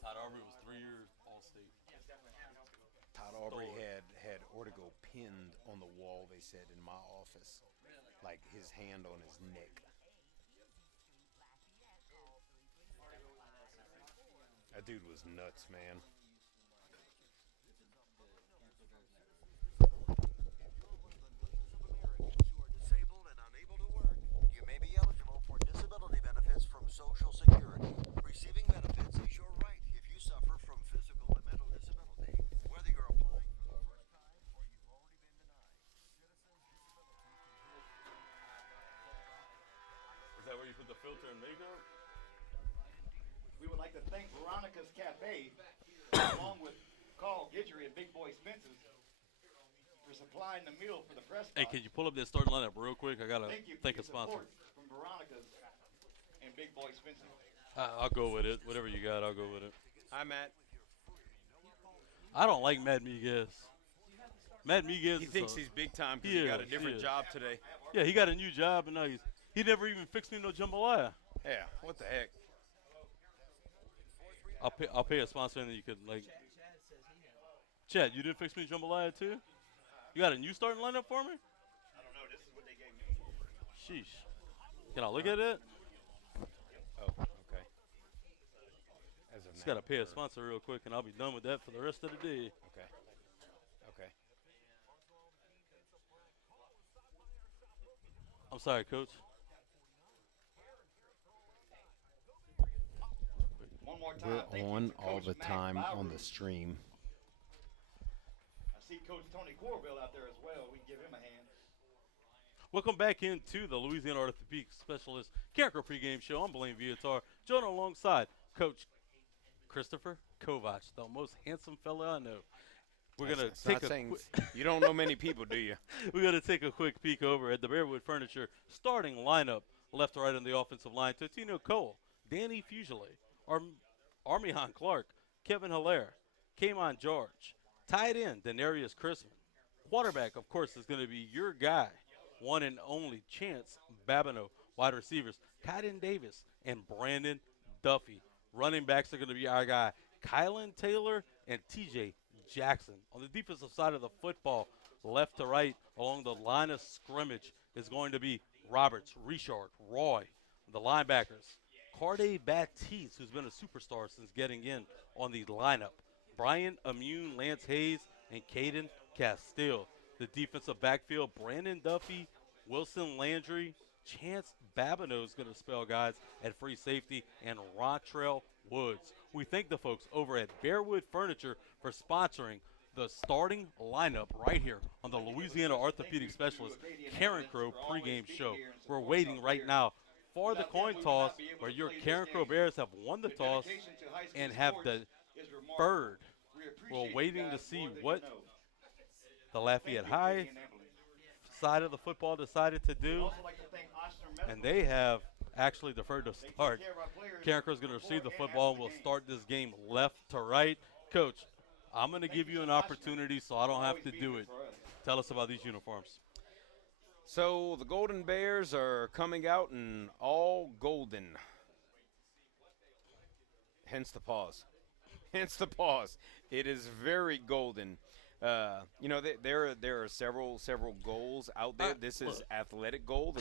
Todd Aubrey was 3 years All-State. Todd Aubrey had Ortego pinned on the wall, they said, in my office. Like his hand on his neck. That dude was nuts, man. Disabled and unable to work, you may be eligible for disability benefits from Social Security. Receiving benefits is your right if you suffer from physical and mental disability, whether you're applying for the first time or you've already been denied. Citizens Disability Is that where you put the filter and makeup? We would like to thank Veronica's Cafe, along with Carl Gidgery and Big Boy Spencer's, for supplying the meal for the press Hey, box. can you pull up that starting lineup real quick? I gotta Thank you for thank a your sponsor. support from Veronica's and Big Boy Spencer. I'll go with it. Whatever you got, I'll go with it. Hi, Matt. I don't like Matt Miguez. Matt Miguez. He is thinks a- he's big time because He he got a is, different he is. job today. Yeah, he got a new job and now he never even fixed me no jambalaya. Yeah, what the heck? I'll pay a sponsor and then you could like. Chad, you didn't fix me jambalaya too? You got a new starting lineup for me? I don't know. This is what they gave me. Sheesh. Can I look at it? Oh, okay. As of Just now. gotta pay a sponsor real quick and I'll be done with that for the rest of the day. Okay. Okay. I'm sorry, coach. One more time. We're thank you on to all Coach the Mac time on Bowers. the stream. I see Coach Tony Corville out there as well. We can give him a hand. Welcome back into the Louisiana Orthopedic Specialist Carencro pregame show. I'm Blaine Viatar, joined alongside Coach Christopher Kovac, the most handsome fella I know. We're gonna It's take not a saying you don't know many people, do you? we're gonna take a quick peek over at the Bearwood Furniture starting lineup, left to right on the offensive line. Totino Cole, Danny Fugile, Armihan Clark, Kevin Hilaire, Kamon George, tight end Denarius Chrisman. Quarterback, of course, is going to be your guy, one and only Chance Babineau. Wide receivers, Kaiden Davis and Brandon Duffy. Running backs are going to be our guy, Kylan Taylor and TJ Jackson. On the defensive side of the football, left to right along the line of scrimmage is going to be Roberts, Richard, Roy. The linebackers, Carde Baptiste, who's been a superstar since getting in on the lineup. Brian Immune, Lance Hayes, and Caden Castile. The defensive backfield, Brandon Duffy, Wilson Landry, Chance Babineau is going to spell guys at free safety, and Rontrell Woods. We thank the folks over at Bearwood Furniture for sponsoring the starting lineup right here on the Louisiana Orthopedic Specialist Carencro pregame show. We're waiting right now for the coin toss where your Carencro Bears have won the toss and have deferred. We're waiting to see what the Lafayette High side of the football decided to do, and they have actually deferred to start. Carencro is going to receive the football and will start this game left to right. Coach, I'm going to give you an opportunity so I don't have to do it. Tell us about these uniforms. So the Golden Bears are coming out in all golden. Hence the pause. Hence the pause. It is very golden. There are several goals out there. This is Look. athletic gold.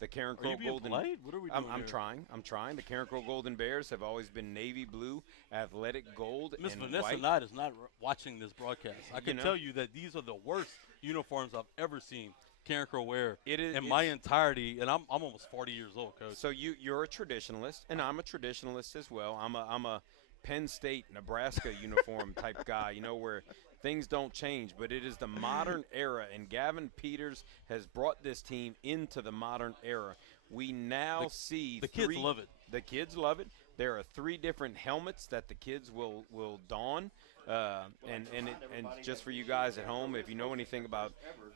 The Are Carencro you being Golden. polite? What are we doing I'm here? trying. I'm trying. The Carencro Golden Bears have always been navy blue, athletic gold, Miss and Vanessa white. Knight is not watching this broadcast. I can know. tell you that these are the worst uniforms I've ever seen Carencro wear It is in my it's- entirety, and I'm almost 40 years old, Coach. So you're a traditionalist, and I'm a traditionalist as well. I'm a Penn State, Nebraska uniform type guy, where things don't change. But it is the modern era, and Gavin Peters has brought this team into the modern era. We now see the kids love it. The kids love it. There are 3 different helmets that the kids will don. And just for you guys at home, if you know anything about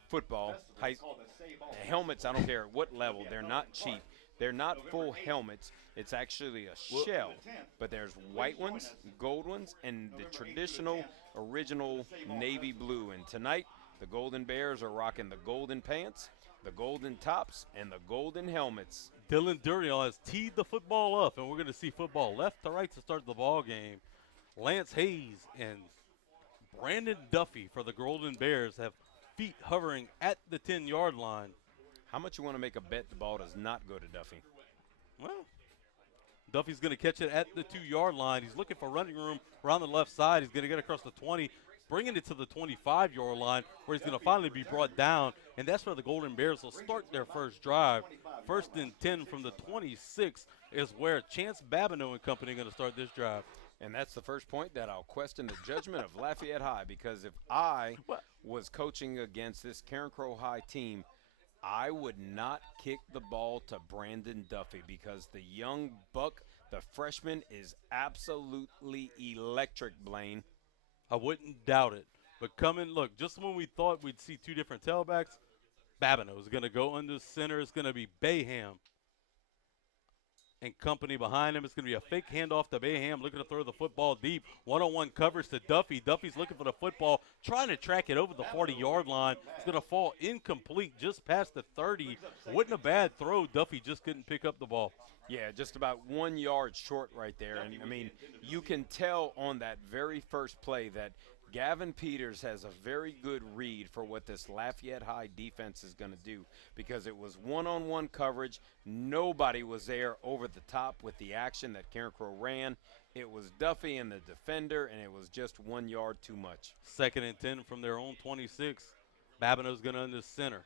football, helmets, I don't care what level, they're not cheap. They're not full helmets. It's actually a shell. But there's white ones, gold ones, and the traditional original navy blue. And tonight, the Golden Bears are rocking the golden pants, the golden tops, and the golden helmets. Dylan Duriel has teed the football up, and we're going to see football left to right to start the ball game. Lance Hayes and Brandon Duffy for the Golden Bears have feet hovering at the 10-yard line. How much you want to make a bet the ball does not go to Duffy? Well, Duffy's going to catch it at the 2-yard line. He's looking for running room around the left side. He's going to get across the 20, bringing it to the 25-yard line, where he's going to finally be brought down. And that's where the Golden Bears will start their first drive. 1st and 10 from the 26 is where Chance Babineau and company are going to start this drive. And that's the first point that I'll question the judgment of Lafayette High, because if I was coaching against this Carencro High team, I would not kick the ball to Brandon Duffy, because the young buck, the freshman, is absolutely electric, Blaine. I wouldn't doubt it. But look, just when we thought we'd see two different tailbacks, Babineau is going to go under center. It's going to be Bayham and company behind him. It's going to be a fake handoff to Bayham, looking to throw the football deep. One-on-one coverage to Duffy. Duffy's looking for the football, trying to track it over the 40-yard line. It's going to fall incomplete just past the 30. Wasn't a bad throw. Duffy just couldn't pick up the ball. Yeah, just about 1 yard short right there. And, I mean, you can tell on that very first play that Gavin Peters has a very good read for what this Lafayette High defense is going to do, because it was one-on-one coverage. Nobody was there over the top with the action that Carencro ran. It was Duffy and the defender, and it was just 1 yard too much. 2nd and 10 from their own 26. Babineau's going to under center.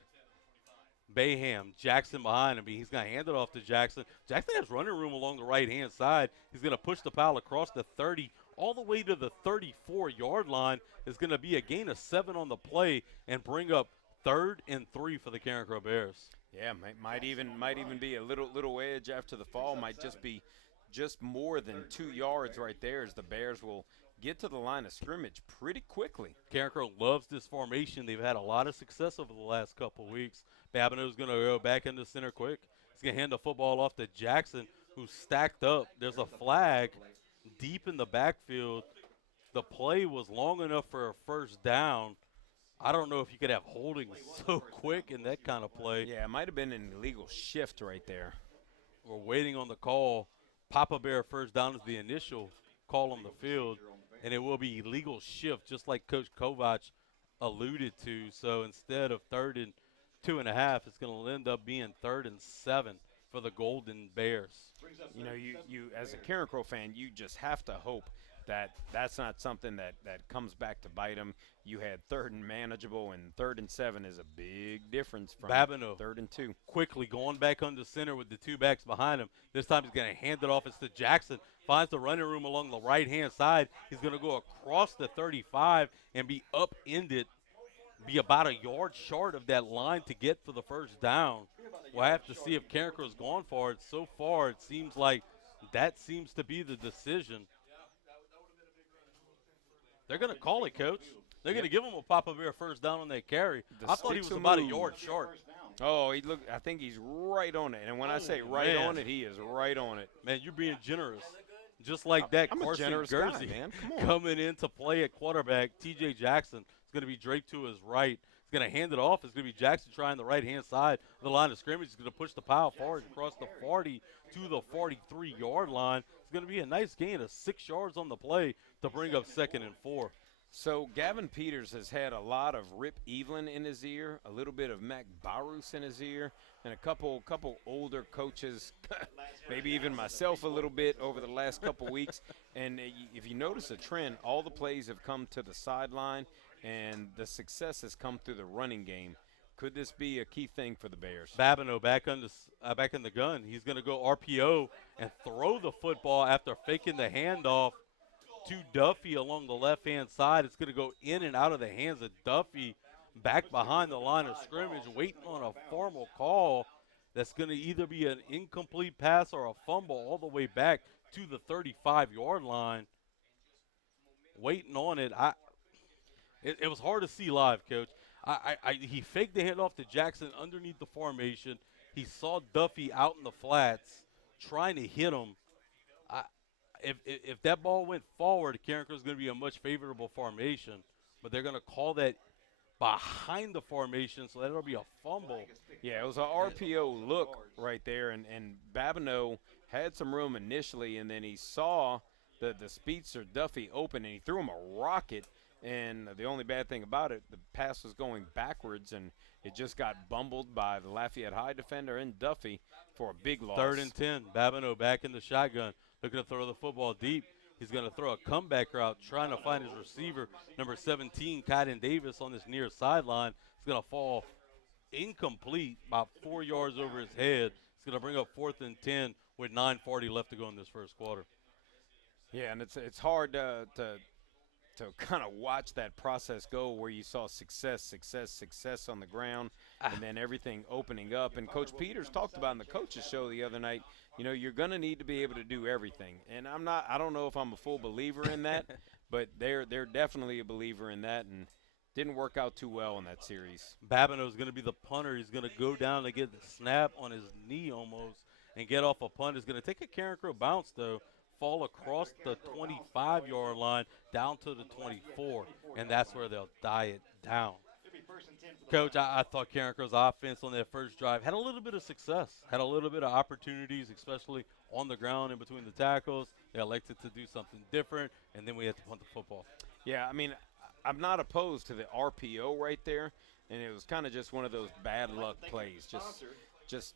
Bayham, Jackson behind him. He's going to hand it off to Jackson. Jackson has running room along the right-hand side. He's going to push the pile across the 30 all the way to the 34-yard line. Is going to be a gain of 7 on the play and bring up 3rd and 3 for the Carencro Bears. Yeah, might even be a little edge after the fall. Might just be just more than 2 yards right there, as the Bears will get to the line of scrimmage pretty quickly. Carencro loves this formation. They've had a lot of success over the last couple weeks. Babineau's going to go back into center quick. He's going to hand the football off to Jackson, who's stacked up. There's a flag deep in the backfield. The play was long enough for a first down. I don't know if you could have holding so quick in that kind of play. Yeah, it might have been an illegal shift right there. We're waiting on the call. Papa Bear first down is the initial call on the field, and it will be illegal shift, just like Coach Kovac alluded to. So instead of 3rd and 2.5, it's going to end up being 3rd and 7 for the Golden Bears. You know, you as a Carencro fan, you just have to hope that that's not something that comes back to bite them. You had 3rd and manageable, and 3rd and 7 is a big difference from Babineau 3rd and 2. Quickly going back under center with the 2 backs behind him. This time he's going to hand it off. It's to Jackson. Finds the running room along the right-hand side. He's going to go across the 35 and be upended, be about a yard short of that line to get for the first down. We'll have to see if Carencro's gone for it. So far, it seems like that seems to be the decision. They're going to call it, Coach. They're going to give him a Papa Bear first down on that carry. I thought he was about a yard short. Oh, I think he's right on it. And when I say right on it, he is right on it. Man, you're being generous. Just like that, I'm a Carson generous Guernsey guy, man. Come on. coming in to play at quarterback. T.J. Jackson is going to be draped to his right. He's going to hand it off. It's going to be Jackson trying the right-hand side of the line of scrimmage. He's going to push the pile forward across the 40 to the 43-yard line. It's going to be a nice gain of 6 yards on the play to bring up 2nd and 4. So Gavin Peters has had a lot of Rip Evelyn in his ear, a little bit of Mac Barus in his ear, and a couple older coaches, maybe even myself a little bit over the last couple weeks. And if you notice a trend, all the plays have come to the sideline, and the success has come through the running game. Could this be a key thing for the Bears? Babineau back in the gun. He's going to go RPO and throw the football after faking the handoff to Duffy along the left-hand side. It's going to go in and out of the hands of Duffy back behind the line of scrimmage, waiting on a formal call that's going to either be an incomplete pass or a fumble all the way back to the 35-yard line. Waiting on it. It was hard to see live, Coach. He faked the handoff to Jackson underneath the formation. He saw Duffy out in the flats trying to hit him. If that ball went forward, Carencro is going to be a much favorable formation, but they're going to call that behind the formation, so that'll be a fumble. Yeah, it was an RPO look right there, and Babineau had some room initially, and then he saw the speedster Duffy open, and he threw him a rocket. And the only bad thing about it, the pass was going backwards, and it just got bumbled by the Lafayette High defender and Duffy for a big loss. 3rd and 10. Babineau back in the shotgun, looking to throw the football deep. He's going to throw a comeback route, trying to find his receiver, number 17, Kaiden Davis, on this near sideline. It's going to fall incomplete, about 4 yards over his head. It's going to bring up 4th and 10 with 9:40 left to go in this first quarter. Yeah, and it's hard to kind of watch that process go, where you saw success on the ground, and then everything opening up. And Coach Peters talked about in the coaches show the other night, you know, you're going to need to be able to do everything. And I don't know if I'm a full believer in that, but they're definitely a believer in that, and didn't work out too well in that series. Babineau is going to be the punter. He's going to go down to get the snap on his knee almost and get off a punt. He's going to take a Carencro bounce, though, fall across the 25-yard line down to the 24, and that's where they'll die it down. Coach, I thought Carencro's offense on that first drive had a little bit of success, had a little bit of opportunities, especially on the ground in between the tackles. They elected to do something different, and then we had to punt the football. Yeah, I mean, I'm not opposed to the RPO right there, and it was kind of just one of those bad luck plays. Just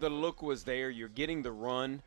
the look was there. You're getting the run.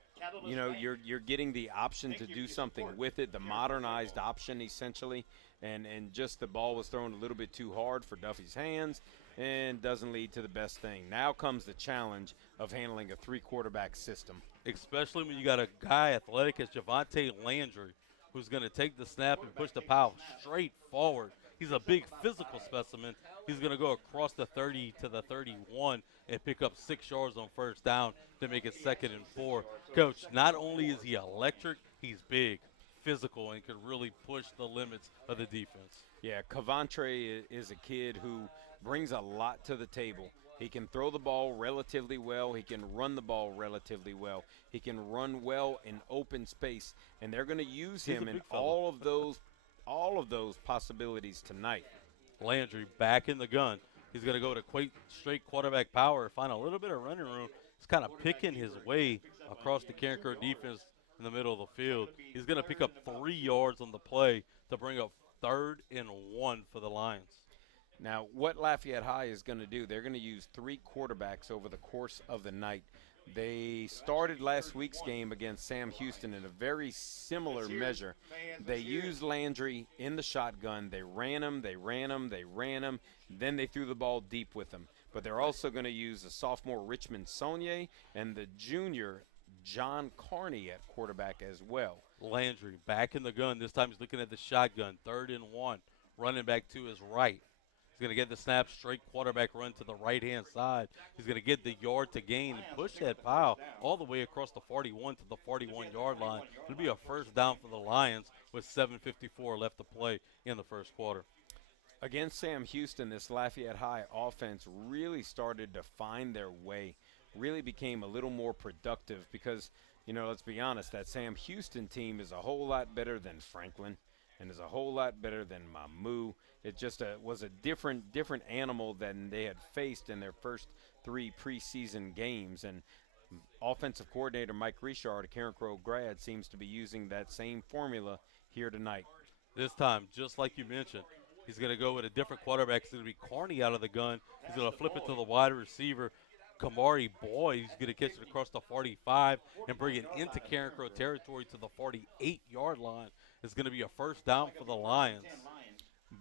You know, you're getting the option to do something with it, the modernized option essentially, and just the ball was thrown a little bit too hard for Duffy's hands and doesn't lead to the best thing. Now comes the challenge of handling a 3-quarterback system. Especially when you got a guy athletic as Javante Landry, who's going to take the snap and push the pile straight forward. He's a big physical specimen. He's going to go across the 30 to the 31 and pick up 6 yards on first down to make it 2nd and 4. Coach, not only is he electric, he's big, physical, and can really push the limits of the defense. Yeah, Carencro is a kid who brings a lot to the table. He can throw the ball relatively well. He can run the ball relatively well. He can run well in open space, and they're going to use him in all of those possibilities tonight. Landry back in the gun. He's going to go to straight quarterback power, find a little bit of running room. He's kind of picking his way across the Carencro defense in the middle of the field. He's going to pick up 3 yards on the play to bring up 3rd and 1 for the Lions. Now, what Lafayette High is going to do, they're going to use 3 quarterbacks over the course of the night. They started last week's game against Sam Houston in a very similar measure. They used Landry in the shotgun. They ran him. Then they threw the ball deep with him. But they're also going to use the sophomore Richmond Saunier and the junior John Carney at quarterback as well. Landry back in the gun. This time he's looking at the shotgun. 3rd and 1. Running back to his right. He's going to get the snap, straight quarterback run to the right-hand side. He's going to get the yard to gain and push that pile all the way across the 41 to the 41-yard line. It'll be a first down for the Lions with 7:54 left to play in the first quarter. Against Sam Houston, this Lafayette High offense really started to find their way, really became a little more productive because, you know, let's be honest, that Sam Houston team is a whole lot better than Franklin and is a whole lot better than Mamou. It just was a different animal than they had faced in their first 3 preseason games. And offensive coordinator Mike Richard, a Carencro grad, seems to be using that same formula here tonight. This time, just like you mentioned, he's going to go with a different quarterback. It's going to be Carney out of the gun. He's going to flip it to the wide receiver, Kamari Boyd. He's going to catch it across the 45 and bring it into Carencro territory to the 48-yard line. It's going to be a first down for the Lions.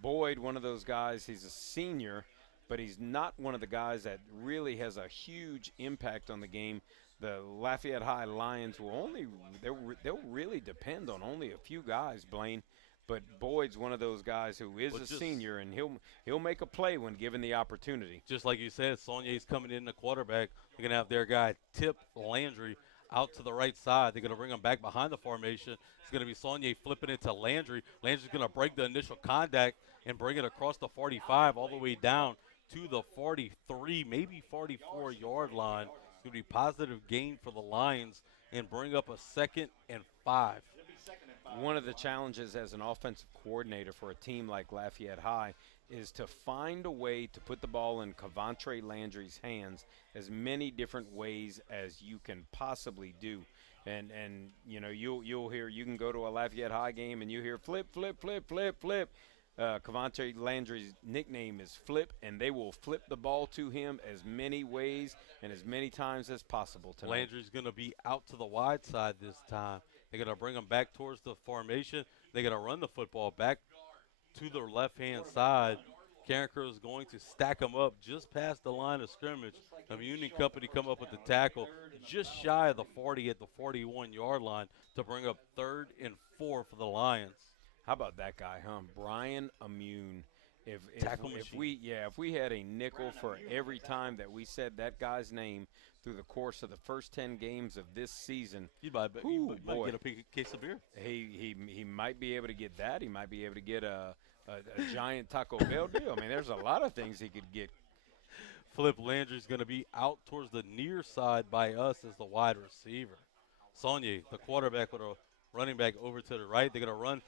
Boyd, one of those guys, he's a senior, but he's not one of the guys that really has a huge impact on the game. The Lafayette High Lions they'll really depend on only a few guys, Blaine. But Boyd's one of those guys who is a senior, and he'll make a play when given the opportunity. Just like you said, Saunier's coming in the quarterback. They're going to have their guy tip Landry out to the right side. They're going to bring him back behind the formation. It's going to be Saunier flipping it to Landry. Landry's going to break the initial contact and bring it across the 45 all the way down to the 43, maybe 44-yard line. It's going to be positive gain for the Lions and bring up a 2nd and 5. One of the challenges as an offensive coordinator for a team like Lafayette High is to find a way to put the ball in Carencro Landry's hands as many different ways as you can possibly do. And you'll hear, you can go to a Lafayette High game and you hear flip, flip, flip, flip, flip. Cavante Landry's nickname is Flip, and they will flip the ball to him as many ways and as many times as possible tonight. Landry's going to be out to the wide side this time. They're going to bring him back towards the formation. They're going to run the football back to the left-hand side. Carencro is going to stack them up just past the line of scrimmage. Union Company come up with the tackle just shy of the 40 at the 41-yard line to bring up 3rd and 4 for the Lions. How about that guy, huh? Brian Immune. If we had a nickel for every time that we said that guy's name through the course of the first 10 games of this season, you might get a case of beer. He might be able to get that. He might be able to get a giant Taco Bell deal. I mean, there's a lot of things he could get. Flip Landry's going to be out towards the near side by us as the wide receiver. Saunier, the quarterback, with a running back over to the right. They're going to run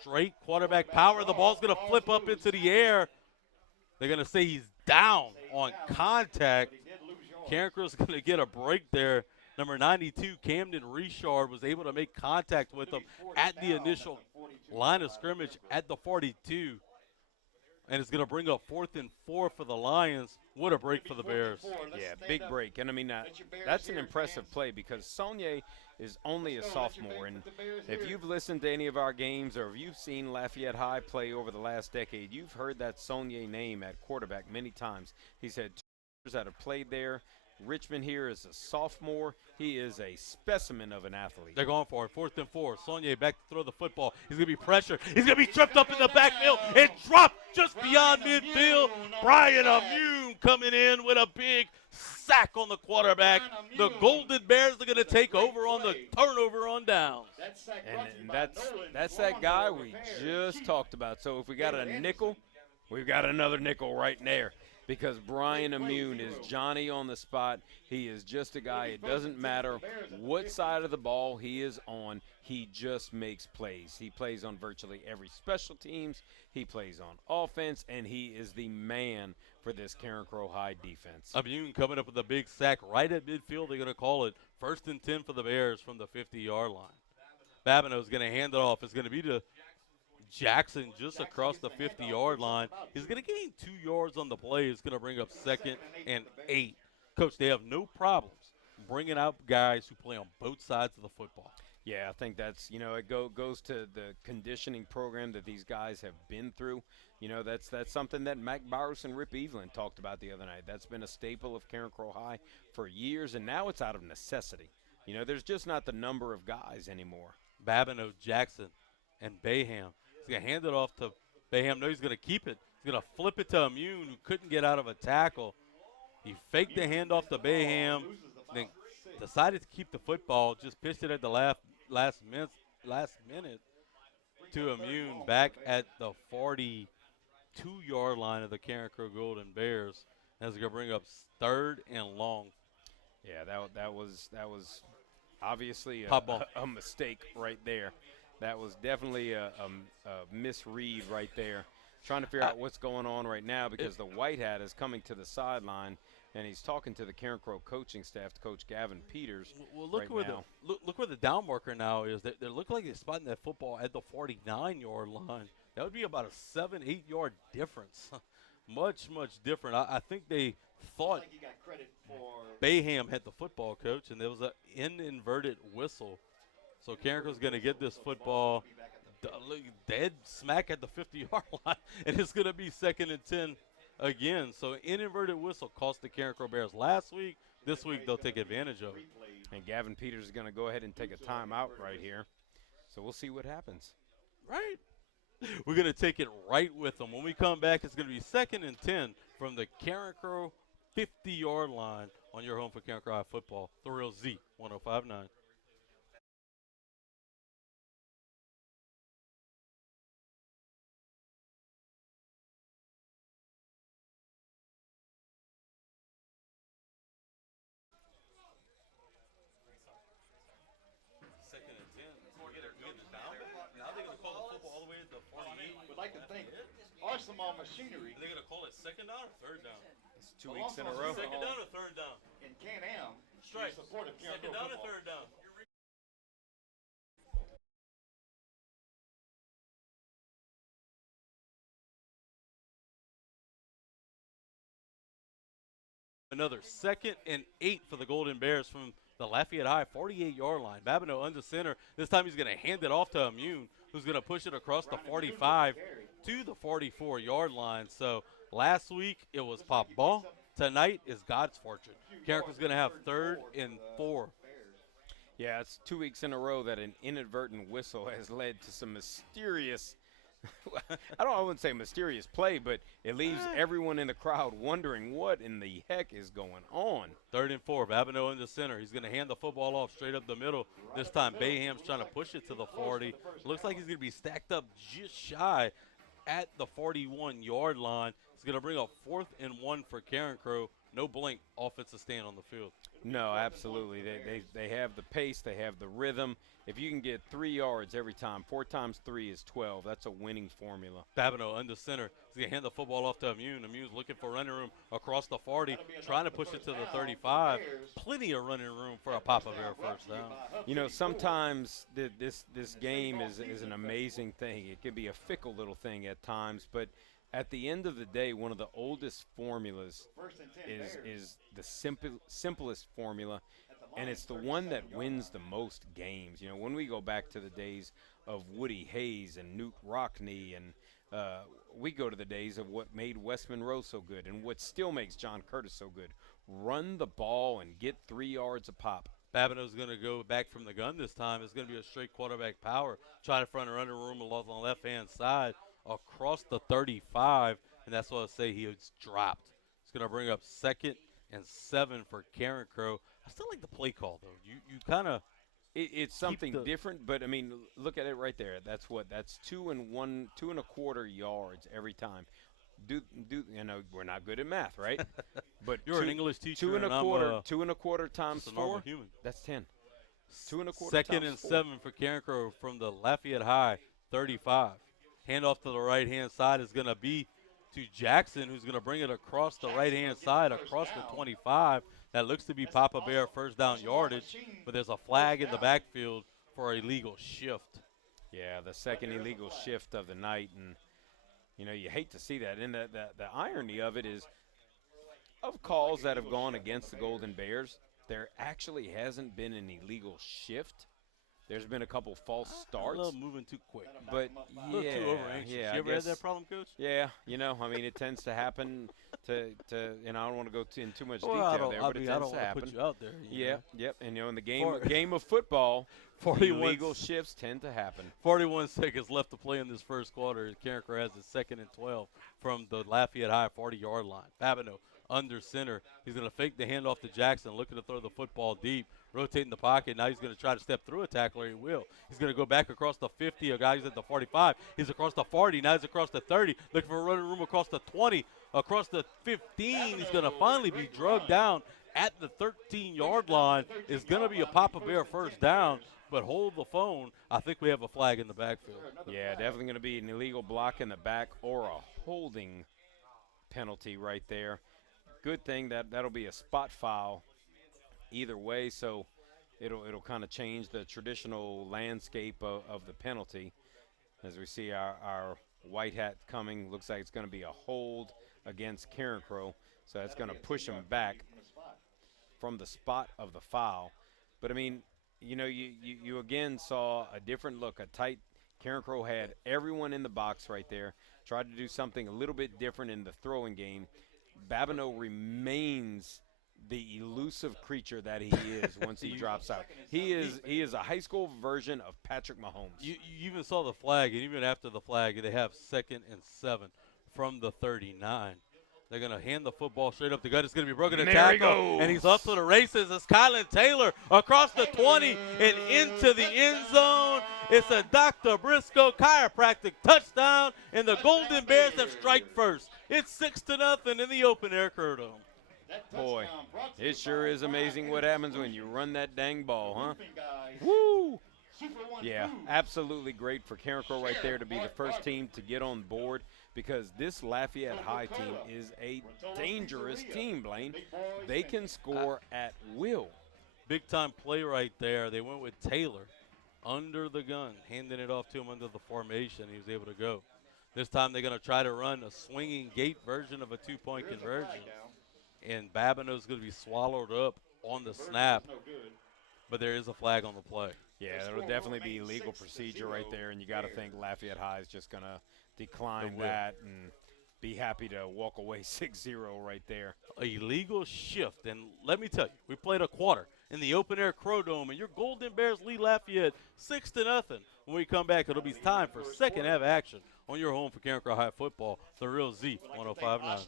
straight quarterback power. The ball's going to flip up into the air. They're going to say he's down on contact. Carencro's going to get a break there. Number 92, Camden Richard, was able to make contact with him at the initial line of scrimmage at the 42. And it's going to bring up 4th and 4 for the Lions. What a break for the Bears. Yeah, big break. And, I mean, that's an impressive play because Saunier is only a sophomore. And if you've listened to any of our games or if you've seen Lafayette High play over the last decade, you've heard that Saunier name at quarterback many times. He's had 2 years that have played there. Richmond here is a sophomore. He is a specimen of an athlete. They're going for it. 4th and 4. Saunier back to throw the football. He's going to be pressured. He's going to be tripped up in the backfield and dropped just beyond midfield. Brian Immune coming in with a big sack on the quarterback. The Golden Bears are going to take over on the turnover on downs. And that's that guy we just talked about. So if we got a nickel, we've got another nickel right there. Because Brian Immune is Johnny on the spot. He is just a guy. It doesn't matter what side of the ball he is on. He just makes plays. He plays on virtually every special teams. He plays on offense, and he is the man for this Carencro High defense. Immune coming up with a big sack right at midfield. They're going to call it 1st and 10 for the Bears from the 50-yard line. Babineau's going to hand it off. It's going to be to Jackson just across the 50-yard line. He's going to gain 2 yards on the play. It's going to bring up 2nd and 8. Coach, they have no problems bringing out guys who play on both sides of the football. Yeah, I think that's, it goes to the conditioning program that these guys have been through. That's something that Mac Bowers and Rip Evelyn talked about the other night. That's been a staple of Carencro High for years, and now it's out of necessity. There's just not the number of guys anymore. Babineau, Jackson, and Bayham. He's going to hand it off to Bayham. No, he's going to keep it. He's going to flip it to Immune, who couldn't get out of a tackle. He faked the handoff to Bayham, then decided to keep the football, just pitched it at the last minute to Immune back at the 42-yard line of the Carencro Golden Bears. That's going to bring up 3rd and long. Yeah, that was obviously a mistake right there. That was definitely a misread right there. Trying to figure out what's going on right now because the white hat is coming to the sideline, and he's talking to the Carencro coaching staff, to Coach Gavin Peters. Well, look where the down marker now is. They look like they're spotting that football at the 49-yard line. That would be about a 7-8 yard difference. much different. I think they thought Like you got credit for Bayham had the football, Coach, and there was an inverted whistle. So Carencro's going to get this football dead smack at the 50-yard line, and it's going to be 2nd and 10 again. So an inverted whistle cost the Carencro Bears last week. This week they'll take advantage of it. And Gavin Peters is going to go ahead and take a timeout right here. So we'll see what happens. Right. We're going to take it right with them. When we come back, it's going to be 2nd and 10 from the Carencro 50-yard line on your home for Carencro High football, The Real Z 105.9. would like to think Arsenal machinery Are they going to call it 2nd down or 3rd down? It's 2 weeks in a row. 2nd down or 3rd down? in Can-Am Strike. support of Carencro 2nd down or football. 3rd down? Another 2nd and 8 for the Golden Bears from the Lafayette High 48-yard line. Babineau under center. This time he's going to hand it off to Immune, who's going to push it across the 45 to the 44-yard line. So last week it was pop ball. Tonight is God's fortune. Carencro's going to have 3rd and 4. Yeah, it's 2 weeks in a row that an inadvertent whistle has led to some mysterious I wouldn't say mysterious play, but it leaves everyone in the crowd wondering what in the heck is going on. 3rd and 4, Babineau in the center. He's going to hand the football off straight up the middle. This time Bayham's trying to push it to the 40. Looks like he's going to be stacked up just shy at the 41-yard line. He's going to bring up 4th and 1 for Carencro. No blink offensive stand on the field. No, absolutely. They have the pace. They have the rhythm. If you can get 3 yards every time, 4 times 3 is 12. That's a winning formula. Babineau under center. He's going to hand the football off to Immune. Immune's looking for running room across the 40, trying to push it to the 35. Plenty of running room for a Papa Bear first down. You know, sometimes this game is an amazing thing. It can be a fickle little thing at times, but at the end of the day, one of the oldest formulas is the simplest formula, and it's the one that wins the most games. You know, when we go back to the days of Woody Hayes and Newt Rockney, and we go to the days of what made West Monroe so good and what still makes John Curtis so good. Run the ball and get 3 yards a pop. Babineau's going to go back from the gun this time. It's going to be a straight quarterback power. Try to front a running room along the left-hand side across the 35, and that's what I say he was dropped. It's going to bring up 2nd and 7 for Carencro. I still like the play call, though. You kind of it's something different, but I mean, look at it right there. That's 2 and 1.25 yards every time. Do you know, we're not good at math, right? But you're an English teacher. 2 and a quarter. 2 and a quarter times 4. Human. That's 10. 2 and a quarter. 2nd and 7 for Carencro from the Lafayette High 35. Handoff to the right-hand side is going to be to Jackson, who's going to bring it across the right-hand side, across the 25. That looks to be Papa Bear first down yardage, but there's a flag in the backfield for a illegal shift. Yeah, the second illegal shift of the night, and, you know, you hate to see that. And the irony of it is, of calls that have gone against the Golden Bears, there actually hasn't been an illegal shift. There's been a couple false starts. I love moving too quick. But, a little too over-anxious. Yeah, you ever had that problem, Coach? Yeah, you know, I mean, it tends to happen and I don't want to go in too much well, detail there, but it tends to happen. Put you out there. Yep, and, you know, in the game of football, illegal shifts tend to happen. 41 seconds left to play in this first quarter. Carencro has his 2nd and 12 from the Lafayette High 40-yard line. Babineau under center. He's going to fake the handoff to Jackson, looking to throw the football deep, rotating the pocket. Now he's going to try to step through a tackler. He will. He's going to go back across the 50. A guy who's at the 45. He's across the 40. Now he's across the 30. Looking for a running room across the 20. Across the 15. He's going to finally be drugged down at the 13-yard line. It's going to be a Papa Bear first down. But hold the phone. I think we have a flag in the backfield. Yeah, definitely going to be an illegal block in the back or a holding penalty right there. Good thing that'll be a spot foul either way, so it'll kind of change the traditional landscape of the penalty. As we see our white hat coming, looks like it's going to be a hold against Carencro, so that's going to push him back from the spot of the foul. But I mean, you know, you again saw a different look, a tight. Carencro had everyone in the box right there, tried to do something a little bit different in the throwing game. Babineau remains the elusive creature that he is once he drops out. He is a high school version of Patrick Mahomes. You even saw the flag, and even after the flag, they have 2nd and 7 from the 39. They're going to hand the football straight up the gut. It's going to be broken to tackle, and he's up to the races. It's Kylan Taylor across the 20 and into the end zone. It's a Dr. Briscoe chiropractic touchdown, and the Golden Bears have strike first. It's 6-0 in the open air Dome. Boy, it sure is amazing what happens when you run that dang ball, huh? Woo! Yeah, absolutely great for Carencro right there to be the first team to get on board, because this Lafayette High team is a dangerous team, Blaine. They can score at will. Big-time play right there. They went with Taylor under the gun, handing it off to him under the formation. He was able to go. This time they're going to try to run a swinging gate version of a two-point conversion. and Babineau's going to be swallowed up on the snap, but there is a flag on the play. Yeah, that'll definitely be legal procedure right there, and you got to think Lafayette High is just going to decline that and be happy to walk away 6-0 right there. A legal shift, and let me tell you, we played a quarter in the open-air Crow Dome, and your Golden Bears lead Lafayette 6-0. When we come back, it'll be time for second half action on your home for Carencro High football, the Real Z 105.9.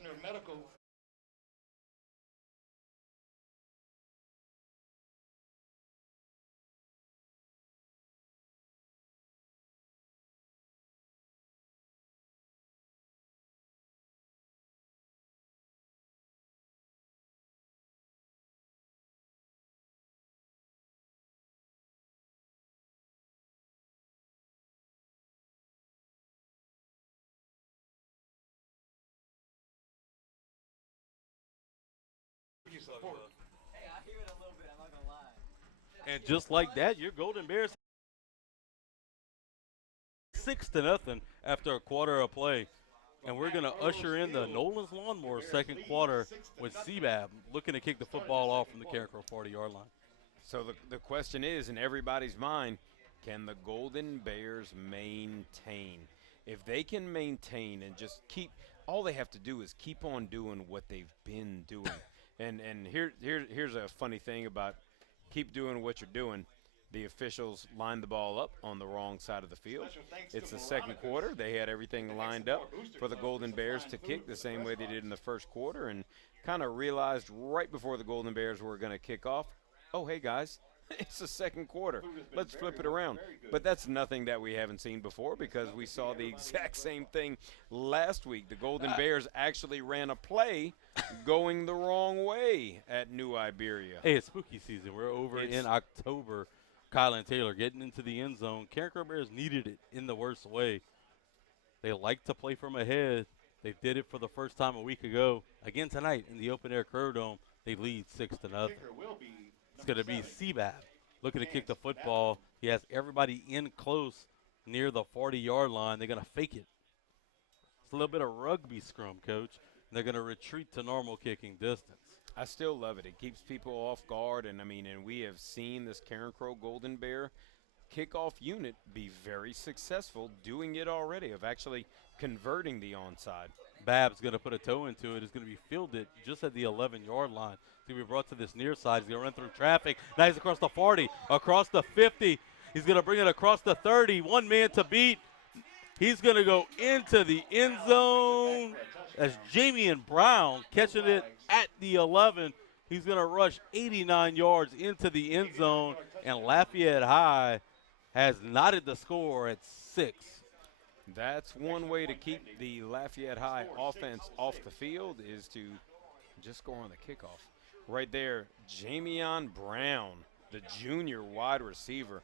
And just like that, your Golden Bears 6-0 after a quarter of play. And we're going to usher in the Nolan's Lawnmower second quarter with CBAB looking to kick the football off from the Carencro 40-yard line. So the question is, in everybody's mind, can the Golden Bears maintain? If they can maintain and just keep, all they have to do is keep on doing what they've been doing. And here's a funny thing about keep doing what you're doing. The officials lined the ball up on the wrong side of the field. It's the second quarter. They had everything lined up for the Golden Bears to kick the same way they did in the first quarter, and kind of realized right before the Golden Bears were going to kick off, oh, hey, guys, it's the second quarter. Let's flip it around. But that's nothing that we haven't seen before, because we saw the exact same thing last week. The Golden Bears actually ran a play going the wrong way at New Iberia. Hey, it's spooky season. We're over in October. Kylan Taylor getting into the end zone. Carencro Bears needed it in the worst way. They like to play from ahead. They did it for the first time a week ago. Again tonight in the open-air Crow Dome, they lead 6-0. It's going to be CBAB looking to kick the football. He has everybody in close near the 40-yard line. They're going to fake it. It's a little bit of rugby scrum, Coach. And they're going to retreat to normal kicking distance. I still love it. It keeps people off guard, and we have seen this Carencro Golden Bear kickoff unit be very successful doing it already, of actually converting the onside. Bab's going to put a toe into it. It's going to be fielded just at the 11-yard line. It's going to be brought to this near side. He's going to run through traffic. Now he's across the 40, across the 50. He's going to bring it across the 30. One man to beat. He's going to go into the end zone as Jamian Brown catching it at the 11. He's going to rush 89 yards into the end zone, and Lafayette High has knotted the score at 6. That's one way to keep the Lafayette High offense off the field, is to just score on the kickoff. Right there, Jamian Brown, the junior wide receiver.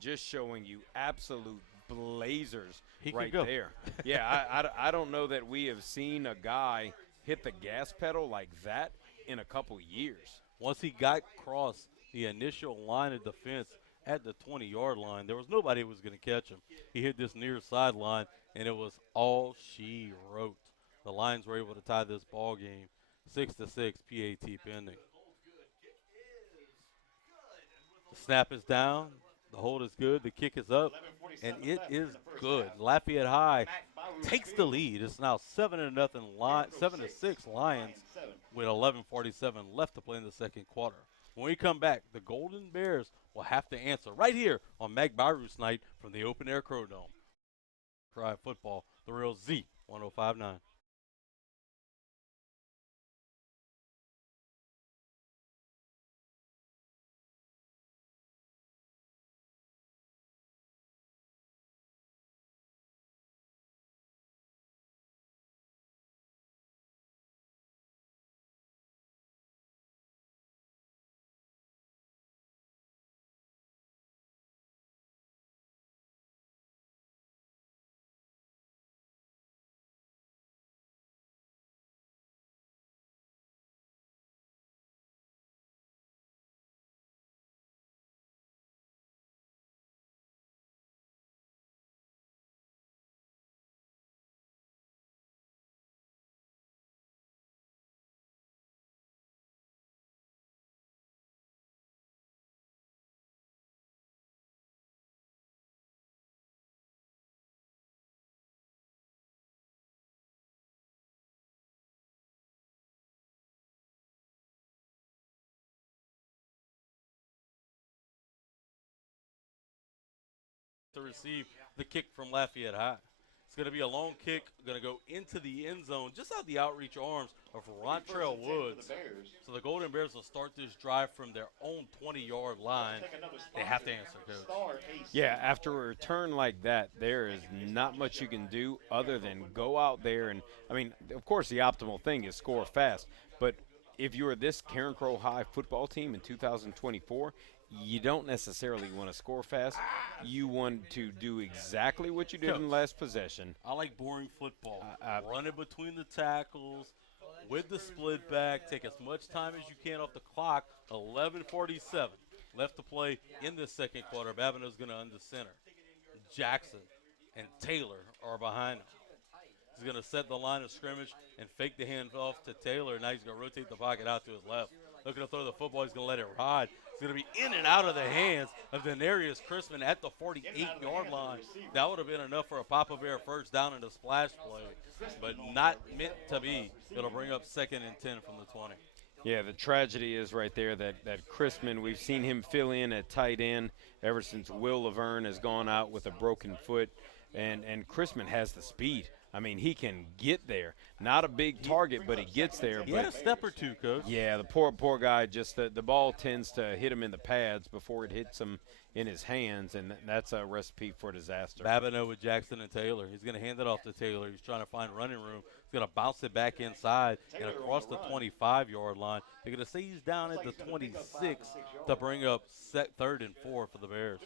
Just showing you absolute blazers right there. Yeah, I don't know that we have seen a guy hit the gas pedal like that in a couple years. Once he got across the initial line of defense at the 20-yard line, there was nobody who was going to catch him. He hit this near sideline, and it was all she wrote. The Lions were able to tie this ball game 6-6, PAT pending. The snap is down. The hold is good. The kick is up, and it is good. Lafayette High takes the lead. It's now 7-6 Lions with 11:47 left to play in the second quarter. When we come back, the Golden Bears will have to answer right here on Magbiru's night from the Open Air Crow Dome. Cry football, the Real Z 105.9. to receive the kick from Lafayette High. It's going to be a long kick, going to go into the end zone, just out the outreach arms of Rontrell Woods. So the Golden Bears will start this drive from their own 20-yard line. They have to answer, Coach. Yeah, after a return like that, there is not much you can do other than go out there and, I mean, of course the optimal thing is score fast, but if you're this Carencro High football team in 2024, you don't necessarily want to score fast. You want to do exactly what you did in the last possession. I like boring football. Run it between the tackles, with the split back, take as much time as you can off the clock. 11:47 left to play in this second quarter. Babineau's going to under center. Jackson and Taylor are behind him. He's going to set the line of scrimmage and fake the handoff to Taylor. Now he's going to rotate the pocket out to his left. Looking to throw the football. He's going to let it ride. It's going to be in and out of the hands of Denarius Crispin at the 48-yard line. That would have been enough for a Papa Bear first down in the splash play, but not meant to be. It'll bring up 2nd and 10 from the 20. Yeah, the tragedy is right there that Crispin, we've seen him fill in at tight end ever since Will Laverne has gone out with a broken foot, and Crispin has the speed. I mean, he can get there. Not a big target, but he gets there. He had a step or two, Coach. Yeah, the poor guy, just the ball tends to hit him in the pads before it hits him in his hands, and that's a recipe for disaster. Babineau with Jackson and Taylor. He's going to hand it off to Taylor. He's trying to find running room. He's going to bounce it back inside and across the 25-yard line. They're going to say he's down at the 26 to bring up 3rd and 4 for the Bears.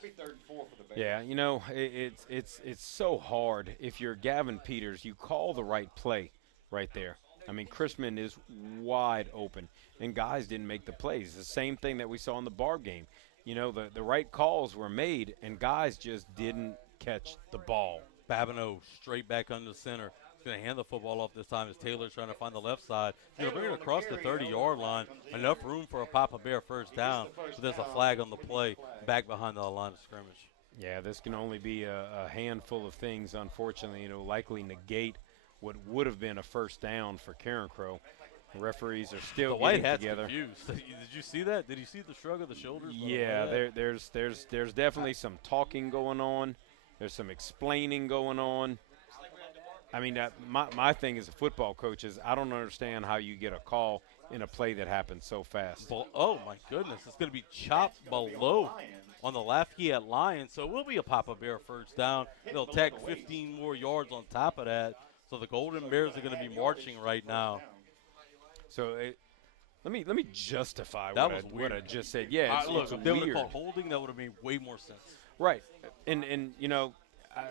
Yeah, you know, it's so hard. If you're Gavin Peters, you call the right play right there. I mean, Crispin is wide open, and guys didn't make the plays. The same thing that we saw in the Barb game. You know, the right calls were made, and guys just didn't catch the ball. Babineau straight back under center. He's going to hand the football off this time as Taylor's trying to find the left side. He's going to bring it across the 30-yard line. Enough room for a Papa Bear first down, but there's a flag on the play back behind the line of scrimmage. Yeah, this can only be a handful of things, unfortunately. You know, likely negate what would have been a first down for Carencro. The referees are still the white getting hat's together. Confused. Did you see that? Did you see the shrug of the shoulders? Yeah, there's definitely some talking going on. There's some explaining going on. I mean, my thing as a football coach is I don't understand how you get a call in a play that happens so fast. Oh, my goodness. It's going to be chopped below on the Lafayette Lions, so it will be a Papa Bear first down. They'll tack 15 more yards on top of that. So the Golden Bears are going to be marching right now. So let me justify That what was I just said. Yeah, look, it's if they would have weird. called holding, that would have made way more sense. Right, and you know,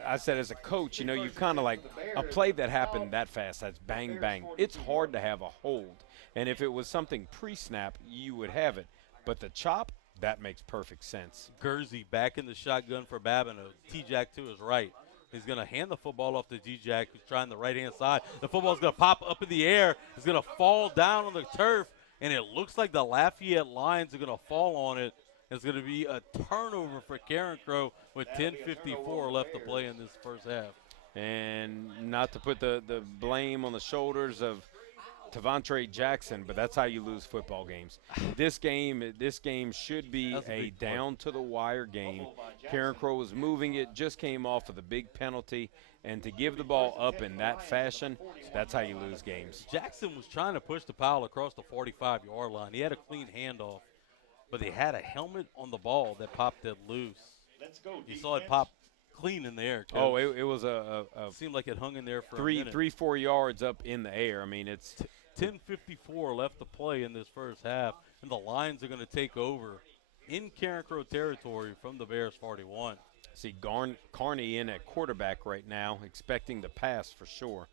I said as a coach, you know, you kind of like a play that happened that fast. That's bang bang. It's hard to have a hold, and if it was something pre-snap, you would have it. But the chop, that makes perfect sense. Gursey back in the shotgun for Babineau. T-Jack to his right. He's going to hand the football off to T-Jack, who's trying the right-hand side. The football's going to pop up in the air. It's going to fall down on the turf, and it looks like the Lafayette Lions are going to fall on it. It's going to be a turnover for Carencro with 10:54 left to play in this first half. And not to put the blame on the shoulders of Tavontre Jackson, but that's how you lose football games. This game should be a down-to-the-wire game. Carencro was moving it, just came off of the big penalty, and to give the ball up in that fashion, that's how you lose games. Jackson was trying to push the pile across the 45-yard line. He had a clean handoff, but they had a helmet on the ball that popped it loose. You saw it pop clean in the air, Coach. Oh, it was a seemed like it hung in there for a minute. 3-4 yards up in the air. I mean, it's 10:54 left to play in this first half, and the Lions are going to take over in Carencro territory from the Bears 41. See Carney in at quarterback right now, expecting the pass for sure.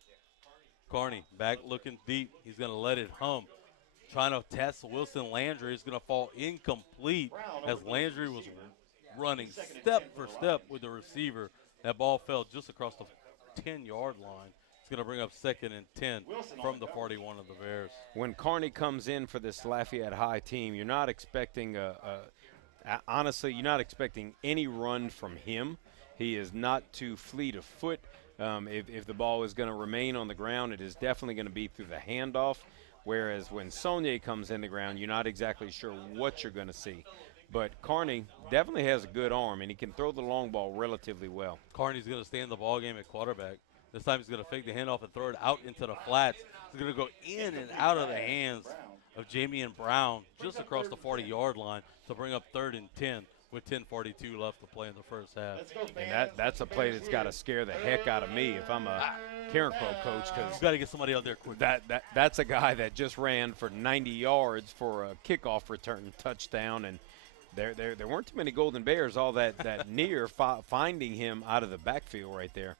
Carney back looking deep. He's going to let it hum. Trying to test Wilson Landry. Is going to fall incomplete as Landry was running step for step with the receiver. That ball fell just across the 10-yard line. It's going to bring up 2nd and 10 from the 41 of the Bears. When Carney comes in for this Lafayette High team, you're not expecting honestly, you're not expecting any run from him. He is not too fleet of foot. If the ball is going to remain on the ground, it is definitely going to be through the handoff. Whereas when Saunier comes in the ground, you're not exactly sure what you're going to see. But Carney definitely has a good arm, and he can throw the long ball relatively well. Carney's going to stay in the ball game at quarterback. This time he's going to fake the handoff and throw it out into the flats. He's going to go in and out of the hands of Jamian Brown just across the 40-yard line to bring up 3rd and 10 with 10:42 left to play in the first half. And that's a play that's got to scare the heck out of me if I'm a Carencro coach, because You've got to get somebody out there quick. that's a guy that just ran for 90 yards for a kickoff return touchdown, and there weren't too many Golden Bears all that near finding him out of the backfield right there.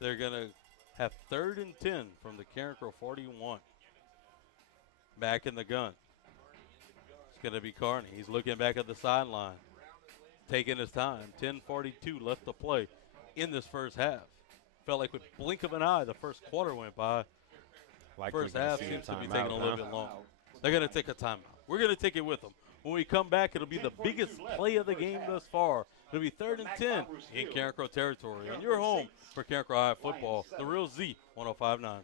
They're going to have 3rd and 10 from the Carencro 41. Back in the gun. It's going to be Carney. He's looking back at the sideline, taking his time. 10:42 left to play in this first half. Felt like with blink of an eye, the first quarter went by. First half seems to be taking a little bit longer. They're going to take a timeout. We're going to take it with them. When we come back, it'll be the biggest play of the game thus far. It'll be 3rd and 10 in Carencro territory. And you're home for Carencro High football, the Real Z 105.9.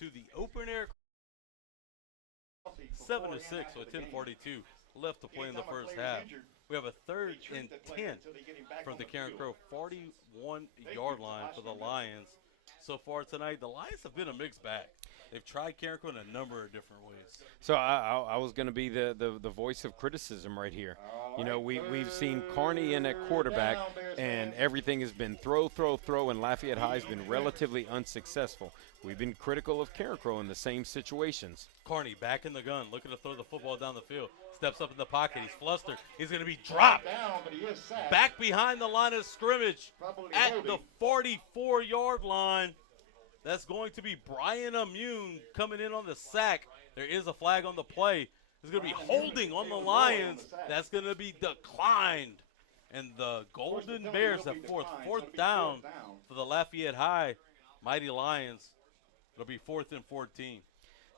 To the open air 7-6 with 10:42 left to play in the first half. We have a 3rd and 10 from the Carencro 41-yard line for the Lions. So far tonight, the Lions have been a mixed bag. They've tried Carencro in a number of different ways. So I was going to be the voice of criticism right here. You know, we've seen Carney in at quarterback, and everything has been throw, and Lafayette High has been relatively unsuccessful. We've been critical of Carencro in the same situations. Carney back in the gun, looking to throw the football down the field. Steps up in the pocket. He's flustered. He's going to be dropped. Back behind the line of scrimmage at the 44-yard line. That's going to be Brian Immune coming in on the sack. There is a flag on the play. There's going to be holding on the Lions. That's going to be declined. And the Golden Bears have fourth down for the Lafayette High Mighty Lions. It'll be 4th and 14.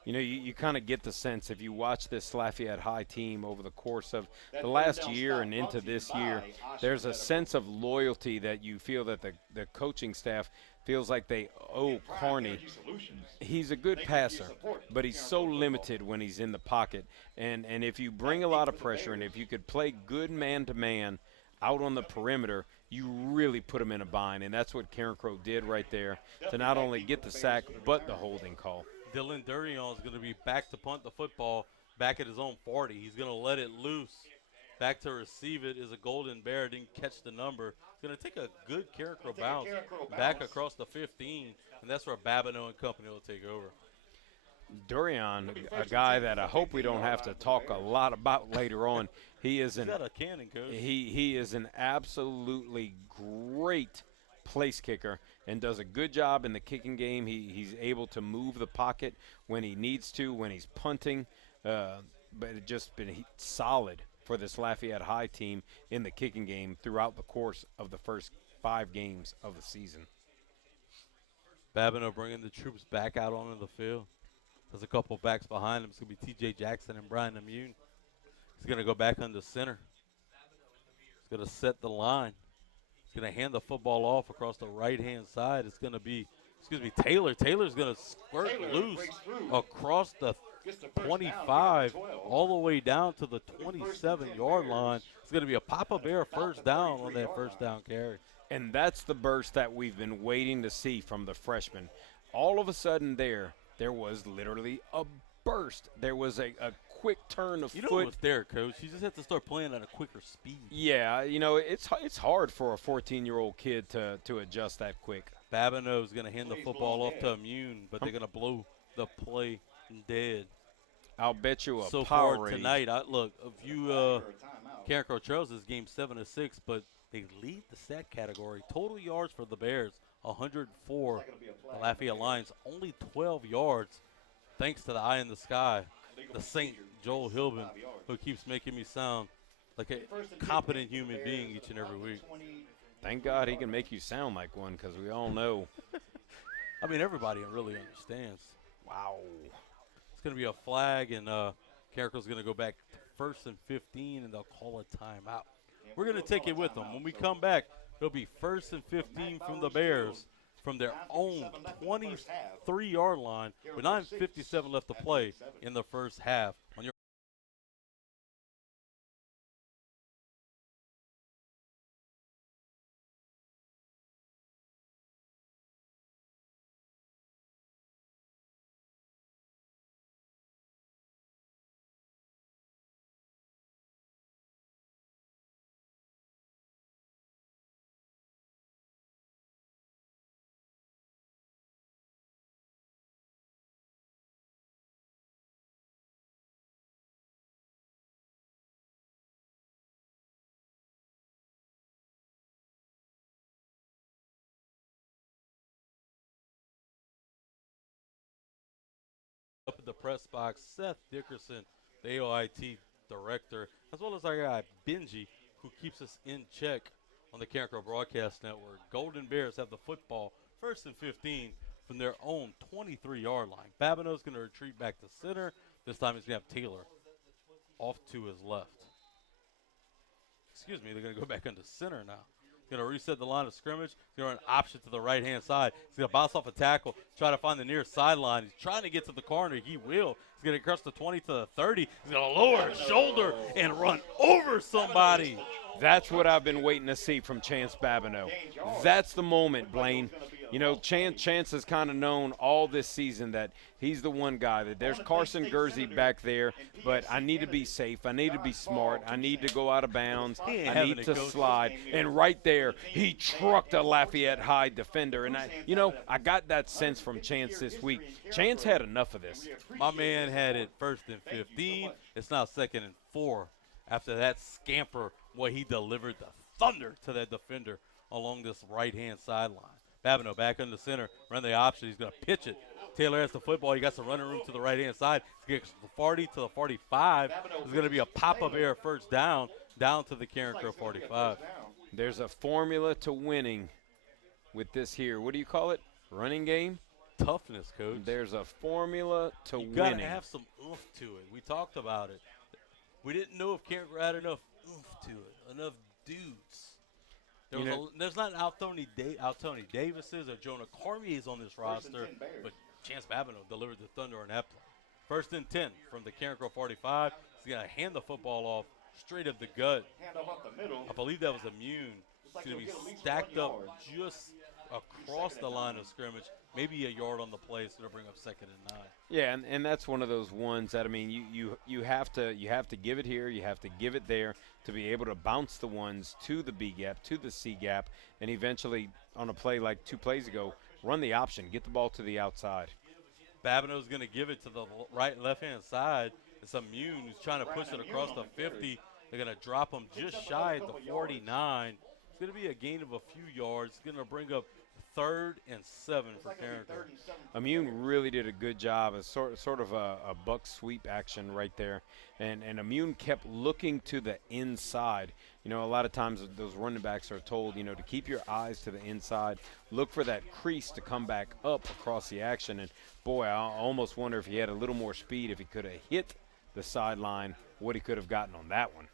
You know, you kind of get the sense if you watch this Lafayette High team over the course of the last year and into this year, there's a sense of loyalty that you feel that the coaching staff feels like they owe Carney. He's a good passer, but he's so limited when he's in the pocket. And if you bring a lot of pressure and if you could play good man-to-man out on the perimeter, you really put him in a bind. And that's what Carencro did right there to not only get the sack but the holding call. Dylan Durion is going to be back to punt the football back at his own 40. He's going to let it loose. Back to receive it is a Golden Bear. Didn't catch the number. He's going to take a good Carencro bounce back across the 15, and that's where Babineau and company will take over. Durion, a guy that I hope we don't have to talk a lot about later on. He's got a cannon, coach. He is an absolutely great place kicker and does a good job in the kicking game. He's able to move the pocket when he needs to, when he's punting, but it's just been solid for this Lafayette High team in the kicking game throughout the course of the first 5 games of the season. Babineau bringing the troops back out onto the field. There's a couple backs behind him. It's going to be T.J. Jackson and Brian Immune. He's going to go back under center. He's going to set the line. He's going to hand the football off across the right-hand side. It's going to be, Taylor. Taylor's going to squirt loose across the 25 all the way down to the 27-yard line. It's going to be a Papa Bear first down on that first down carry. And that's the burst that we've been waiting to see from the freshman. All of a sudden there was literally a burst. There was a quick turn of foot. You know what's there, Coach? You just have to start playing at a quicker speed. Yeah, you know, it's hard for a 14-year-old kid to adjust that quick. Babineau's going to hand the football off to Immune, but they're going to blow the play dead. I'll bet you a so power far rating. Tonight, Carencro trails this game 7-6, but they lead the sack category. Total yards for the Bears, 104. The Lafayette Lions only 12 yards thanks to the eye in the sky. The Saint, Joel Hilbin, who keeps making me sound like a competent human being each and every week. Thank God he can make you sound like one, because we all know. I mean, everybody really understands. Wow. It's going to be a flag, and Carencro's going to go back to 1st and 15, and they'll call a timeout. We're going to take it with them. When we come back, it'll be 1st and 15 from the Bears from their own 23-yard line with 9:57 left to play in the first half. On your up in the press box, Seth Dickerson, the AOIT director, as well as our guy Benji, who keeps us in check on the Carencro Broadcast Network. Golden Bears have the football, 1st and 15 from their own 23-yard line. Babineau's going to retreat back to center. This time he's going to have Taylor off to his left. Excuse me, they're going to go back into center now. Going to reset the line of scrimmage. He's going to run an option to the right-hand side. He's going to bounce off a tackle, try to find the near sideline. He's trying to get to the corner. He will. He's going to cross the 20 to the 30. He's going to lower his shoulder and run over somebody. That's what I've been waiting to see from Chance Babineau. That's the moment, Blaine. You know, Chance has kind of known all this season that he's the one guy, that there's Carson Gursey back there, but I need to be safe. I need to be smart. I need to go out of bounds. I need to slide. And right there, he trucked a Lafayette High defender. And, I got that sense from Chance this week. Chance had enough of this. My man had it 1st and 15. It's now 2nd and 4. After that scamper, he delivered the thunder to that defender along this right-hand sideline. Babineau back in the center, run the option. He's going to pitch it. Taylor has the football. He got some running room to the right-hand side. He gets the 40 to the 45. There's going to be a pop-up air first down to the Carencro 45. There's a formula to winning with this here. What do you call it? Running game? Toughness, Coach. There's a formula to winning. You got to have some oomph to it. We talked about it. We didn't know if Carencro had enough oomph to it, enough dudes. There's not Altoni Davises or Jonah Cormier's on this roster, but Chance Babineau delivered the thunder on that play. 1st and 10 from the Carencro 45. He's going to hand the football off straight up the gut. I believe that was Immune. He's going to be stacked up just across the line of scrimmage, maybe a yard on the play, so to bring up 2nd and 9. Yeah, and that's one of those ones that, I mean, you have to give it here, you have to give it there to be able to bounce the ones to the B gap, to the C gap, and eventually on a play like 2 plays ago, run the option, get the ball to the outside. Babineau's going to give it to the right and left-hand side. It's Immune who's trying to push it across the 50. They're going to drop him just shy at the 49. It's going to be a gain of a few yards. It's going to bring up 3rd and 7 for Carencro. Immune really did a good job of sort of a buck sweep action right there. And Immune kept looking to the inside. A lot of times those running backs are told, to keep your eyes to the inside, look for that crease to come back up across the action. And, boy, I almost wonder if he had a little more speed, if he could have hit the sideline, what he could have gotten on that one.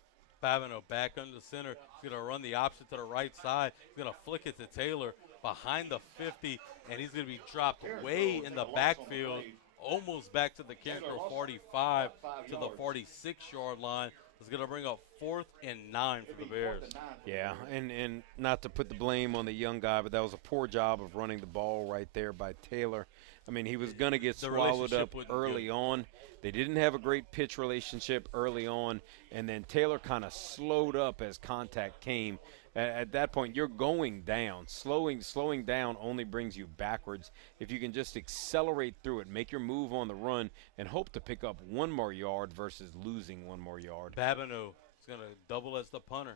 Babineau back under the center. He's going to run the option to the right side. He's going to flick it to Taylor behind the 50, and he's going to be dropped way in the backfield, almost back to the Carencro 45 to the 46-yard line. It's going to bring up 4th and 9 for the Bears. Yeah, and not to put the blame on the young guy, but that was a poor job of running the ball right there by Taylor. I mean, he was going to get swallowed up early on. They didn't have a great pitch relationship early on, and then Taylor kind of slowed up as contact came. At that point, you're going down. Slowing down only brings you backwards. If you can just accelerate through it, make your move on the run, and hope to pick up 1 more yard versus losing 1 more yard. Babineau is going to double as the punter.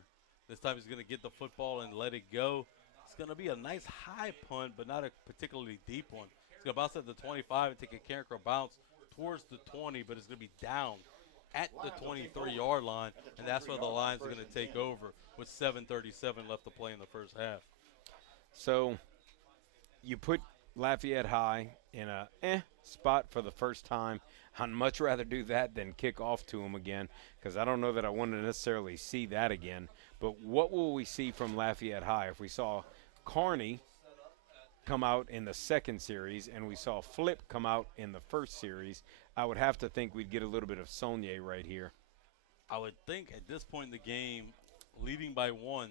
This time he's going to get the football and let it go. It's going to be a nice high punt, but not a particularly deep one. It's going to bounce at the 25 and take a Carencro bounce towards the 20, but it's going to be down at the 23-yard line, and that's where the Lions are going to take over with 7:37 left to play in the first half. So you put Lafayette High in a spot for the first time. I'd much rather do that than kick off to them again, because I don't know that I want to necessarily see that again. But what will we see from Lafayette High? If we saw Kearney come out in the second series and we saw Flip come out in the first series, I would have to think we'd get a little bit of Saulnier right here. I would think at this point in the game, leading by 1,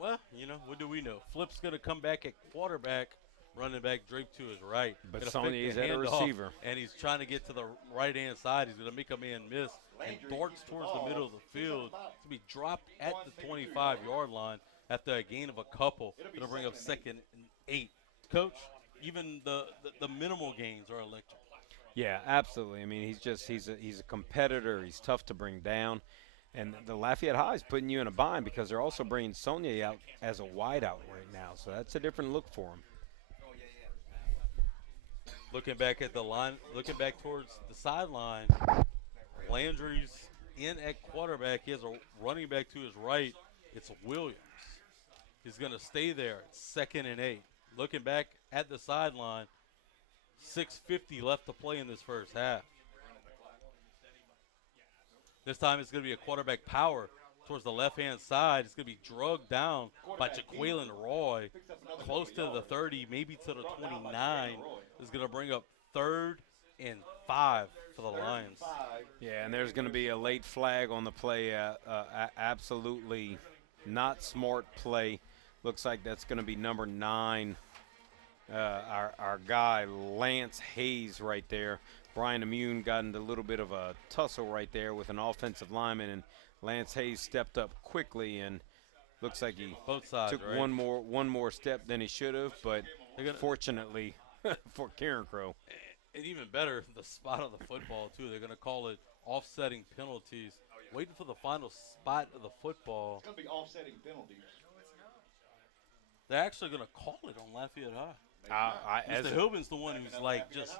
well, what do we know? Flip's going to come back at quarterback, running back draped to his right. But Gonna Saulnier's fake the at a handoff, receiver. and he's trying to get to the right-hand side. He's going to make a man miss and darts towards the middle of the field to be dropped at the 25-yard line after a gain of a couple. Going to bring up 2nd and 8. Coach, even the minimal gains are electric. Yeah, absolutely. I mean, he's a competitor. He's tough to bring down. And the Lafayette High is putting you in a bind because they're also bringing Saulnier out as a wideout right now. So that's a different look for him. Looking back at the line, looking back towards the sideline, Landry's in at quarterback. He has a running back to his right. It's Williams. He's going to stay there. It's 2nd and 8. Looking back at the sideline, 6:50 left to play in this first half. This time it's going to be a quarterback power towards the left-hand side. It's going to be drugged down by Jaqueline Roy, close to the 30, maybe to the 29. Is going to bring up 3rd and 5 for the Lions. Yeah, and there's going to be a late flag on the play. Absolutely not smart play. Looks like that's going to be number 9. Our guy, Lance Hayes, right there. Brian Immune got into a little bit of a tussle right there with an offensive lineman, and Lance Hayes stepped up quickly and looks like he Both sides, took right? one more step than he should have, but fortunately for Carencro. And even better, the spot of the football, too. They're going to call it offsetting penalties. Waiting for the final spot of the football. It's going to be offsetting penalties. They're actually going to call it on Lafayette High. Mr. Hilbin's the one who's like just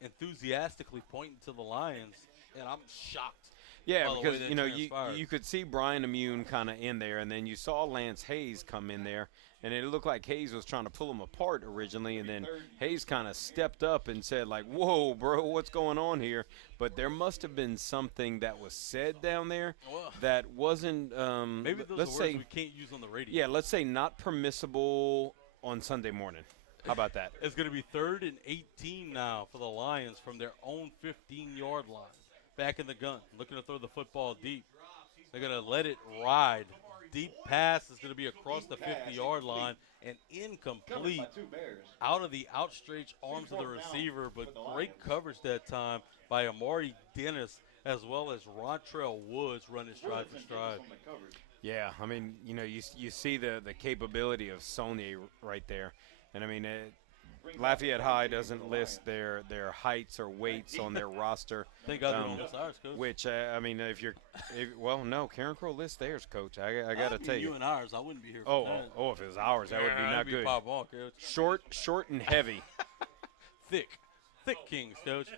enthusiastically pointing to the Lions, and I'm shocked. Yeah, by the way because that you could see Brian Immune kind of in there, and then you saw Lance Hayes come in there, and it looked like Hayes was trying to pull him apart originally, and then Hayes kind of stepped up and said like, "Whoa, bro, what's going on here?" But there must have been something that was said down there that wasn't. Maybe those let's are words say we can't use on the radio. yeah, let's say not permissible on Sunday morning. How about that? It's going to be 3rd and 18 now for the Lions from their own 15-yard line. Back in the gun, looking to throw the football deep. They're going to let it ride. Deep pass is going to be across the 50-yard line and incomplete out of the outstretched arms of the receiver, but great coverage that time by Amari Dennis as well as Rontrell Woods running stride for stride. Yeah, I mean, you see the capability of Saulnier right there. And, I mean, Lafayette High doesn't list their heights or weights on their roster. Thank God they don't list ours, Coach. Which, I mean, well, no, Carencro lists theirs, Coach. I got to tell you. You and ours, I wouldn't be here for that. Oh, if it was ours, that would be not good. Pop ball, Coach. Short and heavy. Thick Kings, Coach.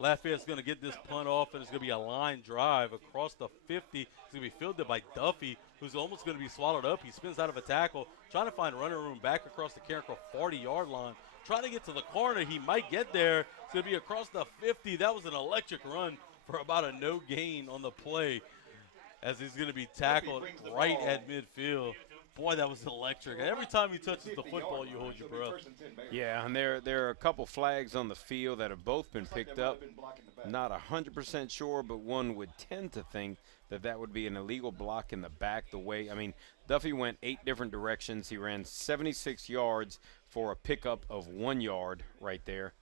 Lafayette's going to get this punt off, and it's going to be a line drive across the 50. It's going to be fielded by Duffy, who's almost going to be swallowed up. He spins out of a tackle, trying to find running room back across the Carencro 40-yard line. Trying to get to the corner. He might get there. It's going to be across the 50. That was an electric run for about a no gain on the play as he's going to be tackled right at midfield. Boy, that was electric. Every time he touches the football, you hold your breath. Yeah, and there are a couple flags on the field that have both been picked up. Not 100% sure, but one would tend to think that would be an illegal block in the back. I mean, Duffy went 8 different directions. He ran 76 yards for a pickup of 1 yard right there.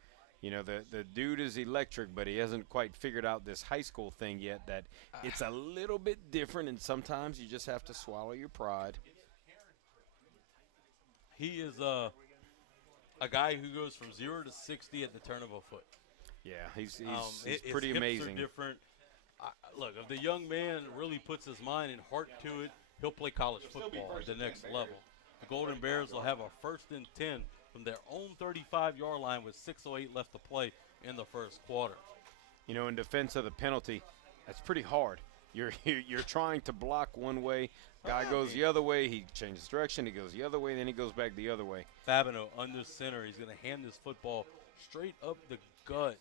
The dude is electric, but he hasn't quite figured out this high school thing yet, that it's a little bit different, and sometimes you just have to swallow your pride. He is a guy who goes from 0 to 60 at the turn of a foot. Yeah, he's pretty amazing. His hips are different. Look, if the young man really puts his mind and heart to it, he'll play college football at the next level. The Golden Bears will have a 1st and 10 from their own 35-yard line with 6:08 left to play in the first quarter. You know, in defense of the penalty, that's pretty hard. You're trying to block one way, guy goes the other way, he changes direction, he goes the other way, then he goes back the other way. Babineau under center. He's going to hand this football straight up the gut.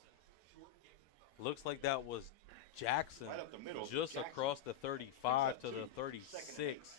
Looks like that was Jackson Right up the middle. just Jackson across the 35 up to the 2, 36,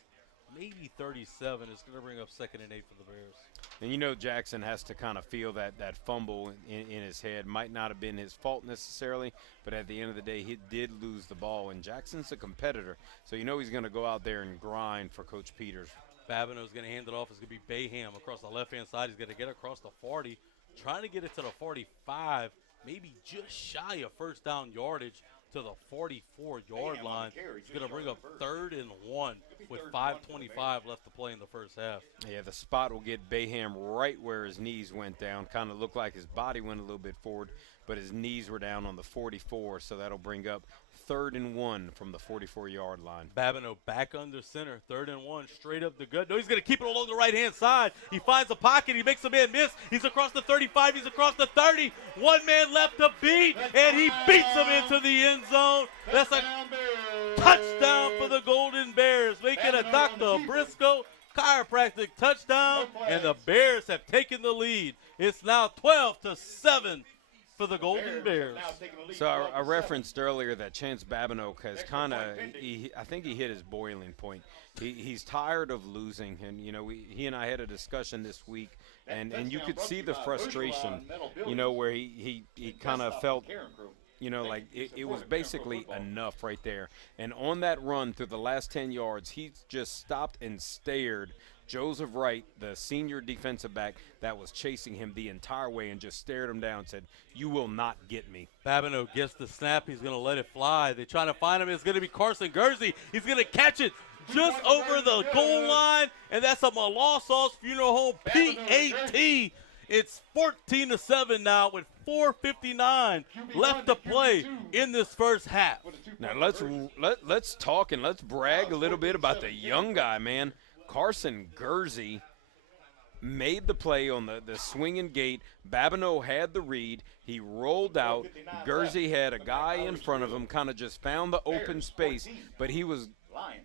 maybe 37. It's going to bring up 2nd and 8 for the Bears. And you know Jackson has to kind of feel that fumble in his head. Might not have been his fault necessarily, but at the end of the day, he did lose the ball. And Jackson's a competitor, so you know he's going to go out there and grind for Coach Peters. Babineau's going to hand it off. It's going to be Bayham across the left-hand side. He's going to get across the 40, trying to get it to the 45, maybe just shy of first down yardage to the 44-yard line. It's going to bring up 3rd and 1 with 5:25 left to play in the first half. Yeah, the spot will get Bayham right where his knees went down. Kind of looked like his body went a little bit forward, but his knees were down on the 44, so that'll bring up 3rd and 1 from the 44-yard line. Babineau back under center, 3rd and 1, straight up the gut. No, he's going to keep it along the right-hand side. He finds a pocket. He makes a man miss. He's across the 35. He's across the 30. One man left to beat, and he beats him into the end zone. That's a touchdown for the Golden Bears, making a Dr. Briscoe chiropractic touchdown, and the Bears have taken the lead. It's now 12-7 for the Golden Bears. So I referenced earlier that Chance Babineau has kind of, I think he hit his boiling point. He's tired of losing, and you know he and I had a discussion this week, and you could see the frustration, you know, where he kind of felt, you know, like it was basically enough right there. And on that run through the last 10 yards, he just stopped and stared Joseph Wright, the senior defensive back that was chasing him the entire way, and just stared him down and said, "You will not get me." Babineau gets the snap. He's going to let it fly. They're trying to find him. It's going to be Carson Gursey. He's going to catch it just over the goal line, and that's a Malossos Funeral Home PAT. It's 14-7 now with 4:59 left to play in this first half. Now let's talk and let's brag a little bit about the young guy, man. Carson Gursey made the play on the swinging gate. Babineau had the read. He rolled out. Gursey had a guy in front of him, kind of just found the open space, but he was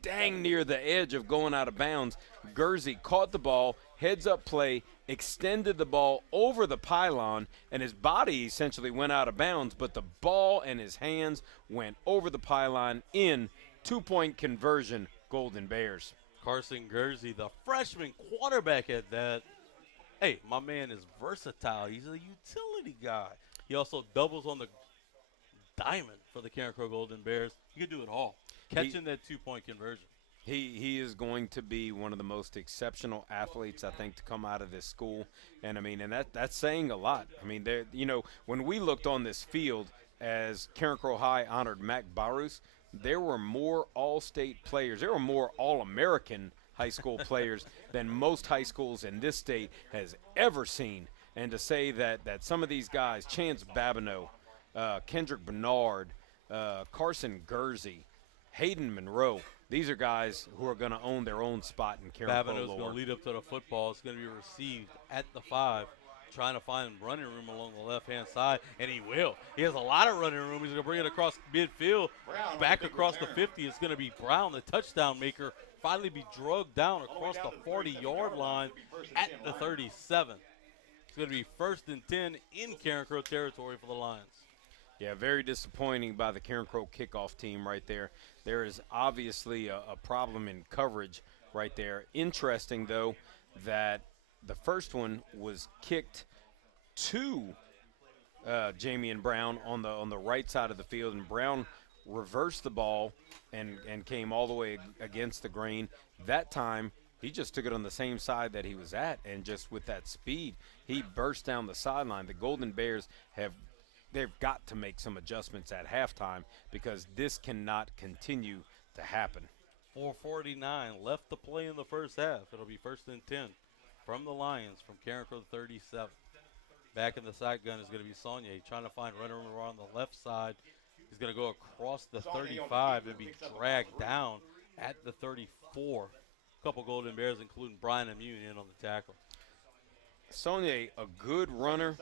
dang near the edge of going out of bounds. Gursey caught the ball, heads up play, extended the ball over the pylon, and his body essentially went out of bounds, but the ball and his hands went over the pylon in. 2-point conversion, Golden Bears. Carson Gursey, the freshman quarterback at that. Hey, my man is versatile. He's a utility guy. He also doubles on the diamond for the Carencro Golden Bears. He can do it all. Catching that 2-point conversion. He is going to be one of the most exceptional athletes, I think, to come out of this school. And, I mean, and that's saying a lot. I mean, you know, when we looked on this field as Carencro High honored Mac Barus, there were more all-state players. There were more all-American high school players than most high schools in this state has ever seen. And to say that some of these guys, Chance Babineau, Kendrick Bernard, Carson Gursey, Hayden Monroe, these are guys who are going to own their own spot in Carencro Babineau's lore. going to lead up to the football. It's going to be received at the 5. Trying to find running room along the left-hand side, and he will. He has a lot of running room. He's going to bring it across midfield, back across the 50. It's going to be Brown, the touchdown maker, finally be drugged down across the 40-yard line at the 37. It's going to be 1st and 10 in Carencro territory for the Lions. Yeah, very disappointing by the Carencro kickoff team right there. There is obviously a problem in coverage right there. Interesting, though, that the first one was kicked to Jamie Brown on the right side of the field, and Brown reversed the ball and came all the way against the grain. That time, he just took it on the same side that he was at, and just with that speed, he burst down the sideline. The Golden Bears they've got to make some adjustments at halftime because this cannot continue to happen. 4:49 left to play in the first half. It'll be 1st and 10 from the Lions from Carencro 37. Back in the shotgun is going to be Saunier trying to find running room around the left side. He's going to go across the 35 and be dragged down at the 34. couple Golden Bears, including Brian Immune, in on the tackle. Saunier, a good runner.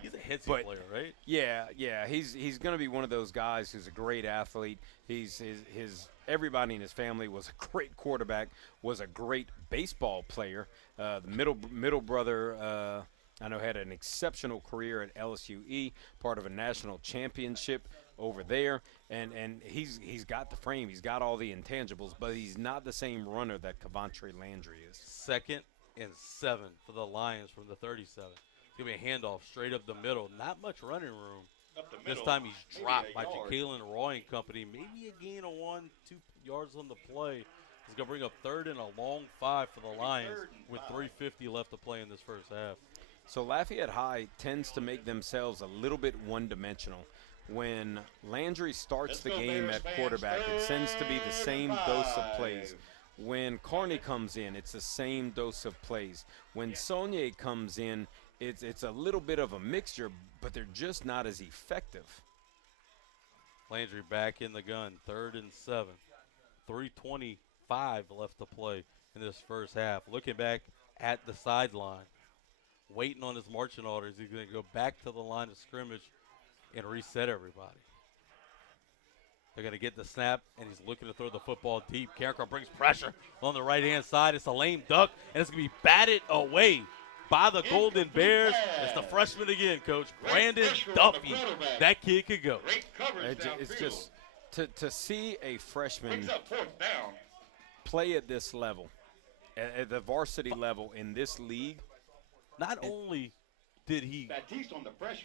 He's a hitsy But- player, right? Yeah. He's going to be one of those guys who's a great athlete. His everybody in his family was a great quarterback, was a great baseball player. The middle brother, I know, had an exceptional career at LSUE, part of a national championship over there, and he's got the frame, he's got all the intangibles, but he's not the same runner that Carencro Landry is. 2nd and 7 for the Lions from the 37. It's going to be a handoff straight up the middle. Not much running room. This time he's dropped by Jalen Roy and company. Maybe a gain of 1-2 yards on the play. He's going to bring up 3rd and a long 5 for the Lions with 3:50 left to play in this first half. So Lafayette High tends to make themselves a little bit one-dimensional. When Landry starts the game at quarterback, it tends to be the same dose of plays. When Carney comes in, it's the same dose of plays. When Saunier comes in, it's a little bit of a mixture, but they're just not as effective. Landry back in the gun, 3rd and 7. 3:25 left to play in this first half. Looking back at the sideline, waiting on his marching orders. He's going to go back to the line of scrimmage and reset everybody. They're going to get the snap, and he's looking to throw the football deep. Carencro brings pressure on the right-hand side. It's a lame duck, and it's going to be batted away by the Golden Bears. It's the freshman again, Coach. Brandon Duffy. That kid could go. It's just to see a freshman play at this level, at the varsity level in this league. Not only did he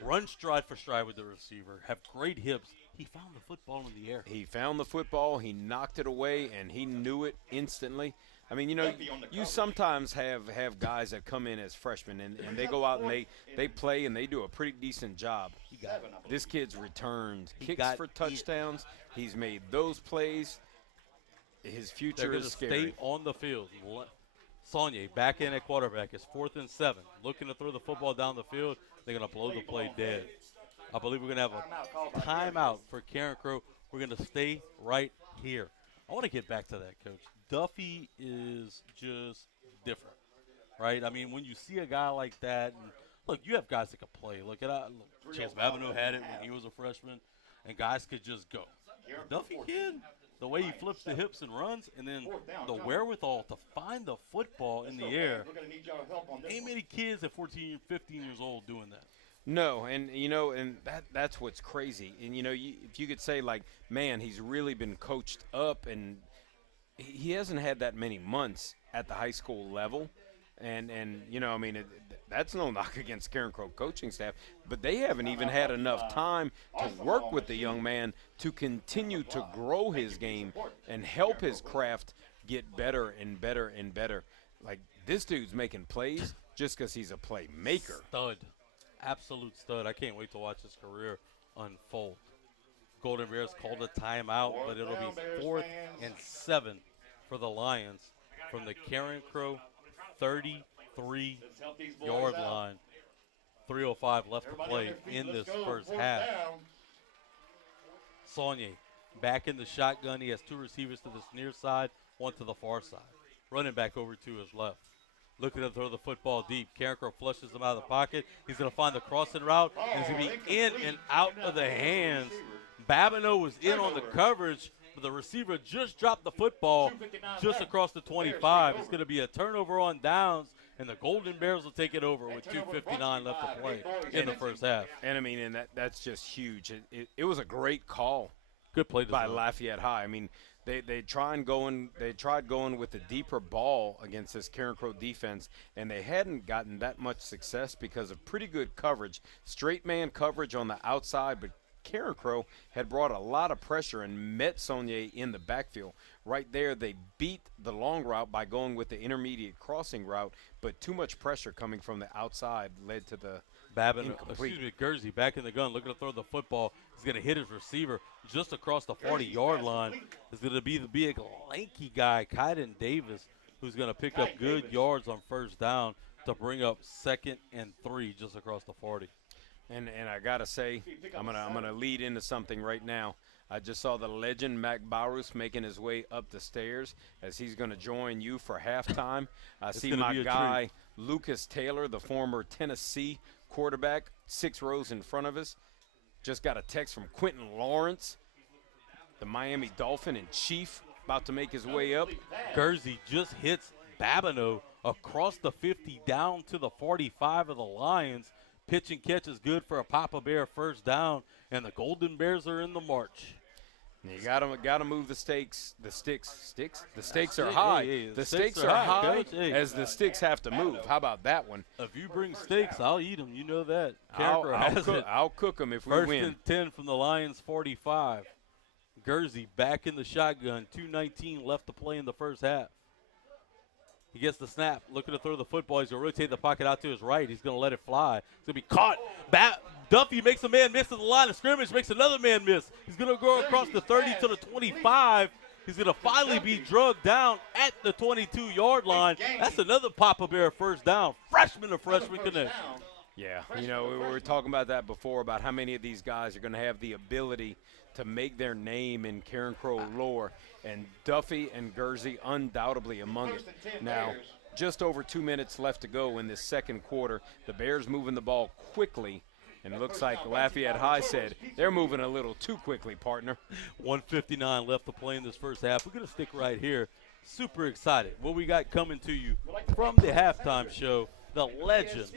run stride for stride with the receiver, have great hips, he found the football in the air. He found the football, he knocked it away, and he knew it instantly. I mean, you sometimes have guys that come in as freshmen, and they go out and they play, and they do a pretty decent job. This kid's returned kicks for touchdowns. He's made those plays. His future is scary. They're going to stay on the field. Saunier back in at quarterback. It's 4th and 7. Looking to throw the football down the field. They're going to blow the play dead. I believe we're going to have a timeout for Carencro. We're going to stay right here. I want to get back to that, Coach. Duffy is just different, right? I mean, when you see a guy like that, and look, you have guys that can play. Look, Chance Babineau had it when he was a freshman, and guys could just go. Duffy kid, the way he flips the hips and runs, and then the wherewithal to find the football in the air. Ain't many kids at 14, 15 years old doing that. No, and that's what's crazy. And if you could say, like, man, he's really been coached up, and he hasn't had that many months at the high school level. And I mean, that's no knock against Carencro coaching staff, but they haven't even had enough time to work with the young man to continue to grow his game and help his craft get better and better and better. Like, this dude's making plays just because he's a playmaker. Stud. Absolute stud. I can't wait to watch his career unfold. Golden Bears called a timeout, but it'll be 4th and 7 for the Lions from the Carencro 33-yard line. 3:05 left to play in this first half. Saunier back in the shotgun. He has 2 receivers to this near side, 1 to the far side. Running back over to his left. Looking to throw the football deep. Carencro flushes him out of the pocket. He's going to find the crossing route. And he's going to be in and out of the hands. Babineau was in on the coverage, but the receiver just dropped the football just across the 25. It's going to be a turnover on downs, and the Golden Bears will take it over with 2:59 left to play in the first half. And, I mean, and that's just huge. It was a great call. Good play by design. Lafayette High. I mean, they tried going with the deeper ball against this Carencro defense, and they hadn't gotten that much success because of pretty good coverage, straight man coverage on the outside. But Carencro had brought a lot of pressure and met Saunier in the backfield. Right there, they beat the long route by going with the intermediate crossing route, but too much pressure coming from the outside led to the Gursey back in the gun, looking to throw the football. He's going to hit his receiver just across the 40-yard line. It's going to be the big, lanky guy, Kaiden Davis, who's going to pick up good yards on first down to bring up 2nd and 3 just across the 40. And I gotta say, I'm gonna lead into something right now. I just saw the legend Mac Barus making his way up the stairs as he's going to join you for halftime. I see gonna my be a guy Lucas Taylor, the former Tennessee quarterback, 6 rows in front of us. Just got a text from Quentin Lawrence, the Miami Dolphin and Chief, about to make his way up. Guernsey just hits Babineau across the 50 down to the 45 of the Lions. Pitch and catch is good for a Papa Bear first down, and the Golden Bears are in the march. You gotta move the stakes. The stakes are high. Hey, the stakes are high Coach. Hey. as the sticks have to move. How about that one? If you bring steaks, I'll eat them. You know that. I'll, Carencro I'll, has cook, it. I'll cook them if we First win. and 10 from the Lions 45. Guernsey back in the shotgun. 2:19 left to play in the first half. He gets the snap, looking to throw the football. He's going to rotate the pocket out to his right. He's going to let it fly. It's going to be caught. Duffy makes a man miss at the line of scrimmage, makes another man miss. He's going to go across the 30 to the 25. He's going to finally be drugged down at the 22-yard line. That's another Papa Bear first down. Freshman to freshman connection. Yeah, we were talking about that before, about how many of these guys are going to have the ability to make their name in Carencro lore, and Duffy and Guernsey undoubtedly among it. Now, just over 2 minutes left to go in this second quarter. The Bears moving the ball quickly, and it looks like Lafayette High said they're moving a little too quickly, partner. 1:59 left to play in this first half. We're going to stick right here. Super excited. What we got coming to you from the halftime show, the legend,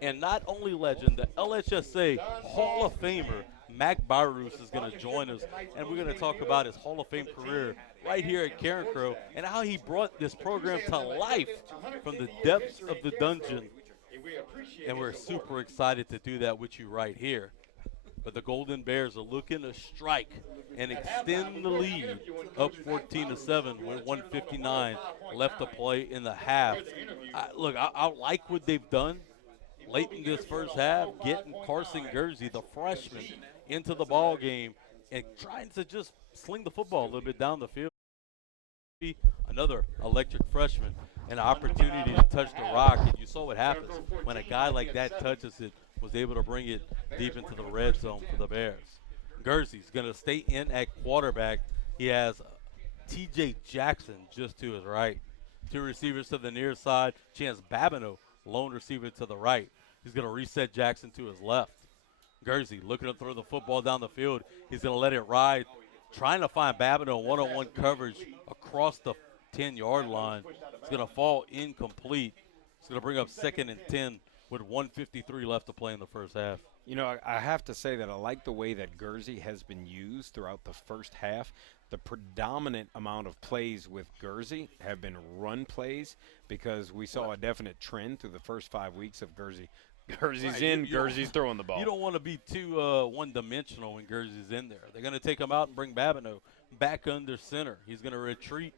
and not only legend, the LHSA Hall of Famer, Mac Barus, is going to join us, and we're going to talk about his Hall of Fame career right here at Carencro and how he brought this program to life from the depths of the dungeon. And we're super excited to do that with you right here. But the Golden Bears are looking to strike and extend the lead up 14-7 with 1:59 left to play in the half. I like what they've done late in this first half, getting Carson Guernsey, the freshman, into the ball game and trying to just sling the football a little bit down the field. Another electric freshman, an opportunity to touch the rock, and you saw what happens when a guy like that touches it, was able to bring it deep into the red zone for the Bears. Guernsey's going to stay in at quarterback. He has T.J. Jackson just to his right. 2 receivers to the near side. Chance Babineau, lone receiver to the right. He's going to reset Jackson to his left. Guernsey looking to throw the football down the field. He's going to let it ride, trying to find Babineau one-on-one coverage across the 10-yard line. It's going to fall incomplete. It's going to bring up 2nd and 10 with 1:53 left to play in the first half. I have to say that I like the way that Guernsey has been used throughout the first half. The predominant amount of plays with Guernsey have been run plays, because we saw a definite trend through the first 5 weeks of Guernsey. Guernsey's in, Guernsey's throwing the ball. You don't want to be too one-dimensional when Guernsey's in there. They're going to take him out and bring Babineau back under center. He's going to retreat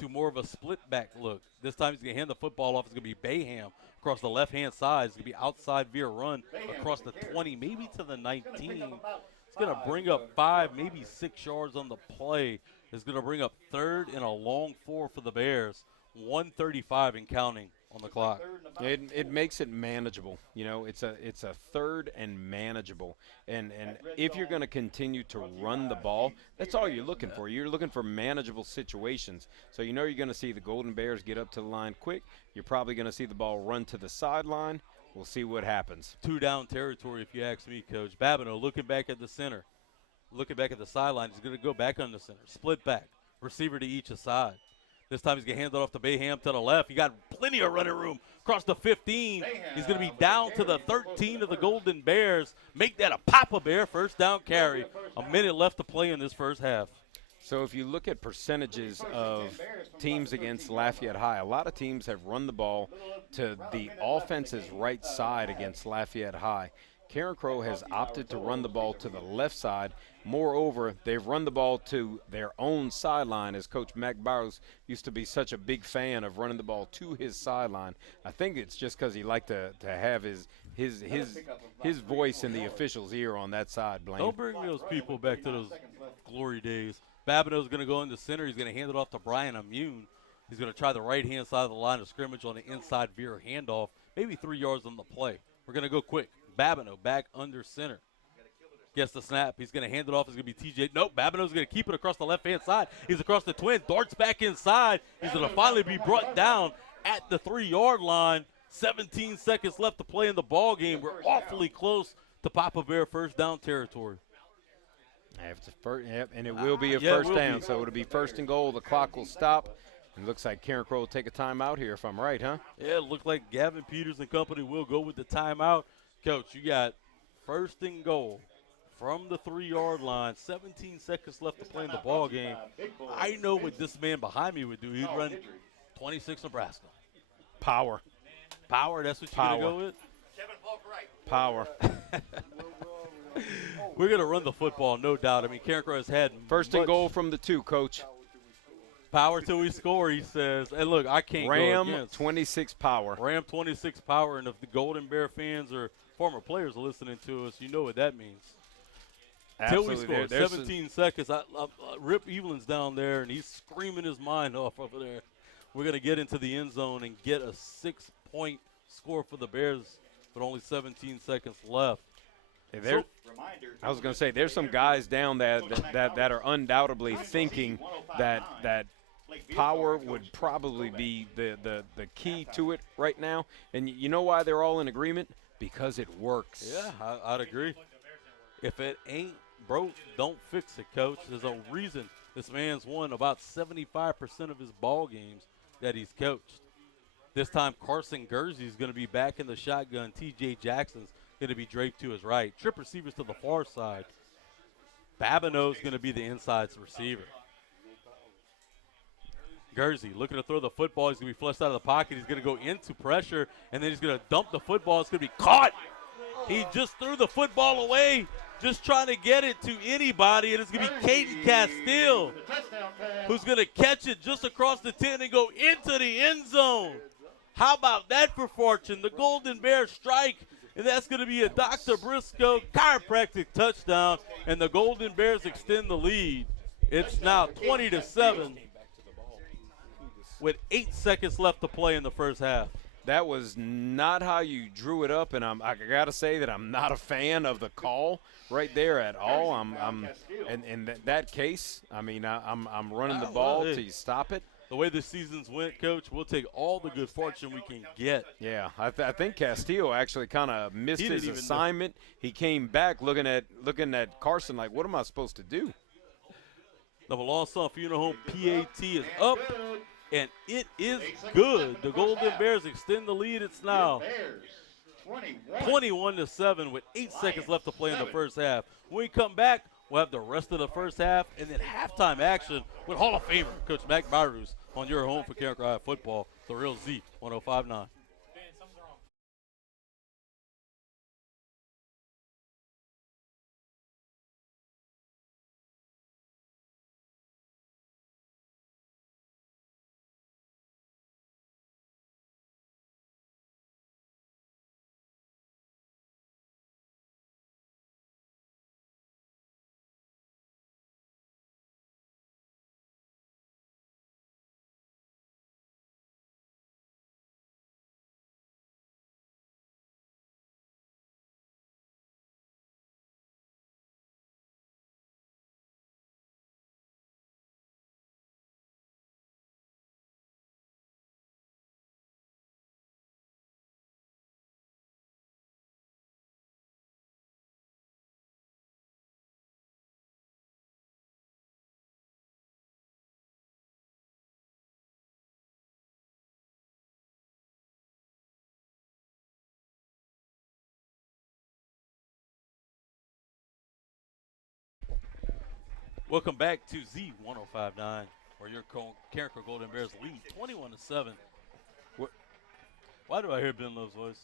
to more of a split-back look. This time he's going to hand the football off. It's going to be Bayham across the left-hand side. It's going to be outside via run across the 20, maybe to the 19. It's going to bring up 5, maybe 6 yards on the play. It's going to bring up 3rd and a long 4 for the Bears. 1:35 and counting on the clock. It makes it manageable. It's a 3rd and manageable. And if you're going to continue to run the ball, that's all you're looking for. You're looking for manageable situations. So you're going to see the Golden Bears get up to the line quick. You're probably going to see the ball run to the sideline. We'll see what happens. 2-down territory, if you ask me, Coach. Babineau looking back at the center, looking back at the sideline. He's going to go back on the center, split back, receiver to each side. This time he's going to hand it off to Bayham to the left. He got plenty of running room across the 15. He's going to be down to the 13 of the Golden Bears. Make that a Papa Bear first down carry. A minute left to play in this first half. So if you look at percentages of teams against Lafayette High, a lot of teams have run the ball to the offense's right side against Lafayette High. Carencro has opted to run the ball to the left side. Moreover, they've run the ball to their own sideline, as Coach Mac Barrows used to be such a big fan of running the ball to his sideline. I think it's just because he liked to have his voice in the official's ear on that side, Blaine. Don't bring those people back to those glory days. Babineau's going to go in the center. He's going to hand it off to Brian Amune. He's going to try the right-hand side of the line of scrimmage on the inside veer handoff, maybe 3 yards on the play. We're going to go quick. Babineau back under center. Gets the snap. He's going to hand it off. It's going to be TJ. Nope, Babineau's going to keep it across the left-hand side. He's across the twin. Darts back inside. He's going to finally be brought down at the 3-yard line. 17 seconds left to play in the ball game. We're awfully close to Papa Bear first down territory. And it will be a first down, so it'll be first and goal. The clock will stop. It looks like Carencro will take a timeout here, if I'm right, huh? Yeah, it looks like Gavin Peters and company will go with the timeout. Coach, you got first and goal from the 3-yard line. 17 seconds left to play in the ball game. I know what this man behind me would do. He'd run 26 Nebraska. Power. Power, that's what you're going to go with? Power. We're going to run the football, no doubt. I mean, Carencro has had First and goal from the 2, Coach. Power till we score, he says. And look, I can't Ram go against 26 power. Ram 26 power, and if the Golden Bear fans or former players are listening to us, you know what that means. Absolutely. Till we score, 17 seconds. Rip Evelyn's down there, and he's screaming his mind off over there. We're going to get into the end zone and get a 6-point score for the Bears with only 17 seconds left. I was going to say, there's some guys down that are undoubtedly thinking that power would probably be the key to it right now. And you know why they're all in agreement? Because it works. Yeah, I'd agree. If it ain't broke, don't fix it, Coach. There's a reason this man's won about 75% of his ball games that he's coached. This time, Carson Gursey is going to be back in the shotgun. T.J. Jackson's going to be draped to his right. Trip receivers to the far side. Babineau's going to be the inside receiver. Gursey looking to throw the football. He's going to be flushed out of the pocket. He's going to go into pressure, and then he's going to dump the football. It's going to be caught. He just threw the football away, just trying to get it to anybody, and it's going to be Caden Castile who's going to catch it just across the 10 and go into the end zone. How about that for fortune? The Golden Bears strike, and that's going to be a Dr. Briscoe chiropractic touchdown, and the Golden Bears extend the lead. It's now 20-7 with 8 seconds left to play in the first half. That was not how you drew it up, and I got to say that I'm not a fan of the call right there at all. In that case, I mean, I'm running the ball till you stop it. The way the seasons went, Coach, we'll take all the good fortune we can get. Yeah, I think Castillo actually kind of missed his assignment. He came back looking at Carson like, what am I supposed to do? The Melanson Funeral Home PAT is up, and it is good. The Golden Bears extend the lead. It's now 21-7 with 8 seconds left to play in the first half. When we come back, we'll have the rest of the first half and then halftime action with Hall of Famer Coach Mac Barus on your home for Carencro High football, The Real Z 105.9. Welcome back to Z 105.9, where your Carencro Golden Bears lead 21-7. Why do I hear Ben Love's voice?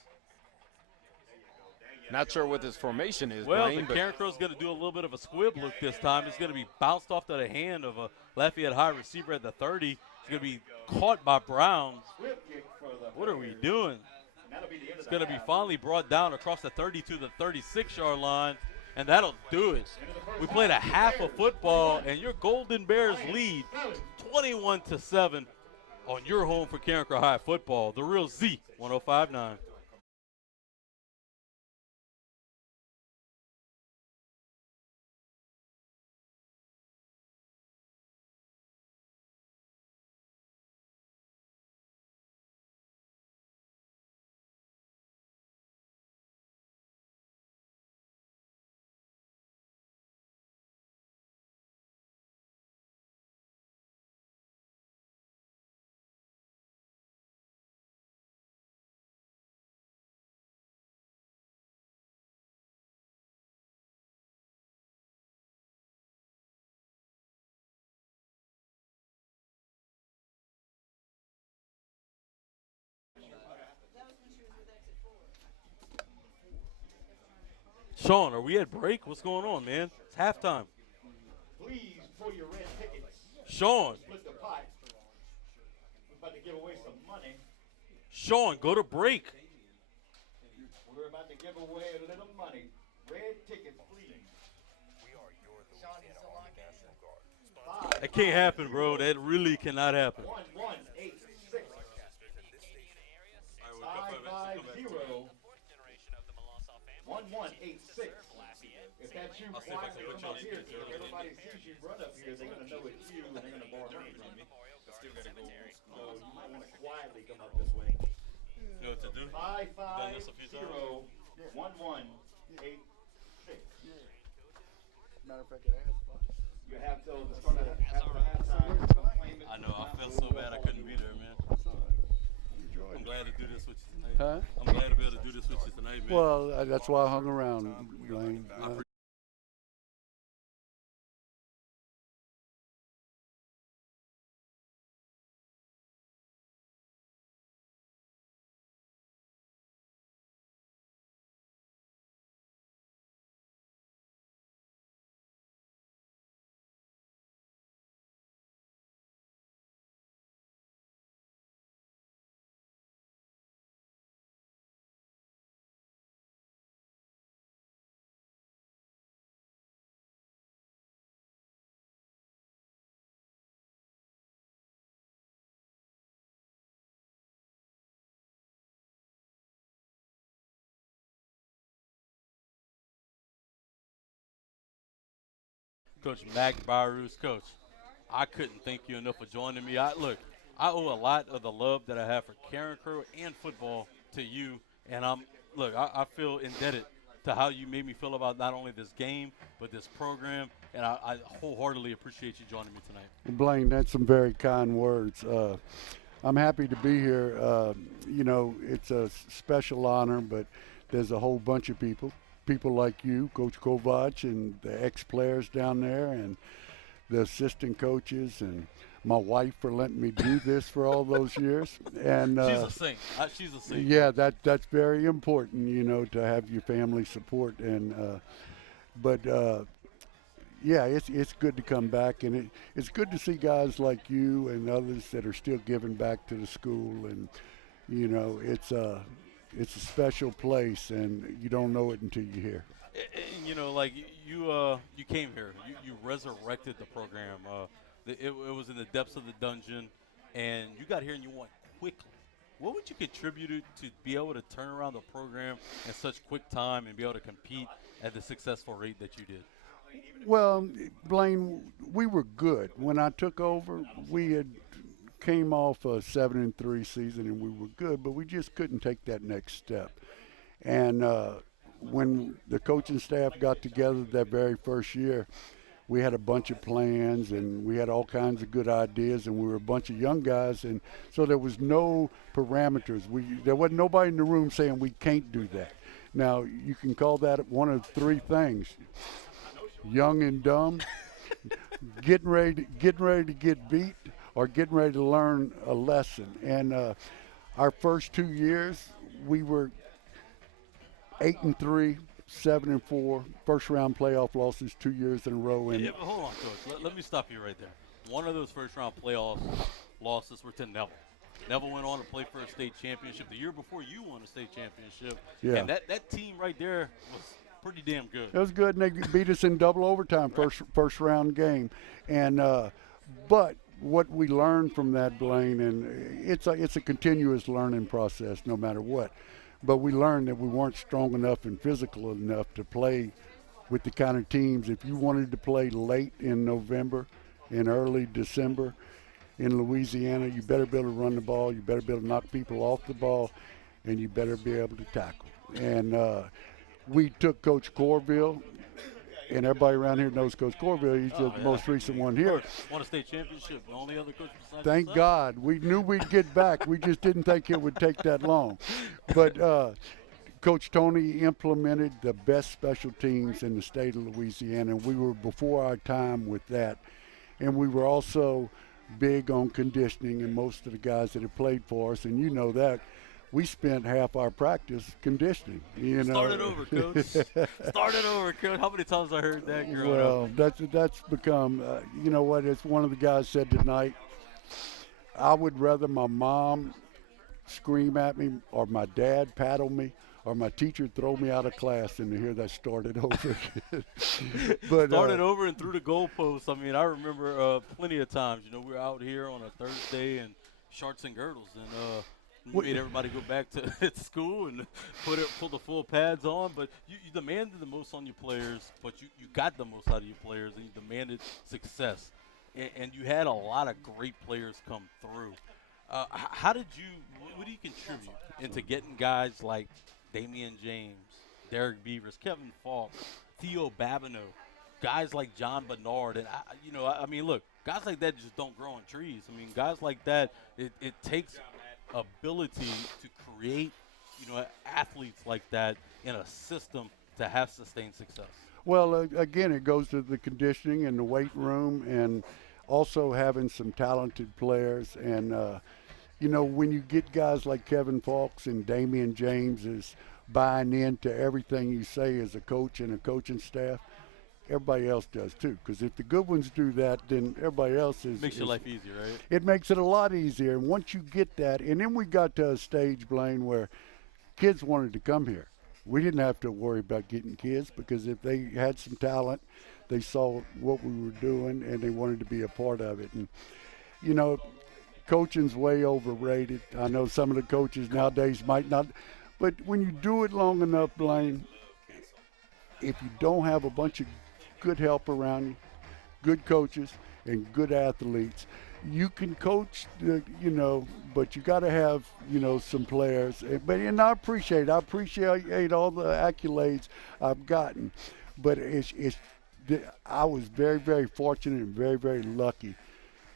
Not sure what this formation is, well, Blaine, the Carencro's going to do a little bit of a squib look this time. It's going to be bounced off to the hand of a Lafayette High receiver at the 30. It's going to be caught by Brown. What are we doing? It's going to be finally brought down across the 30 to the 36-yard line, and that'll do it. We played a half of football, and your Golden Bears lead 21-7 on your home for Carencro High football, The Real Z 105.9. Sean, are we at break? What's going on, man? It's halftime. Please pull your red tickets. Sean, Split the pot. We're about to give away some money. Sean, go to break. We're about to give away a little money. Red tickets, please. That can't happen, bro. That really cannot happen. 1186 550 1186. If that's you, I'll see if I quietly can put come you on up here. speaker. So if everybody sees you run up here, they're gonna know it's you, and they're gonna borrow money from you. So you might want to quietly come up this way. You know what to do? Done this a few 550 times. 1186. Matter of fact, it has fun. You have till the start of halftime. Claim it. I know. I felt so bad I couldn't be there, man. It's all right. Enjoy I'm it. glad to do this with you tonight. Huh? I'm glad to be able to do this with you tonight, man. Well, that's why I hung around, Blaine. Coach Mac Barus, Coach, I couldn't thank you enough for joining me. I owe a lot of the love that I have for Carencro and football to you, and I feel indebted to how you made me feel about not only this game but this program, and I wholeheartedly appreciate you joining me tonight. Blaine, that's some very kind words. I'm happy to be here. It's a special honor, but there's a whole bunch of people like you, Coach Kovac, and the ex-players down there, and the assistant coaches, and my wife for letting me do this for all those years. And She's a saint. She's a saint. yeah, that's very important, to have your family support. And yeah, it's good to come back, and it's good to see guys like you and others that are still giving back to the school. And it's a special place, and you don't know it until you're here. And, you came here, you resurrected the program. It was in the depths of the dungeon, and you got here and you won quickly. What would you contribute to be able to turn around the program in such quick time and be able to compete at the successful rate that you did? Well, Blaine, we were good. When I took over, we had came off a 7-3 season, and we were good, but we just couldn't take that next step. And when the coaching staff got together that very first year, we had a bunch of plans, and we had all kinds of good ideas, and we were a bunch of young guys, and so there was no parameters. There wasn't nobody in the room saying we can't do that. Now, you can call that one of three things: young and dumb, getting ready to get beat, or getting ready to learn a lesson. And our first 2 years, we were 8-3, 7-4, first round playoff losses 2 years in a row. And Yeah, but hold on, Coach. Let me stop you right there. One of those first round playoff losses were to Neville. Neville went on to play for a state championship the year before you won a state championship. Yeah. And that team right there was pretty damn good. it was good, and they beat us in double overtime, first round game. And but what we learned from that, Blaine, and it's a continuous learning process no matter what. But we learned that we weren't strong enough and physical enough to play with the kind of teams. If you wanted to play late in November and early December in Louisiana, you better be able to run the ball, you better be able to knock people off the ball, and you better be able to tackle. And we took Coach Corville, and everybody around here knows Coach Corville. He's the most recent one here. Won a state championship. The only other coach besides Thank yourself. God. We knew we'd get back. We just didn't think it would take that long. But Coach Tony implemented the best special teams in the state of Louisiana, and we were before our time with that. And we were also big on conditioning, and most of the guys that have played for us, and you know that, we spent half our practice conditioning. You know, Start it over, Coach. Start it over, Coach. How many times I heard that growing up? well, that's become. You know what? It's one of the guys said tonight. I would rather my mom scream at me, or my dad paddle me, or my teacher throw me out of class than to hear that started over again. But Started over and through the goalposts. I mean, I remember plenty of times. You know, we were out here on a Thursday in shorts and girdles, and we made everybody go back to school and pull the full pads on. But you demanded the most on your players, but you got the most out of your players, and you demanded success. And you had a lot of great players come through. How did you? What do you contribute into getting guys like Damian James, Derek Beavers, Kevin Falk, Theo Babineau, guys like John Bernard, and I mean, look, guys like that just don't grow on trees. I mean, guys like that, it takes ability to create, athletes like that in a system to have sustained success. well, again, it goes to the conditioning and the weight room, and also having some talented players. And when you get guys like Kevin Falks and Damian James is buying into everything you say as a coach and a coaching staff, everybody else does too. Because if the good ones do that, then everybody else Makes your life easier, right? It makes it a lot easier. And once you get that, and then we got to a stage, Blaine, where kids wanted to come here. We didn't have to worry about getting kids, because if they had some talent, they saw what we were doing and they wanted to be a part of it. And coaching's way overrated. I know some of the coaches nowadays might not, but when you do it long enough, Blaine, if you don't have a bunch of good help around you, good coaches, and good athletes, you can coach, but you got to have, some players. And I appreciate all the accolades I've gotten, but I was very, very fortunate and very, very lucky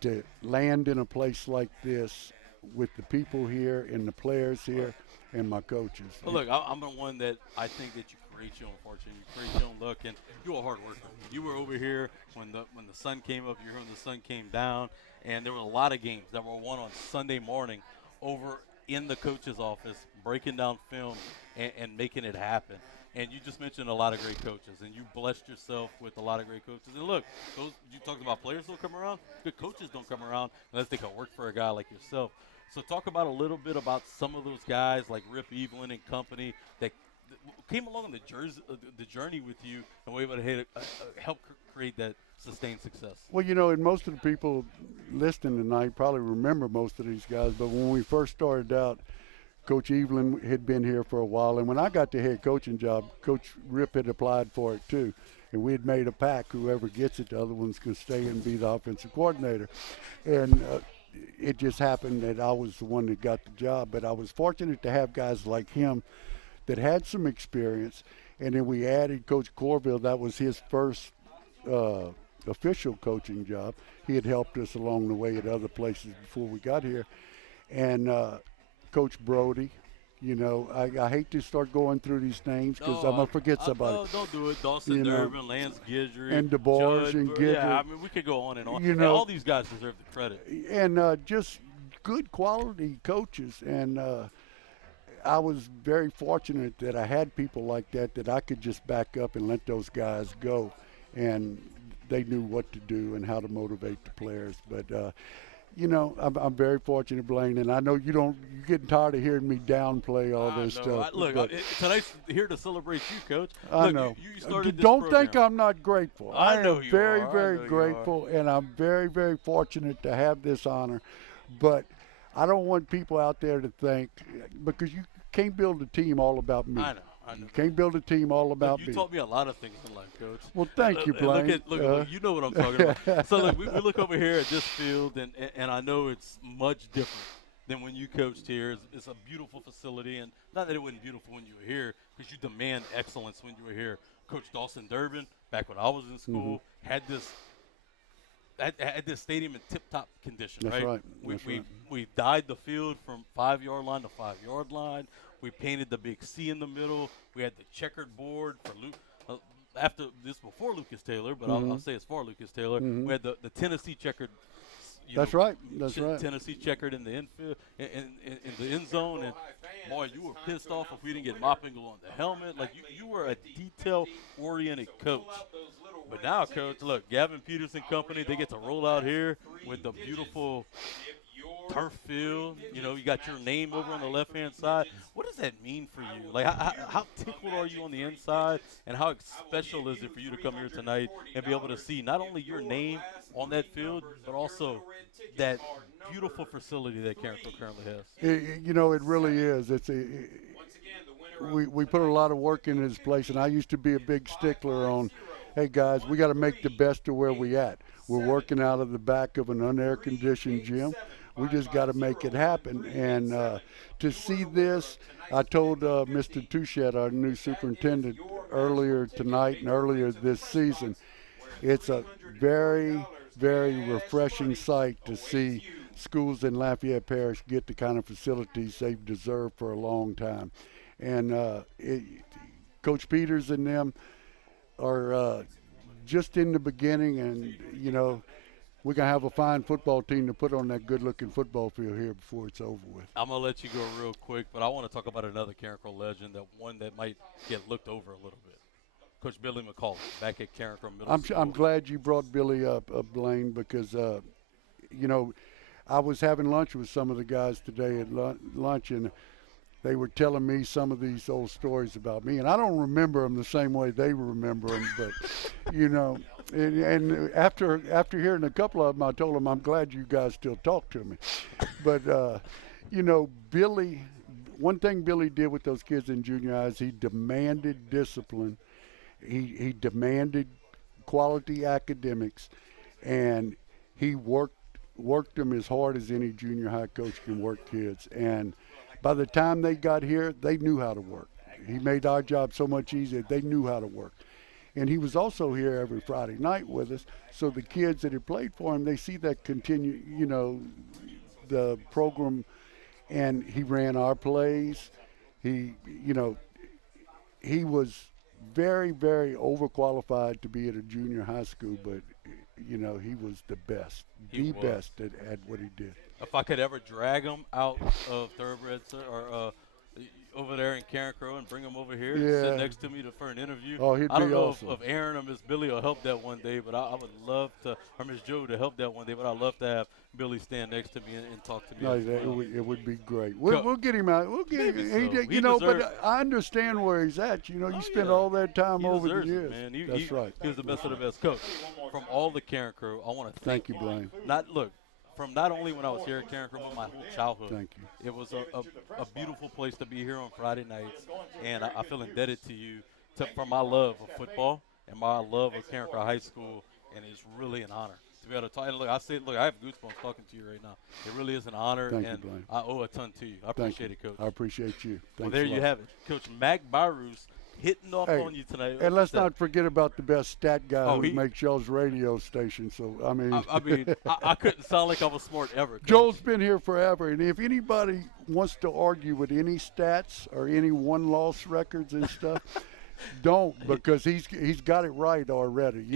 to land in a place like this with the people here and the players here and my coaches. Well, look, I'm the one that I think that you create your own fortune, you create your own luck, and you're a hard worker. You were over here when the sun came up, you were here when the sun came down, and there were a lot of games that were won on Sunday morning over in the coach's office, breaking down film and making it happen. And you just mentioned a lot of great coaches, and you blessed yourself with a lot of great coaches. And look, you talked about players don't come around. Good coaches don't come around unless they can work for a guy like yourself. So talk about a little bit about some of those guys like Rip Evelyn and company that came along the journey with you and were able to help create that sustained success. Well, and most of the people listening tonight probably remember most of these guys, but when we first started out, Coach Evelyn had been here for a while, and when I got the head coaching job, Coach Rip had applied for it too. And we had made a pact, whoever gets it, the other one's going to stay and be the offensive coordinator. And it just happened that I was the one that got the job, but I was fortunate to have guys like him that had some experience. And then we added Coach Corville. That was his first official coaching job. He had helped us along the way at other places before we got here. And Coach Brody, I hate to start going through these names because I'm going to forget somebody. No, don't do it. Dawson Durbin, Lance Guidry. And DeBoers and Guidry. Yeah, I mean, we could go on and on. And all these guys deserve the credit. And just good quality coaches. And I was very fortunate that I had people like that I could just back up and let those guys go. And they knew what to do and how to motivate the players. But, I'm very fortunate, Blaine, and I know you're getting tired of hearing me downplay all this stuff. Tonight's here to celebrate you, Coach. I know. You started this Don't program. think I'm not grateful. I know am you very, are. very grateful, and I'm very, very fortunate to have this honor. But I don't want people out there to think, because you can't build a team all about me. I know. You can't build a team all about me. You taught me a lot of things in life, Coach. Well, thank you, Blaine. Look, you know what I'm talking about. So, look, we look over here at this field, and I know it's much different than when you coached here. It's a beautiful facility, and not that it wasn't beautiful when you were here, because you demand excellence when you were here. Coach Dawson Durbin, back when I was in school, had this stadium in tip-top condition, That's right. We dyed the field from 5-yard line to 5-yard line. We painted the big C in the middle. We had the checkered board for Luke. Before Lucas Taylor, but I'll say it's for Lucas Taylor. We had the Tennessee checkered That's right. That's right. Tennessee checkered in the infield, in the end zone, and boy, you were pissed off if we didn't get mopping on the helmet. Like you were a detail-oriented coach. But now, coach, look, Gavin Peters and company, they get to roll out here with the beautiful turf field. You know, you got your name over on the left-hand side. What does that mean for you? Like, how tickled are you on the inside, and how special is it for you to come here tonight and be able to see not only your name on that field, but also that beautiful facility that Carencro currently has? It really is. We put a lot of work into this place, and I used to be a big stickler on, hey guys, we got to make the best of where we at. We're working out of the back of an unair conditioned gym. We just got to make it happen. And to see this, I told Mr. Touchette, our new superintendent, earlier tonight and earlier this season, it's a very, very refreshing sight to see schools in Lafayette Parish get the kind of facilities they've deserved for a long time. And Coach Peters and them are just in the beginning, and, we're going to have a fine football team to put on that good-looking football field here before it's over with. I'm going to let you go real quick, but I want to talk about another Carencro legend, one that might get looked over a little bit. Coach Billy McCall back at Carencro Middle School. I'm glad you brought Billy up, Blaine, because, I was having lunch with some of the guys today at lunch, and they were telling me some of these old stories about me, and I don't remember them the same way they remember them, but, and after hearing a couple of them, I told them, I'm glad you guys still talk to me. But, Billy, one thing Billy did with those kids in junior high is he demanded discipline. He demanded quality academics, and he worked them as hard as any junior high coach can work kids. And by the time they got here, they knew how to work. He made our job so much easier. They knew how to work. And he was also here every Friday night with us, so the kids that had played for him, they see that continue, the program. And he ran our plays. He was very, very overqualified to be at a junior high school, but, he was the best, best at what he did. If I could ever drag him out of Thoroughbred or over there in Carencro and bring him over here and sit next to me for an interview. Oh, he'd I don't be know awesome. if Aaron or Miss Billy will help that one day, but I would love to, or Miss Joe to help that one day, but I'd love to have Billy stand next to me and talk to me. No, as well. it would be great. We'll get him out. We'll get him. He deserves but I understand where he's at. You spend all that time over the deserves it, years. man. That's right. He was the best of the best. Coach, from all the Carencro, I want to Thank you, Blaine. From not only when I was here at Carencro, but my whole childhood. Thank you. It was a beautiful place to be here on Friday nights, and I feel indebted to you for my love of football and my love of Carencro High School, and it's really an honor to be able to talk. And look, I have goosebumps talking to you right now. It really is an honor, Thank you, and Blaine. I owe a ton to you. I appreciate it, Coach. I appreciate you. Well, Thanks there a you lot. have it. Coach Mac Barus hitting off on you tonight. And let's not forget about the best stat guy who he makes y'all's radio station. So, I mean. I couldn't sound like I was smart ever. Coach. Joel's been here forever, and if anybody wants to argue with any stats or any one-loss records and stuff, don't, because he's got it right already.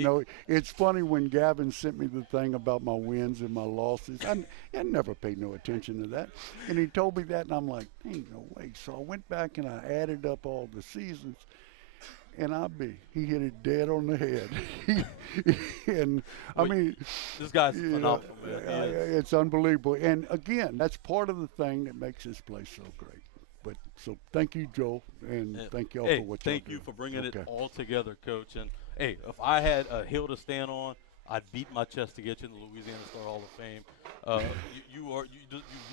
It's funny when Gavin sent me the thing about my wins and my losses. I never paid no attention to that, and he told me that, and I'm like, ain't no way. So I went back and I added up all the seasons, and he hit it dead on the head. And I mean, this guy's phenomenal, man. It's unbelievable. And again, that's part of the thing that makes this place so great. But so thank you, Joel, and thank y'all for what thank y'all you do. for bringing it all together, Coach. And hey, if I had a hill to stand on, I'd beat my chest to get you in the Louisiana Star Hall of Fame. You're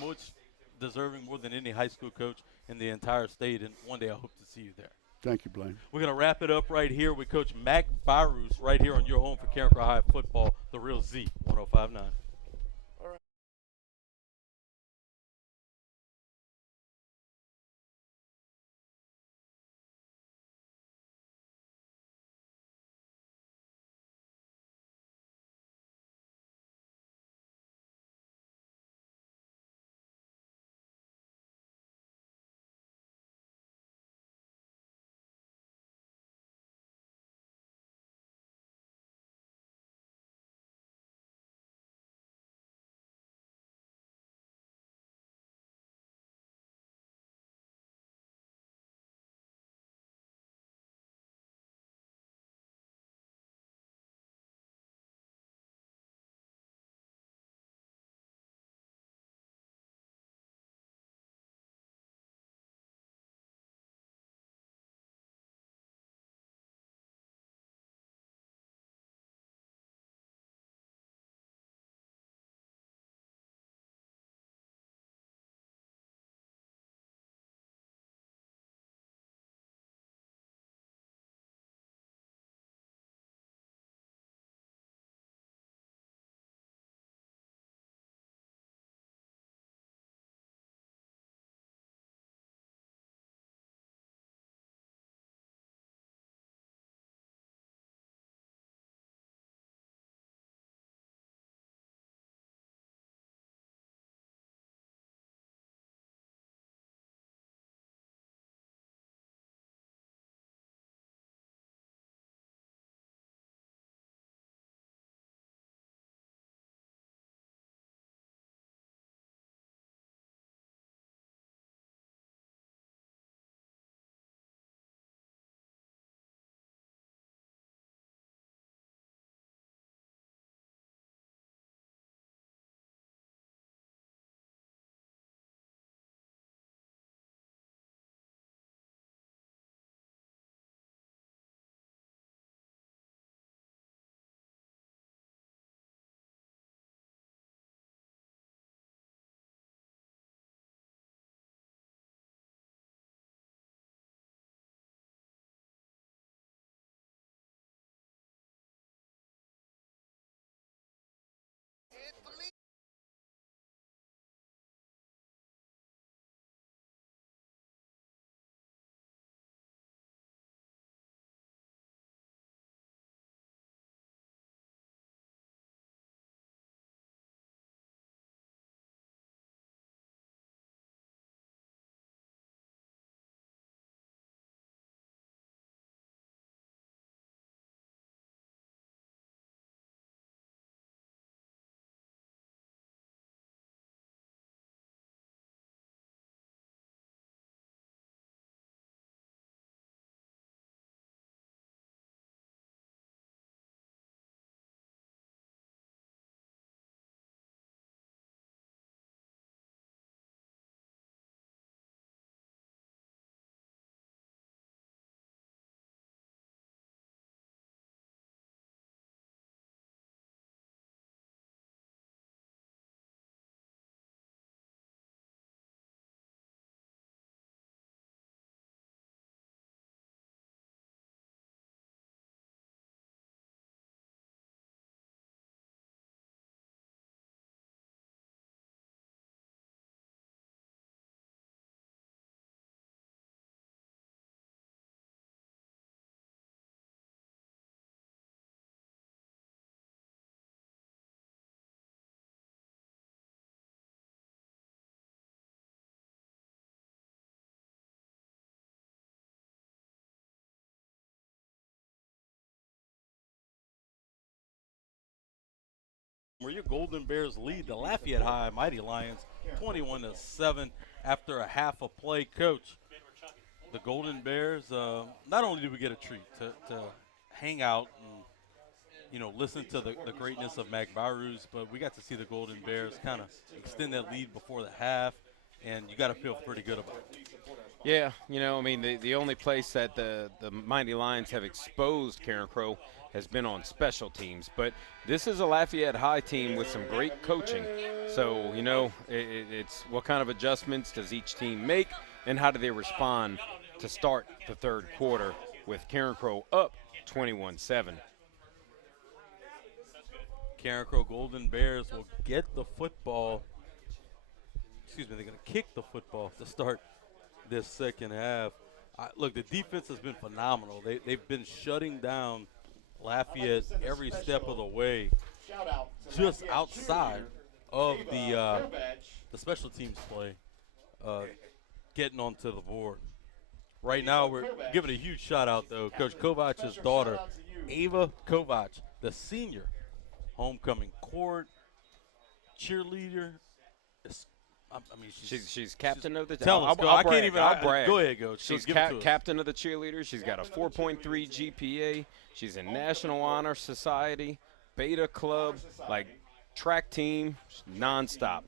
much deserving more than any high school coach in the entire state, and one day I hope to see you there. Thank you, Blaine. We're going to wrap it up right here with Coach Mac Barus right here on your home for Carencro High football, the real Z 105.9. Where your Golden Bears lead the Lafayette High Mighty Lions 21-7 after a half a play. Coach, the Golden Bears, not only did we get a treat to hang out and listen to the greatness of Magbarus, but we got to see the Golden Bears kind of extend that lead before the half, and you got to feel pretty good about it. Yeah, I mean, the only place that the Mighty Lions have exposed Carencro has been on special teams. But this is a Lafayette High team with some great coaching. So, it's what kind of adjustments does each team make, and how do they respond to start the third quarter with Carencro up 21-7. Carencro Golden Bears will get the football. They're going to kick the football to start this second half. Look, the defense has been phenomenal. They've been shutting down Lafayette every step of the way, just outside of the special teams play, getting onto the board. Right now, we're giving a huge shout out, though. Coach Kovach's daughter, Ava Kovach, the senior homecoming court cheerleader. She's captain of the. Tell us, I'll can't even. I'll brag. Go ahead, Coach. She's captain of the cheerleaders. She's got a 4.3 GPA. She's in National Honor Society, Beta Club, like track team, nonstop.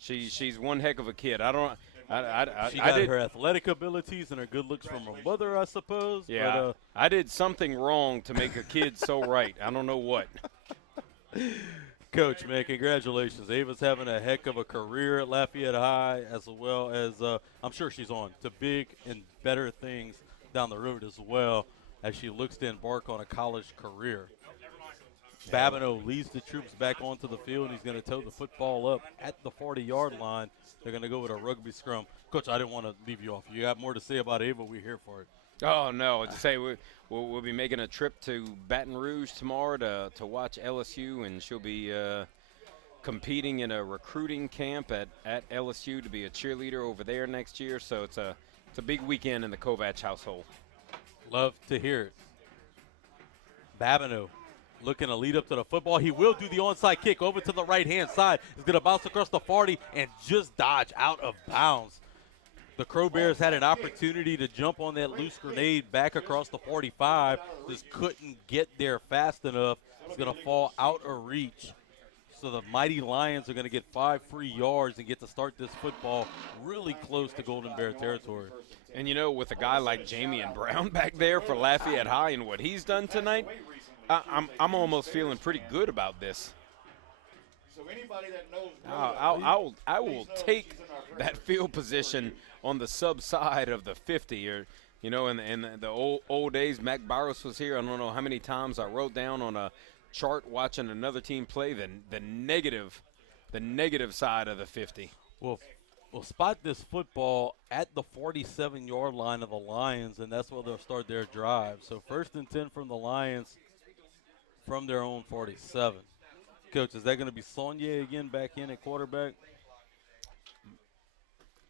She's one heck of a kid. She got her athletic abilities and her good looks from her mother, I suppose. Yeah, but, I did something wrong to make a kid so right. I don't know what. Coach, man, congratulations. Ava's having a heck of a career at Lafayette High, as well as I'm sure she's on to big and better things down the road as well as she looks to embark on a college career. Babineau leads the troops back onto the field. He's going to tote the football up at the 40-yard line. They're going to go with a rugby scrum. Coach, I didn't want to leave you off. You got more to say about Ava. We're here for it. Oh, no. To say we'll be making a trip to Baton Rouge tomorrow to watch LSU, and she'll be competing in a recruiting camp at LSU to be a cheerleader over there next year. So it's a big weekend in the Kovach household. Love to hear it. Babineau looking to lead up to the football. He will do the onside kick over to the right-hand side. He's going to bounce across the 40 and just dodge out of bounds. The Crow Bears had an opportunity to jump on that loose grenade back across the 45. Just couldn't get there fast enough. It's going to fall out of reach. So the Mighty Lions are going to get 5 free yards and get to start this football really close to Golden Bear territory. And, with a guy like Jamie Brown back there for Lafayette High and what he's done tonight, I'm almost feeling pretty good about this. So anybody that knows I will take that field position on the sub side of the 50, or in the old days, Mac Barros was here. I don't know how many times I wrote down on a chart watching another team play than the negative side of the 50. We'll spot this football at the 47-yard line of the Lions, and that's where they'll start their drive. So 1st and 10 from the Lions from their own 47. Coach, is that going to be Saunier again back in at quarterback?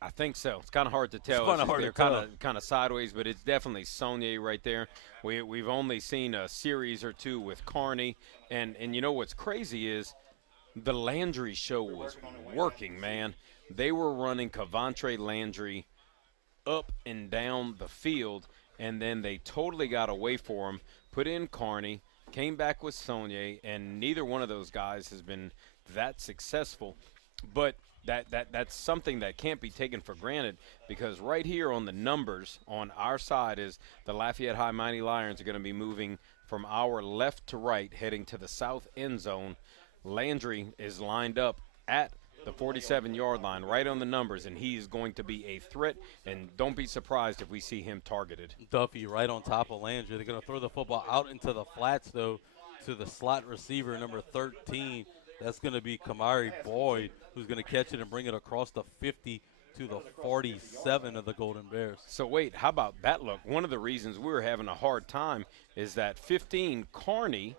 I think so. It's kind of hard to tell. It's kinda hard to They're kind of sideways, but it's definitely Saunier right there. We've only seen a series or two with Carney, and you know what's crazy is the Landry show was working, man. They were running Carencro Landry up and down the field, and then they totally got away for him, put in Carney, came back with Saunier, and neither one of those guys has been that successful. But that's something that can't be taken for granted, because right here on the numbers on our side is the Lafayette High Mighty Lions are going to be moving from our left to right, heading to the south end zone. Landry is lined up at the 47-yard line, right on the numbers, and he's going to be a threat, and don't be surprised if we see him targeted. Duffy right on top of Landry. They're going to throw the football out into the flats, though, to the slot receiver, number 13. That's going to be Kamari Boyd, who's going to catch it and bring it across the 50 to the 47 of the Golden Bears. So wait, how about that look? One of the reasons we were having a hard time is that 15, Carney,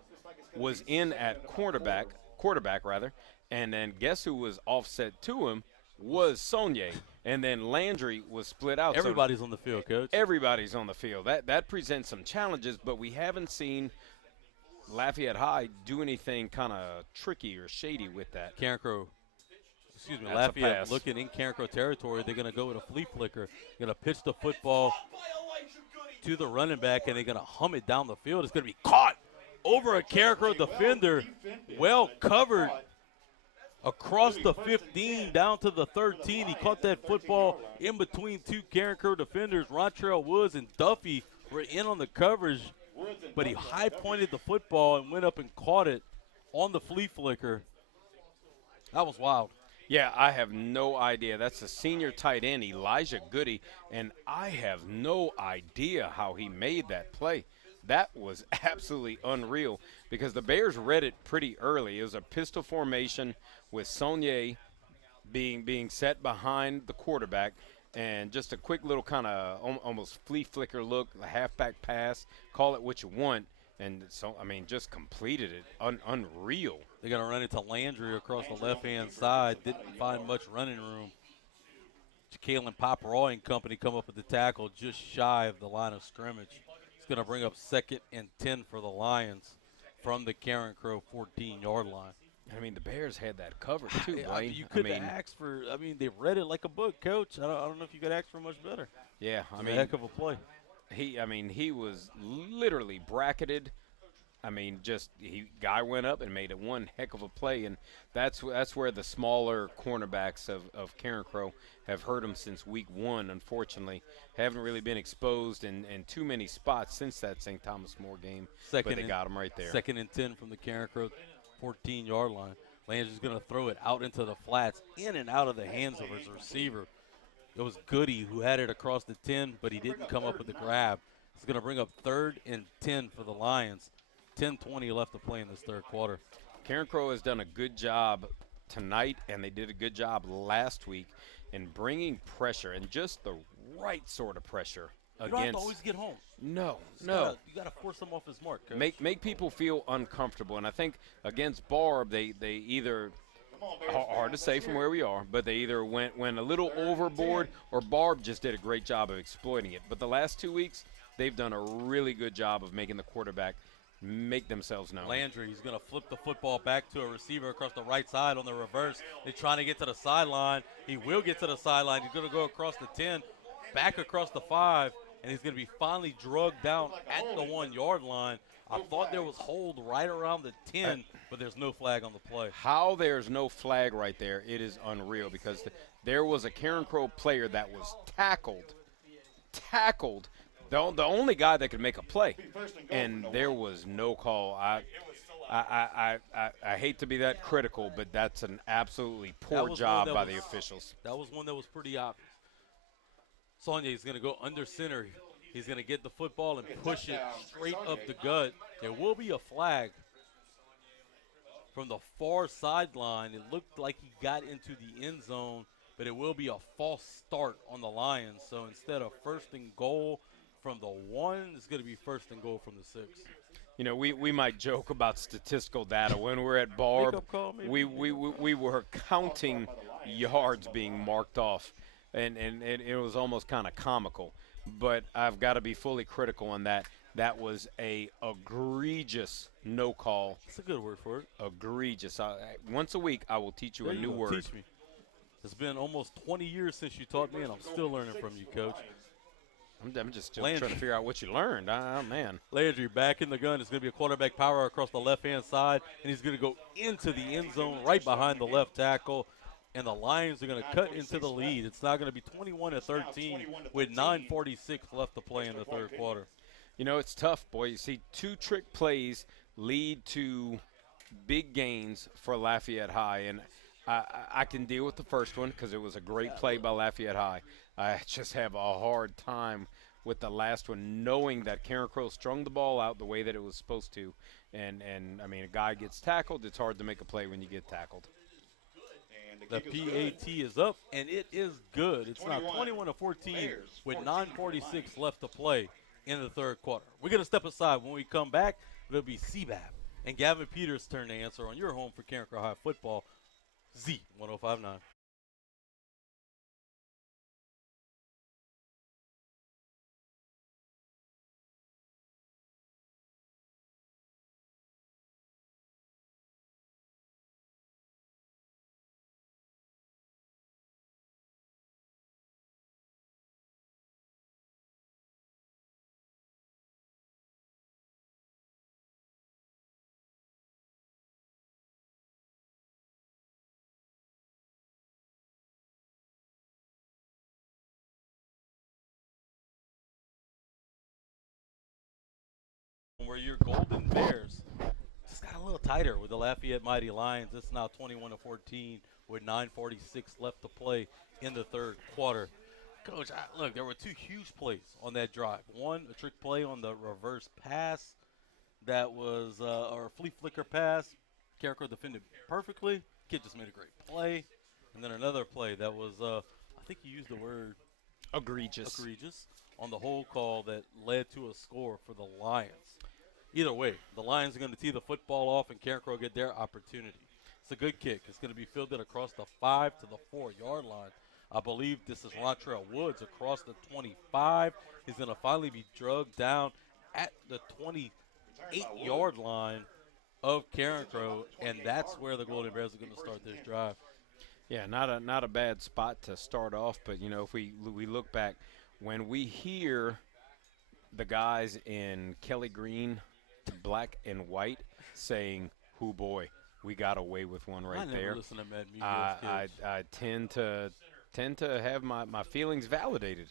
was in at quarterback, and then guess who was offset to him was Saunier, and then Landry was split out. Everybody's on the field, Coach. Everybody's on the field. That presents some challenges, but we haven't seen Lafayette High do anything kind of tricky or shady with that. Lafayette looking in Carencro territory. They're going to go with a flea flicker. They're going to pitch the football to the running back, and they're going to hum it down the field. It's going to be caught over a Carencro defender, well covered across the 15 down to the 13. He caught that football in between two Carencro defenders. Rontrell Woods and Duffy were in on the coverage, but he high-pointed the football and went up and caught it on the flea flicker. That was wild. Yeah, I have no idea. That's the senior tight end, Elijah Goody, and I have no idea how he made that play. That was absolutely unreal because the Bears read it pretty early. It was a pistol formation with Saunier being set behind the quarterback, and just a quick little kind of almost flea flicker look, a halfback pass, call it what you want. And so, I mean, just completed it. Unreal. They're going to run into Landry across the left-hand side. Didn't find much running room. Jalen Paparoy and company come up with the tackle just shy of the line of scrimmage. It's going to bring up 2nd and 10 for the Lions from the Carencro 14-yard line. I mean, the Bears had that covered, too, Blaine. You could have asked for – I mean, they read it like a book, Coach. I don't know if you could ask for much better. Yeah, I mean – a heck of a play. He was literally bracketed. I mean, guy went up and made it one heck of a play, and that's where the smaller cornerbacks of Carencro have hurt him since week 1, unfortunately. Haven't really been exposed in too many spots since that St. Thomas More game, but they got him right there. 2nd and 10 from the Carencro 14-yard line. Landry's going to throw it out into the flats, in and out of the hands of his receiver. It was Goody who had it across the 10, but he didn't come up with the grab. It's going to bring up 3rd and 10 for the Lions. 10:20 left to play in this third quarter. Carencro has done a good job tonight, and they did a good job last week in bringing pressure, and just the right sort of pressure. You don't have to always get home. No. You got to force him off his mark, Coach. Make people feel uncomfortable, and I think against Barb, they either – hard to say from where we are, but they either went a little overboard or Barb just did a great job of exploiting it. But the last 2 weeks, they've done a really good job of making the quarterback make themselves known. Landry, he's going to flip the football back to a receiver across the right side on the reverse. They're trying to get to the sideline. He will get to the sideline. He's going to go across the 10, back across the 5, and he's going to be finally drugged down at the 1-yard line. I thought there was hold right around the 10, but there's no flag on the play. How there's no flag right there, it is unreal, because there was a Carencro player that was tackled, the only guy that could make a play, and there was no call. I hate to be that critical, but that's an absolutely poor job by the officials. That was one that was pretty obvious. Saunier is going to go under center. He's going to get the football and push it straight up the gut. There will be a flag from the far sideline. It looked like he got into the end zone, but it will be a false start on the Lions. So instead of first and goal from the 1, it's going to be first and goal from the 6. You know, we might joke about statistical data. When we're at Barb, Wake-up call, maybe? we were counting yards being marked off, and it was almost kind of comical. But I've got to be fully critical on that. That was a egregious no call. That's a good word for it. Egregious. Once a week, I will teach you There a new go. word. Teach me. It's been almost 20 years since you taught me, and I'm still learning from you, Coach. I'm just still Landry. trying to figure out what you learned. Oh, man. Landry back in the gun. It's going to be a quarterback power across the left-hand side, and he's going to go into the end zone right behind the left tackle, and the Lions are going to cut into the lead. It's now going to be 21-13 with 9:46 left to play in the third quarter. You know, it's tough, boy. You see, 2 trick plays lead to big gains for Lafayette High, and I can deal with the first one because it was a great play by Lafayette High. I just have a hard time with the last one, knowing that Carencro strung the ball out the way that it was supposed to. And I mean, a guy gets tackled. It's hard to make a play when you get tackled. The PAT is up, and it is good. It's now 21-14 with 9:46 left to play in the third quarter. We're going to step aside. When we come back, it'll be CBAP and Gavin Peters' turn to answer on your home for Carencro High football, Z1059. Where your Golden Bears just got a little tighter with the Lafayette Mighty Lions. It's now 21-14 with 9:46 left to play in the third quarter. Coach, look, there were 2 huge plays on that drive. One, a trick play on the reverse pass that was or a flea flicker pass. Carencro defended perfectly. Kid just made a great play. And then another play that was, I think you used the word Egregious. on the hold call that led to a score for the Lions. Either way, the Lions are going to tee the football off, and Carencro get their opportunity. It's a good kick. It's going to be fielded across the 5 to the 4-yard line. I believe this is Rontrell Woods across the 25. He's going to finally be drugged down at the 28-yard line of Carencro, and that's where the Golden Bears are going to start this drive. Yeah, not a bad spot to start off, but, you know, if we look back, when we hear the guys in Kelly Green, black and white, saying, "Hoo boy, we got away with one right I never there," listen to Matt Media. I tend to have my feelings validated.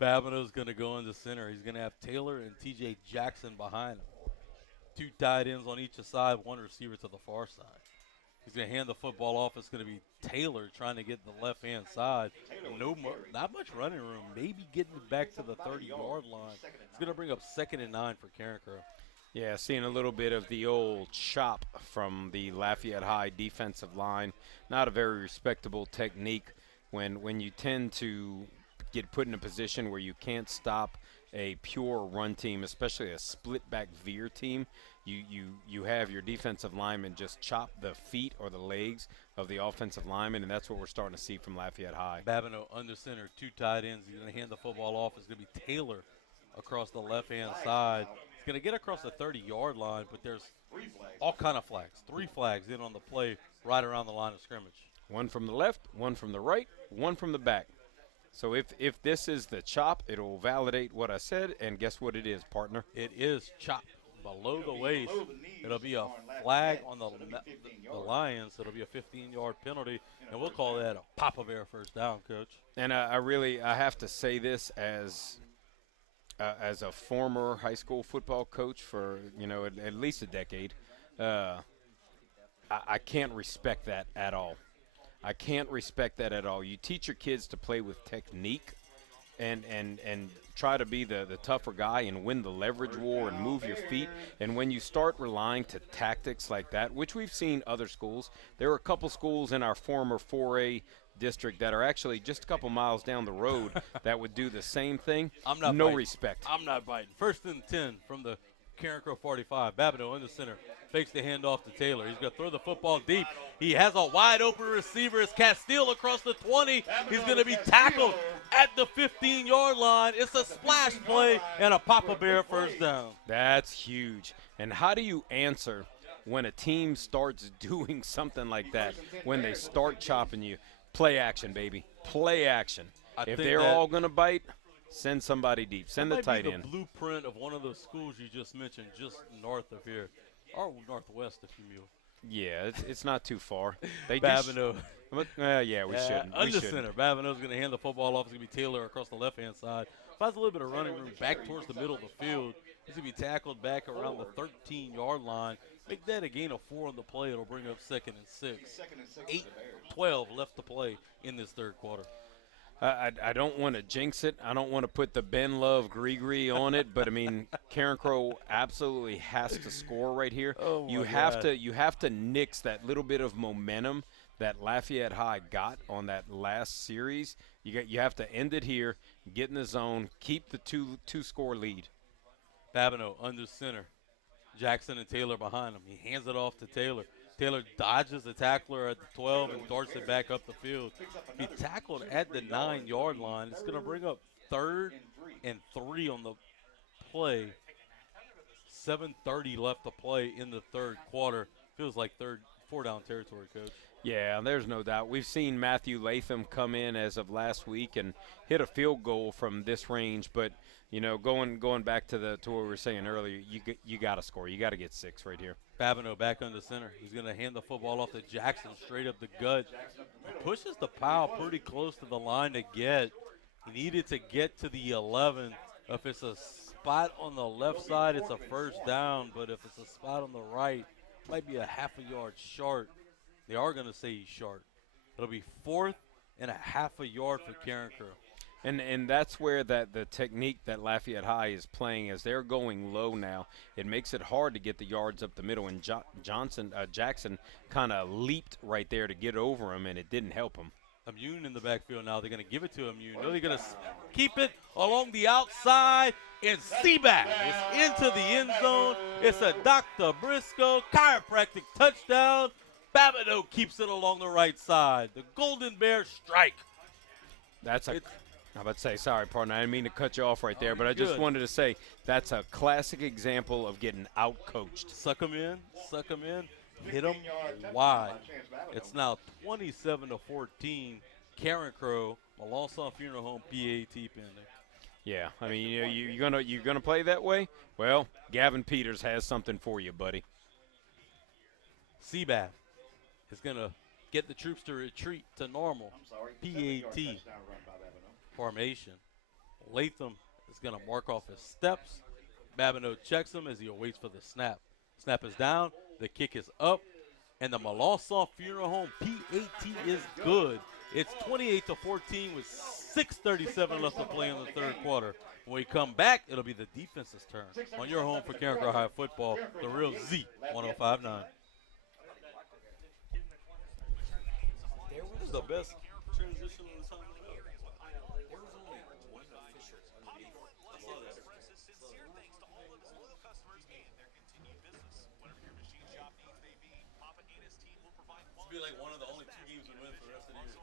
Babineau's going to go in the center. He's going to have Taylor and T.J. Jackson behind him. 2 tight ends on each side, 1 receiver to the far side. He's going to hand the football off. It's going to be Taylor trying to get the left-hand side. Not much running room. Maybe getting back to the 30-yard line. It's going to bring up 2nd and 9 for Carencro. Yeah, seeing a little bit of the old chop from the Lafayette High defensive line. Not a very respectable technique when you tend to get put in a position where you can't stop a pure run team, especially a split-back veer team. You have your defensive lineman just chop the feet or the legs of the offensive lineman, and that's what we're starting to see from Lafayette High. Babineau under center, 2 tight ends. He's going to hand the football off. It's going to be Taylor across the left-hand side. He's going to get across the 30-yard line, but there's all kind of flags. 3 flags in on the play right around the line of scrimmage. 1 from the left, 1 from the right, 1 from the back. So if this is the chop, it'll validate what I said, and guess what it is, partner? It is chop below the waist. It'll be a flag on the Lions. It'll be a 15-yard penalty, and we'll call that a pop of air first down, Coach. And I have to say this as a former high school football coach for at least a decade. I can't respect that at all. I can't respect that at all. You teach your kids to play with technique, and try to be the tougher guy and win the leverage war and move your feet. And when you start relying to tactics like that, which we've seen other schools, there are a couple schools in our former 4A district that are actually just a couple miles down the road that would do the same thing. I'm not no biting. respect. I'm not biting. First and 10 from the Carencro 45. Babineau in the center. Fakes the handoff to Taylor. He's going to throw the football deep. He has a wide open receiver. It's Castile across the 20. He's going to be tackled at the 15-yard line. It's a splash play and a Papa Bear first down. That's huge. And how do you answer when a team starts doing something like that, when they start chopping you? Play action, baby. Play action. If they're all going to bite, send somebody deep. Send the tight end. The blueprint of one of those schools you just mentioned, just north of here, or northwest, if you will. Yeah, it's not too far. They Babineau. Yeah, we shouldn't. Under center. Babineau's going to hand the football off. It's going to be Taylor across the left-hand side. Finds a little bit of running room back towards the middle of the field. He's going to be tackled back around the 13-yard line. Make that a gain of 4 on the play. It'll bring up 2nd and 6. 8:12 left to play in this third quarter. I don't want to jinx it. I don't want to put the Ben Love Gree on it, but I mean, Carencro absolutely has to score right here. Oh you have to nix that little bit of momentum that Lafayette High got on that last series. You have to end it here, get in the zone, keep the two score lead. Babineau under center. Jackson and Taylor behind him. He hands it off to Taylor. Taylor dodges the tackler at the 12 and darts it back up the field. He tackled at the 9-yard line. It's going to bring up 3rd and 3 on the play. 7:30 left to play in the third quarter. Feels like 4-down territory, Coach. Yeah, there's no doubt. We've seen Matthew Latham come in as of last week and hit a field goal from this range, but you know, going back to what we were saying earlier, you got to score. You got to get 6 right here. Babineau back under center. He's going to hand the football off to Jackson straight up the gut. He pushes the Powell pretty close to the line to get. He needed to get to the 11. If it's a spot on the left side, it's a first down, but if it's a spot on the right, it might be a half a yard short. They are going to say he's short. It'll be 4th and a half a yard for Carencro. And that's where the technique that Lafayette High is playing, as they're going low now, it makes it hard to get the yards up the middle. And Jackson kind of leaped right there to get over him, and it didn't help him. Immune in the backfield now. They're going to give it to Immune. They're going to keep it along the outside, and Seaback is into the end zone. It's a Dr. Briscoe chiropractic touchdown. Babineau keeps it along the right side. The Golden Bear strike. I'm about to say, sorry, partner, I didn't mean to cut you off right there, but I just wanted to say that's a classic example of getting out-coached. Suck them in, hit them wide. It's now 27-14. Carencro, Melanson Funeral Home, PAT pending. Yeah, I mean, you're gonna play that way? Well, Gavin Peters has something for you, buddy. Seabath is gonna get the troops to retreat to normal. PAT formation. Latham is going to mark off his steps. Babineau checks him as he awaits for the snap. Snap is down. The kick is up. And the Melanson Funeral Home PAT is good. It's 28-14 with 6:37 left to play in the third quarter. When we come back, it'll be the defense's turn. On your home for Carencro High football, the real Z 105.9. This is the best transition of the time. Be like one of the only 2 games we win for the rest of the year.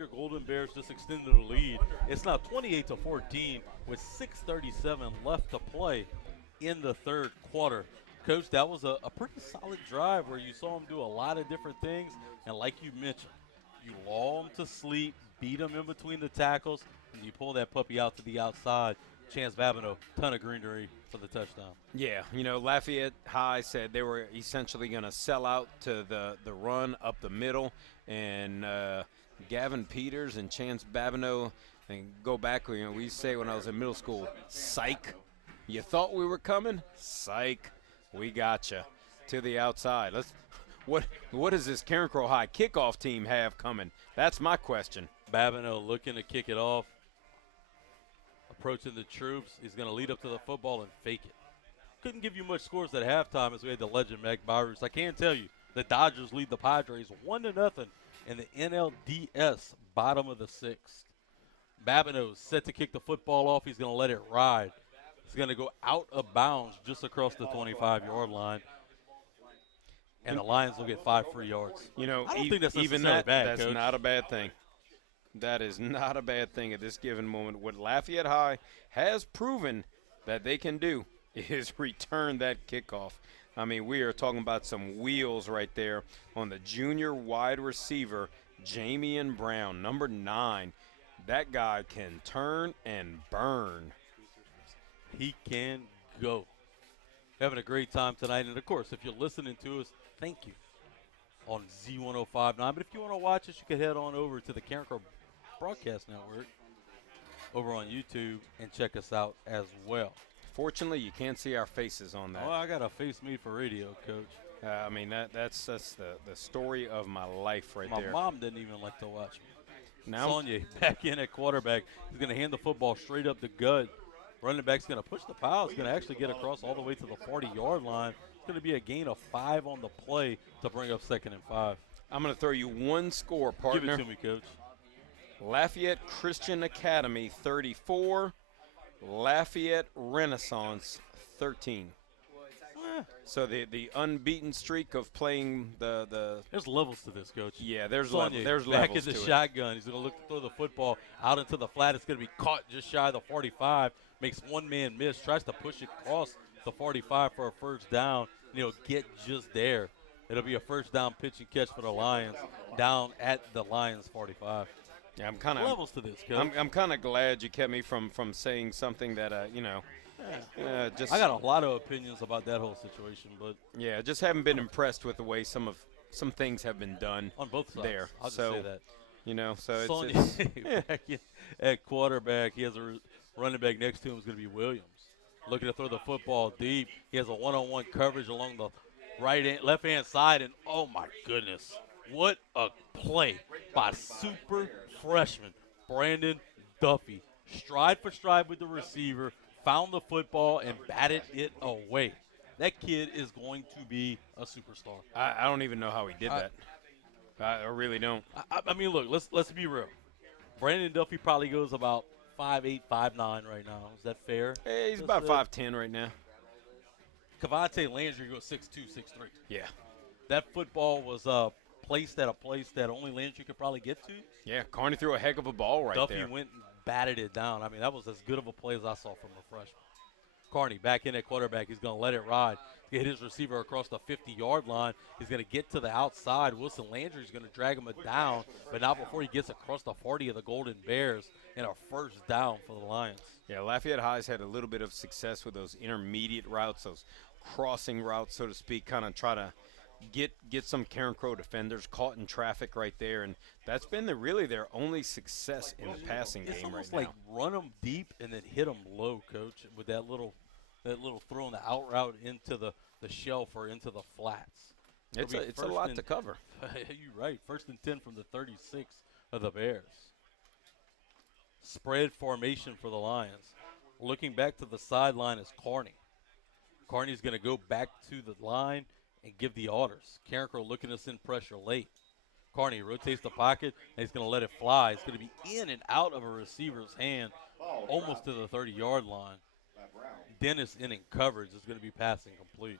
Your Golden Bears just extended the lead. It's now 28-14 with 6:37 left to play in the third quarter. Coach, that was a pretty solid drive where you saw him do a lot of different things. And like you mentioned, you lull him to sleep, beat him in between the tackles, and you pull that puppy out to the outside. Chance Babineau, ton of greenery for the touchdown. Yeah, Lafayette High said they were essentially going to sell out to the run up the middle, and Gavin Peters and Chance Babineau, and go back, we used to say when I was in middle school, psych. You thought we were coming? Psych. We gotcha. To the outside. What does this Carencro High kickoff team have coming? That's my question. Babineau looking to kick it off. Approaching the troops. He's going to lead up to the football and fake it. Couldn't give you much scores at halftime as we had the legend Mac Byers. I can tell you the Dodgers lead the Padres 1-0 in the NLDS bottom of the sixth. Babineau's set to kick the football off. He's going to let it ride. He's going to go out of bounds just across the 25-yard line. And the Lions will get 5 free yards. You know, I don't think that's even necessarily that, bad, that's Coach. not a bad thing. That is not a bad thing at this given moment. What Lafayette High has proven that they can do is return that kickoff. I mean, we are talking about some wheels right there on the junior wide receiver, Jamian Brown, number 9. That guy can turn and burn. He can go. Having a great time tonight. And, of course, if you're listening to us, thank you on Z1059. But if you want to watch us, you can head on over to the Carencro Broadcast Network over on YouTube and check us out as well. Fortunately, you can't see our faces on that. Oh, I got a face made for radio, Coach. I mean, that's the story of my life right My there. mom didn't even like to watch me. Now, Sonya back in at quarterback. He's going to hand the football straight up the gut. Running back's going to push the pile. He's going to actually get across all the way to the 40-yard line. It's going to be a gain of 5 on the play to bring up 2nd and 5. I'm going to throw you one score, partner. Give it to me, Coach. Lafayette Christian Academy 34, Lafayette Renaissance 13. So the unbeaten streak of playing the There's levels to this, Coach. yeah, there's Sonya there's back levels in the to it. shotgun. He's going to look to throw the football out into the flat. It's going to be caught just shy of the 45. Makes one man miss. Tries to push it across the 45 for a first down. And he'll get just there. It'll be a first down pitch and catch for the Lions down at the Lions 45. Yeah, I'm kind of Levels to this, Coach. I'm kind of glad you kept me from saying something that just I got a lot of opinions about that whole situation, but yeah, just haven't been impressed with the way some things have been done on both sides, there. I'll just So, say that. So Sonya back in at quarterback. He has a running back next to him is going to be Williams. Looking to throw the football deep. He has a one-on-one coverage along the left-hand side, and oh my goodness, what a play by super freshman Brandon Duffy. Stride for stride with the receiver, found the football and batted it away. That kid is going to be a superstar. I don't even know how he did that. I really don't. I mean, look, let's be real. Brandon Duffy probably goes about 5'8", 5'9" right now. Is that fair? Hey, he's That's about 5'10" right now. Cavante Landry goes 6'2", 6'3". Yeah. That football was placed at a place that only Landry could probably get to. Yeah, Carney threw a heck of a ball right Duffy there. went and batted it down. I mean, that was as good of a play as I saw from a freshman. Carney back in at quarterback. He's going to let it ride. Get his receiver across the 50-yard line. He's going to get to the outside. Wilson Landry's going to drag him down, but not before he gets across the 40 of the Golden Bears and a first down for the Lions. Yeah, Lafayette High's had a little bit of success with those intermediate routes, those crossing routes, so to speak, kind of try to get some Carencro defenders caught in traffic right there, and that's been really their only success in the passing It's game right almost now. like run them deep and then hit them low, Coach, with that little throw in the out route into the shelf or into the flats. It's a first lot and- to cover. You're right. 1st and 10 from the 36 of the Bears. Spread formation for the Lions. Looking back to the sideline is Carney. Carney's going to go back to the line and give the orders. Carencro looking to send pressure late. Carney rotates the pocket, and he's going to let it fly. It's going to be in and out of a receiver's hand, almost to the 30-yard line. Dennis in coverage is going to be passing complete.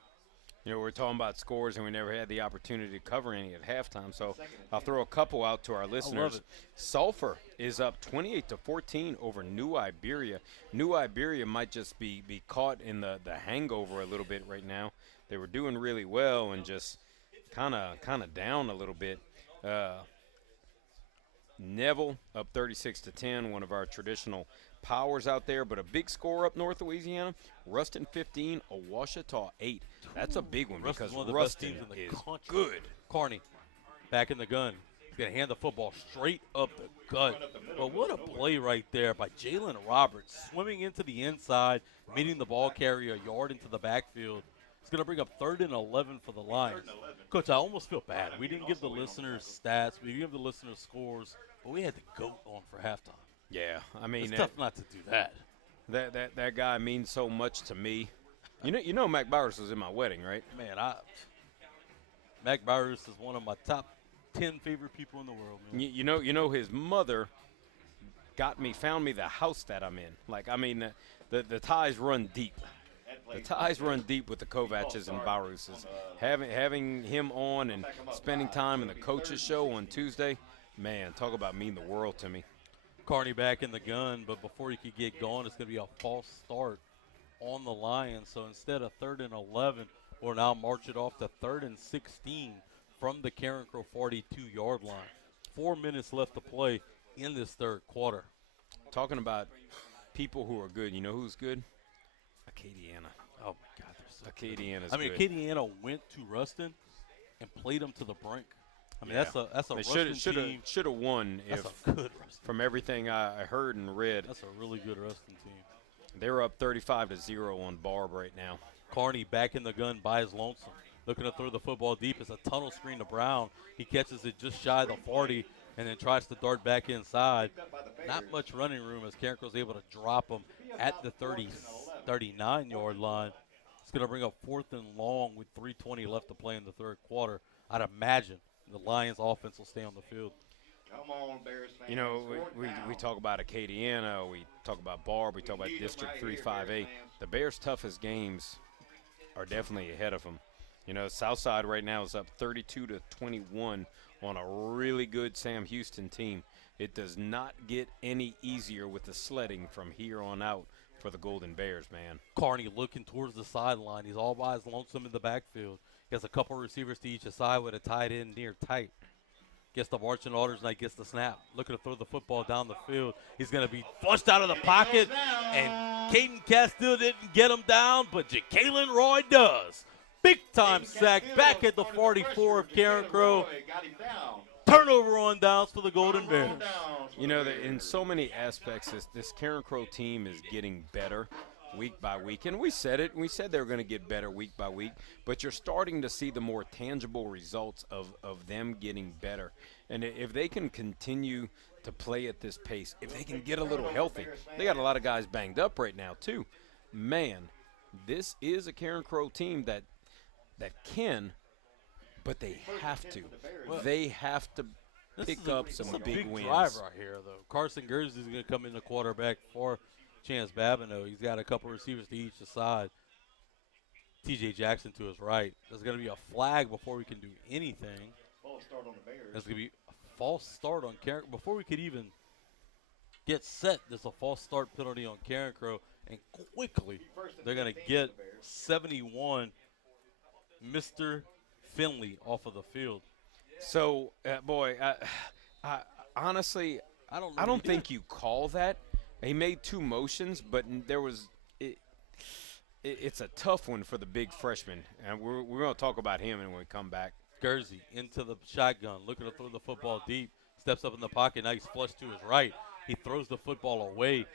You know, we're talking about scores, and we never had the opportunity to cover any at halftime, so I'll throw a couple out to our listeners. it. Sulphur is up 28-14 over New Iberia. New Iberia might just be caught in the hangover a little bit right now. They were doing really well and just kind of down a little bit. Neville up 36-10, one of our traditional powers out there, but a big score up north of Louisiana. Ruston 15, Ouachita 8. That's a big one Ruston's because one of the best Ruston teams in the is country. good. Carney back in the gun. He's going to hand the football straight up the gut. But what a play right there by Jalen Roberts, swimming into the inside, meeting the ball carrier a yard into the backfield. It's going to bring up 3rd and 11 for the Lions. Coach, I almost feel bad. We didn't give the listeners stats. We didn't give the listeners scores. But we had the GOAT on for halftime. Yeah, I mean, It's tough not to do that. That guy means so much to me. You know Mac Bowers was in my wedding, right? Man, Mac Bowers is one of my top 10 favorite people in the world, man. You know his mother found me the house that I'm in. Like, I mean, the ties run deep. The ties run deep with the Kovacs and Bowruses. Having him on and spending time in the coaches show on Tuesday, man, talk about mean the world to me. Carney back in the gun, but before he could get going, it's going to be a false start on the Lions. So instead of 3rd and 11, we'll now march it off to 3rd and 16 from the Carencro 42-yard line. 4 minutes left to play in this third quarter. Talking about people who are good, you know who's good? Acadiana. Oh, my God, they're so Acadiana's good. I mean, good. Acadiana went to Ruston and played them to the brink. I mean, Yeah. that's a They Ruston team. should have won That's if, a good Ruston. from everything I heard and read. That's a really good Ruston team. They're up 35-0 on Barb right now. Carney back in the gun by his lonesome. Looking to throw the football deep. It's a tunnel screen to Brown. He catches it just shy of the 40 and then tries to dart back inside. Not much running room as Carencro's able to drop him at the 39-yard line. It's going to bring up 4th and long with 3:20 left to play in the third quarter. I'd imagine the Lions offense will stay on the field. Come on, Bears fans. You know, Score it we down. talk about Acadiana, we talk about Barb, we talk about District 3-5A. The Bears' toughest games are definitely ahead of them. You know, Southside right now is up 32-21 on a really good Sam Houston team. It does not get any easier with the sledding from here on out for the Golden Bears, man. Carney looking towards the sideline. He's all by his lonesome in the backfield. He has a couple receivers to each side with a tight end near tight. Gets the marching orders and gets the snap. Looking to throw the football down the field. He's going to be flushed out of the pocket. And Caden Castile didn't get him down, but Ja'Kalen Roy does. Big-time sack back at the 44 of Carencro. Got him down. Turnover on downs for the Golden Bears. You know, in so many aspects, this Carencro team is getting better week by week. And we said it. We said they were going to get better week by week. But you're starting to see the more tangible results of them getting better. And if they can continue to play at this pace, if they can get a little healthy, they got a lot of guys banged up right now too. Man, this is a Carencro team that can, but they have to. They have to pick up some big wins. Drive right here, though. Carson Gursey is going to come in the quarterback for Chance Babineau. He's got a couple receivers to each side. T.J. Jackson to his right. There's going to be a flag before we can do anything. False start on the Bears. There's going to be a false start on Carencro. Before we could even get set, there's a false start penalty on Carencro. And quickly, they're going to get 71 Mr. Finley off of the field. So, boy, I honestly, I don't know I what don't he think did. you call that. He made two motions, but there was it's a tough one for the big freshman, and we're going to talk about him when we come back. Gursey into the shotgun, looking to throw the football deep. Steps up in the pocket. Now he's flushed to his right. He throws the football away.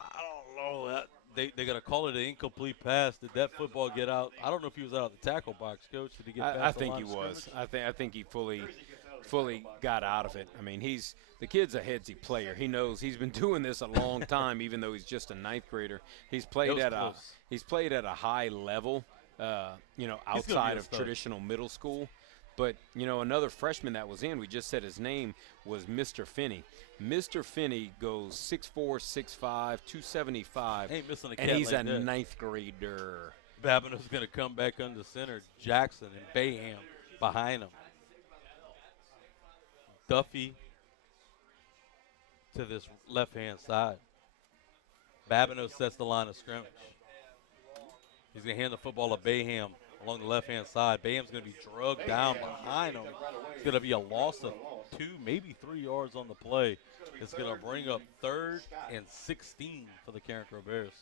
I don't know that. They're going to call it an incomplete pass. Did that football get out? I don't know if he was out of the tackle box, Coach. Did he get past I the think line he of was. scrimmage? I think he fully got out of it. I mean, the kid's a headsy player. He knows he's been doing this a long time, even though he's just a ninth grader. He's played was at close. a high level, outside of traditional middle school. But, another freshman that was in, we just said his name, was Mr. Finney. Mr. Finney goes 6'4", 6'5", 275, Ain't missing a and cat he's like a that. ninth grader. Babineau's going to come back under center. Jackson and Bayham behind him. Duffy to this left-hand side. Babineau sets the line of scrimmage. He's going to hand the football to Bayham along the left-hand side. Bayham's going to be drugged down behind him. It's going to be a loss of 2, maybe 3 yards on the play. It's going to bring up 3rd and 16 for the Carencro Bears.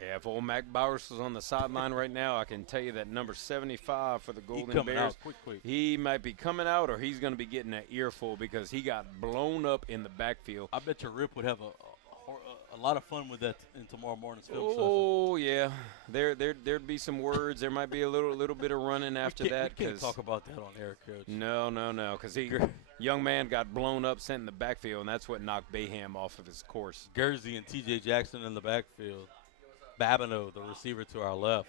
Yeah, if old Mac Bowers was on the sideline right now, I can tell you that number 75 for the Golden coming Bears, out quick. he might be coming out or he's going to be getting that earful because he got blown up in the backfield. I bet your Rip would have a lot of fun with that in tomorrow morning's film session. Oh yeah, there'd be some words. There might be a little bit of running after that. We can't talk about that on air, Coach. No, because young man got blown up, sent in the backfield, and that's what knocked Bayham off of his course. Guernsey and T.J. Jackson in the backfield. Babineau, the receiver to our left.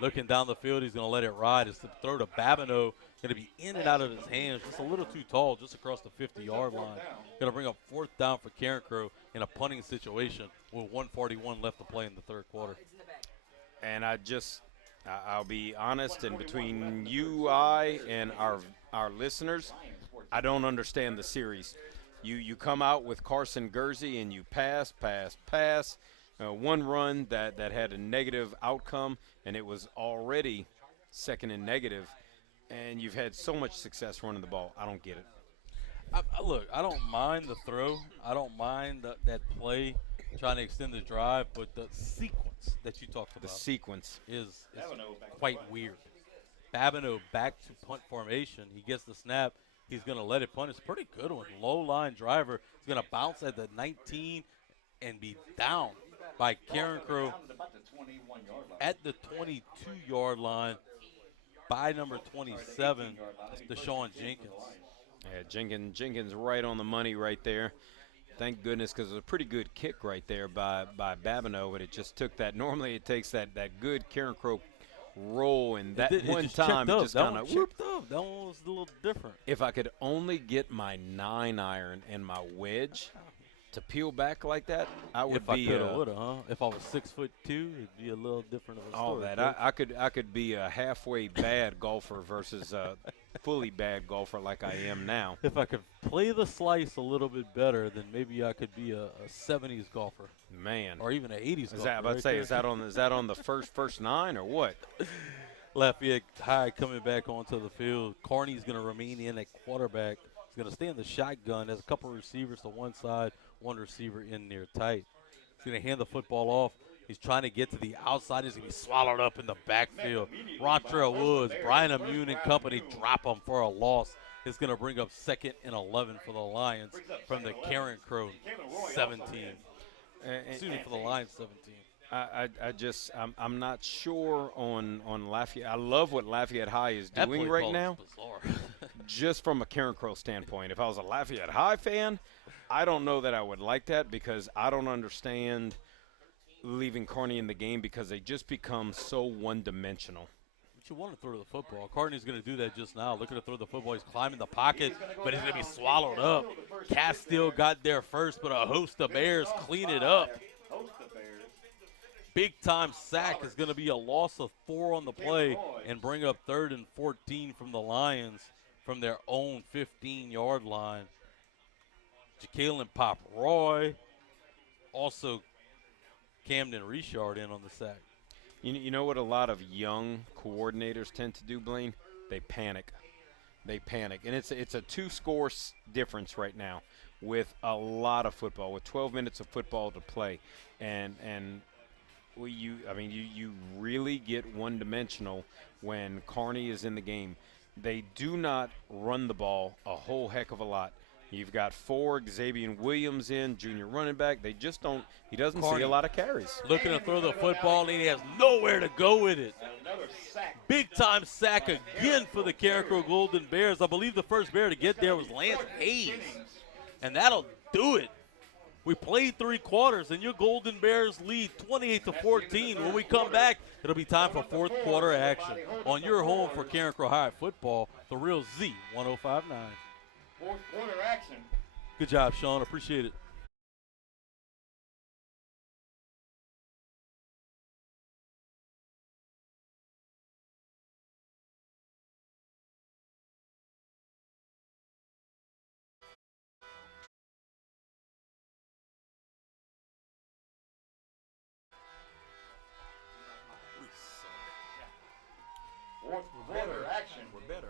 Looking down the field, he's going to let it ride. It's the throw to Babineau. Going to be in and out of his hands, just a little too tall, just across the 50-yard line. Going to bring up 4th down for Carencro in a punting situation with 1:41 left to play in the third quarter. And I'll be honest, and between you, I, and our listeners, I don't understand the series. You come out with Carson Guernsey and you pass. One run that had a negative outcome, and it was already second and negative, and you've had so much success running the ball. I don't get it. Look, I don't mind the throw. I don't mind that play trying to extend the drive, but the sequence that you talked about is quite weird. Babineau back to punt formation. He gets the snap. He's going to let it punt. It's a pretty good one. Low-line driver. He's going to bounce at the 19 and be down by Carencro at the 22-yard line by number 27, Deshaun Jenkins. Yeah, Jenkins right on the money right there. Thank goodness, because it was a pretty good kick right there by Babineau, but it just took that. Normally it takes that good Carencro roll, and that one time it just kind of whooped up. That one was a little different. If I could only get my 9-iron and my wedge to peel back like that, I would be. If I could have, huh? If I was 6'2", it'd be a little different of a story. All that I could be a halfway bad golfer versus a fully bad golfer like I am now. If I could play the slice a little bit better, then maybe I could be a 70s golfer. Man, or even an 80s golfer. Is that on the first 9 or what? Lafayette High coming back onto the field. Carney's going to remain in at quarterback. He's going to stay in the shotgun. There's a couple of receivers to one side, one receiver in near tight. He's going to hand the football off. He's trying to get to the outside. He's going to be swallowed up in the backfield. Rontrell Woods, Brian Immune and company drop him for a loss. It's going to bring up 2nd and 11 for the Lions from the Carencro 17. Excuse me, for the Lions 17. I'm not sure on Lafayette. I love what Lafayette High is doing right now. Just from a Carencro standpoint. If I was a Lafayette High fan, I don't know that I would like that, because I don't understand leaving Carney in the game, because they just become so one-dimensional. But you want to throw the football. Carney's going to do that just now. Looking to throw the football. He's climbing the pocket, but he's going to be swallowed up. Castile got there first, but a host of Bears clean it up. Big-time sack is going to be a loss of 4 on the play and bring up 3rd and 14 from the Lions from their own 15-yard line. Jacqueline Pop Roy, also Camden Richard in on the sack. You know what a lot of young coordinators tend to do, Blaine? They panic. And it's a 2-score difference right now with a lot of football, with 12 minutes of football to play. And you really get one-dimensional when Carney is in the game. They do not run the ball a whole heck of a lot. You've got Ford, Xavier Williams in, junior running back. They just don't – he doesn't see a lot of carries. Looking to throw the football, and he has nowhere to go with it. Big-time sack again for the Carencro Golden Bears. I believe the first Bear to get there was Lance Hayes, and that'll do it. We played 3 quarters, and your Golden Bears lead 28-14. When we come back, it'll be time for 4th quarter action on your home for Carencro High football, the Real Z 105.9. 4th quarter action. Good job, Sean. Appreciate it. Fourth quarter action. We're better.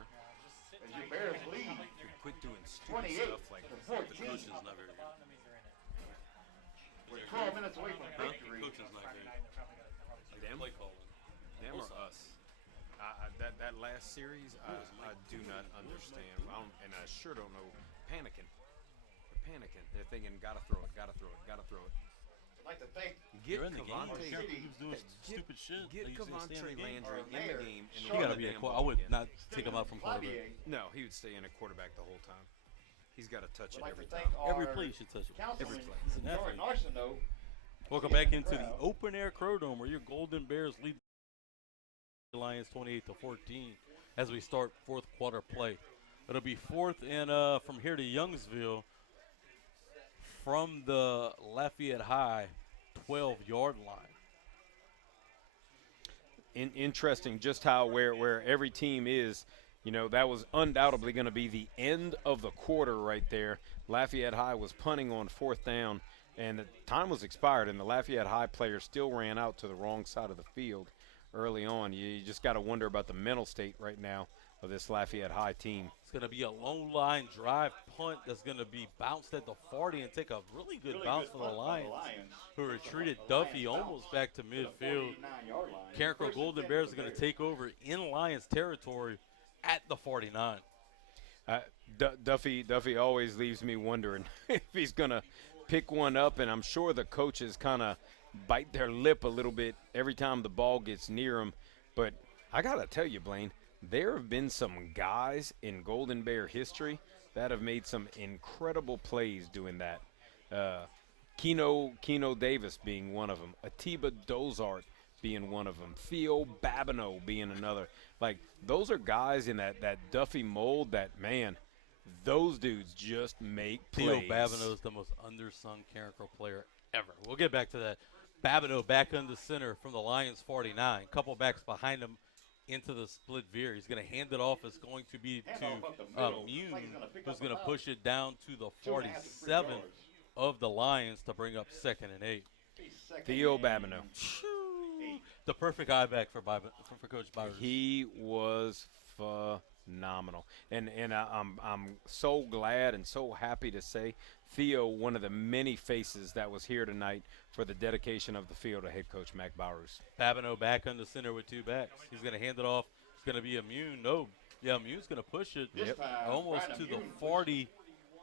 As your Bears lead. Quit doing stupid stuff like The 28-14. coach is not very good. We're 12 minutes away from victory. Coach is not good. last series, I do not understand. And I sure don't know. Panicking. They're panicking. They're thinking, gotta throw it, gotta throw it, gotta throw it. I'd like to thank Get You're in the game. Cavante. Carencro keeps doing stupid shit. Get They usually stay Cavante in the game. Landry in the game. And He run got to the be a damn quarterback. I ball would again. not take him out from quarterback. Flavier. No, he would stay in a quarterback the whole time. He's got to touch Would it like every to time. thank Every our play you should touch it. councilman, Every play. He's an Jordan athlete. Arsenault. Welcome back into the open air Crow Dome, where your Golden Bears lead the Lions 28-14 as we start fourth quarter play. It'll be fourth and from here to Youngsville from the Lafayette High 12-yard line. Interesting just how where every team is. That was undoubtedly going to be the end of the quarter right there. Lafayette High was punting on fourth down, and the time was expired, and the Lafayette High players still ran out to the wrong side of the field early on. You just got to wonder about the mental state right now of this Lafayette High team. It's going to be a long line drive punt that's going to be bounced at the 40 and take a really good bounce for the Lions, who retreated Duffy almost back to midfield. Carencro Golden Bears are going to take over in Lions territory at the 49. Duffy always leaves me wondering if he's going to pick one up, and I'm sure the coaches kind of bite their lip a little bit every time the ball gets near him. But I got to tell you, Blaine, there have been some guys in Golden Bear history that have made some incredible plays doing that. Keno Davis being one of them, Atiba Dozart being one of them, Theo Babineau being another. Like, those are guys in that Duffy mold that, man, those dudes just make Theo plays. Babineau is the most undersung Carencro player ever. We'll get back to that. Babineau back under center from the Lions 49. Couple backs behind him into the split veer. He's going to hand it off. It's going to be to Mune, who's going to push it down to the 47 of the Lions to bring up 2nd and 8. Theo Babineau. The perfect eye back for Coach Byers. He was phenomenal, and I'm so glad and so happy to say Theo, one of the many faces that was here tonight for the dedication of the field to head coach Mac Bowers. Babineau back under center with two backs. He's going to hand it off. It's going to be Mune. No, yeah, Mune's going to push it almost to the 40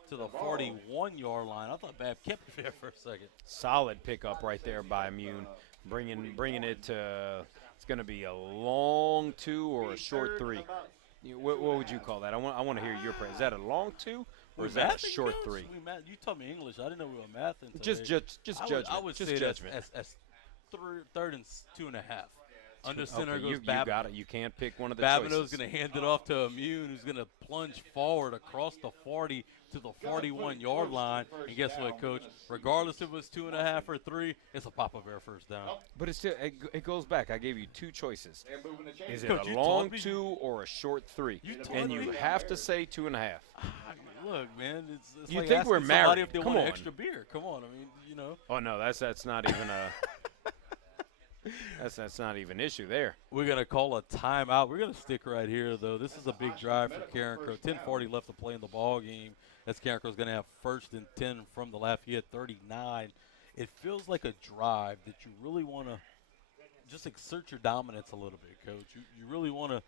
to the 41-yard line. I thought Bab kept it there for a second. Solid pickup right there by Mune. Bringing it to, it's going to be a long 2 or a short 3. What would you call that? I want to hear your praise. Is that a long 2 or is that a short 3? You taught me English. I didn't know we were mathing today. Just judgment. I would just say judgment. that's third and 2.5. Under center Okay, goes you Babineau. got it. You can't pick one of the Babineau's choices. going to hand it off to Mune, who's going to plunge forward across the 40 to the 41-yard line. And guess what, Coach? Regardless if it was 2.5 or 3, it's a Papa Bear first down. But it goes back. I gave you two choices. Is it Coach, a you long taught me. 2 or a short 3? You taught And you me. have to say 2.5. Look, man, it's You like think asking we're somebody married. if they Come want on. extra beer. Come on, I mean, you know. Oh no, that's not even a that's not even an issue there. We're going to call a timeout. We're going to stick right here, though. This is a big drive for Carencro. 10:40 left to play in the ball game. As Carencro's going to have 1st and 10 from the Lafayette 39. It feels like a drive that you really want to just exert your dominance a little bit, Coach. You really want to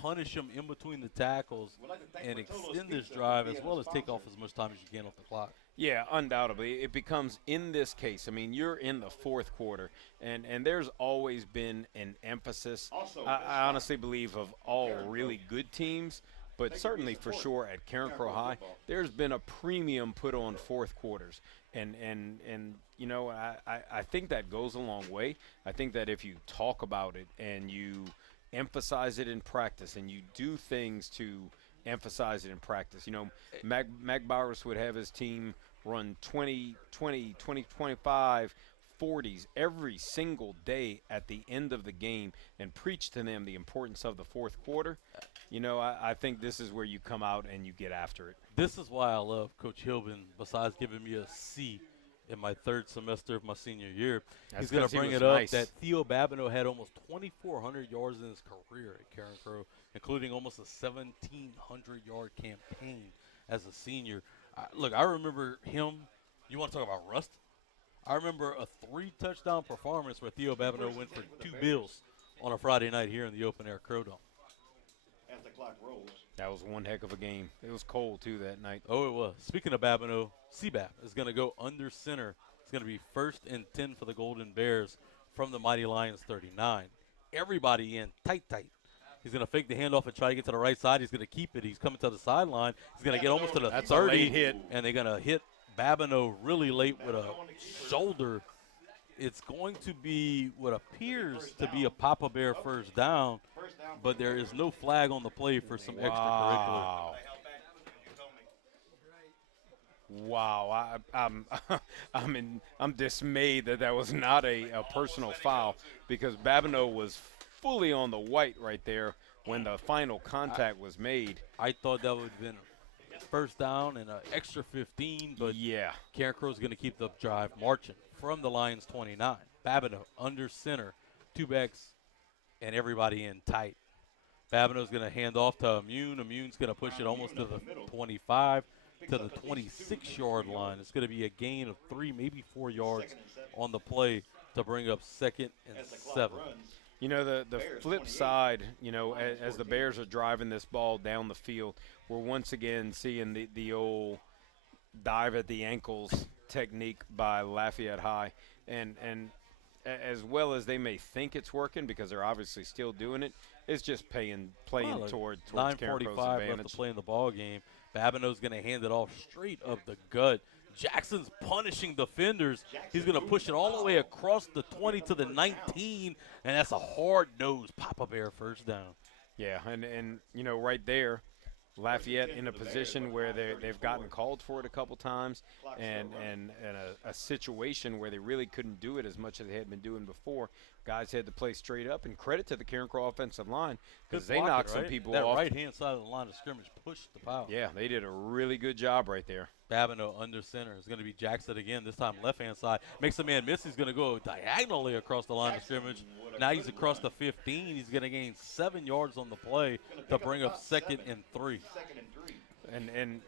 punish them in between the tackles and extend this drive as well as take off as much time as you can off the clock. Yeah, undoubtedly. It becomes, in this case, I mean, you're in the fourth quarter, and there's always been an emphasis, I honestly believe, of all really good teams, but certainly for sure at Carencro High, there's been a premium put on fourth quarters. And you know, I think that goes a long way. I think that if you talk about it and you emphasize it in practice and you do things to emphasize it in practice. You know, Mac Bowers would have his team run 20, 25, 40s every single day at the end of the game and preach to them the importance of the fourth quarter. You know, I think this is where you come out and you get after it. This is why I love Coach Hilbin, besides giving me a C in my 3rd semester of my senior year. He's going to bring it up that Theo Babineau had almost 2,400 yards in his career at Carencro, including almost a 1,700-yard campaign as a senior. Look, I remember him. You want to talk about rust? I remember a 3-touchdown performance where Theo Babineau went for 2 bills on a Friday night here in the open-air Crow Dome. clock rolls. That was one heck of a game. It was cold, too, that night. Oh, it was. Speaking of Babineau, CBAP is going to go under center. It's going to be 1st and 10 for the Golden Bears from the Mighty Lions 39. Everybody in tight. He's going to fake the handoff and try to get to the right side. He's going to keep it. He's coming to the sideline. He's going to get almost to the That's 30. a late hit. And they're going to hit Babineau really late with a shoulder. It's going to be what appears to be a Papa Bear first down, but there is no flag on the play for some extracurricular. Wow, I'm dismayed that was not a personal foul, because Babineau was fully on the white right there when the final contact was made. I thought that would have been first down and an extra 15, but yeah, Carencro is going to keep the drive marching from the Lions 29. Babineau under center, 2 backs, and everybody in tight. Babineau's going to hand off to Immune. Immune's going to push it almost to the 25, to the 26-yard line. It's going to be a gain of 3, maybe 4 yards on the play to bring up 2nd and 7. You know, the flip side, you know, as the Bears are driving this ball down the field, we're once again seeing the old dive at the ankles technique by Lafayette High. And as well as they may think it's working, because they're obviously still doing it, it's just playing towards Carencro's 9:45 left advantage. to play in the ball game. Babineau's going to hand it off straight up the gut. Jackson's punishing defenders. He's going to push it all the way across the 20 to the 19, and that's a hard-nosed Papa Bear first down. Yeah, and you know, right there, Lafayette in a position where they've gotten called for it a couple times, and a situation where they really couldn't do it as much as they had been doing before. Guys had to play straight up, and credit to the Carencro offensive line, because they knocked some people that off. That right-hand side of the line of scrimmage pushed the foul. Yeah, they did a really good job right there. Babineau under center is going to be Jackson again, this time left-hand side. Makes the man miss. He's going to go diagonally across the line of scrimmage. Now he's across the 15. He's going to gain 7 yards on the play to bring up 2nd and 3. And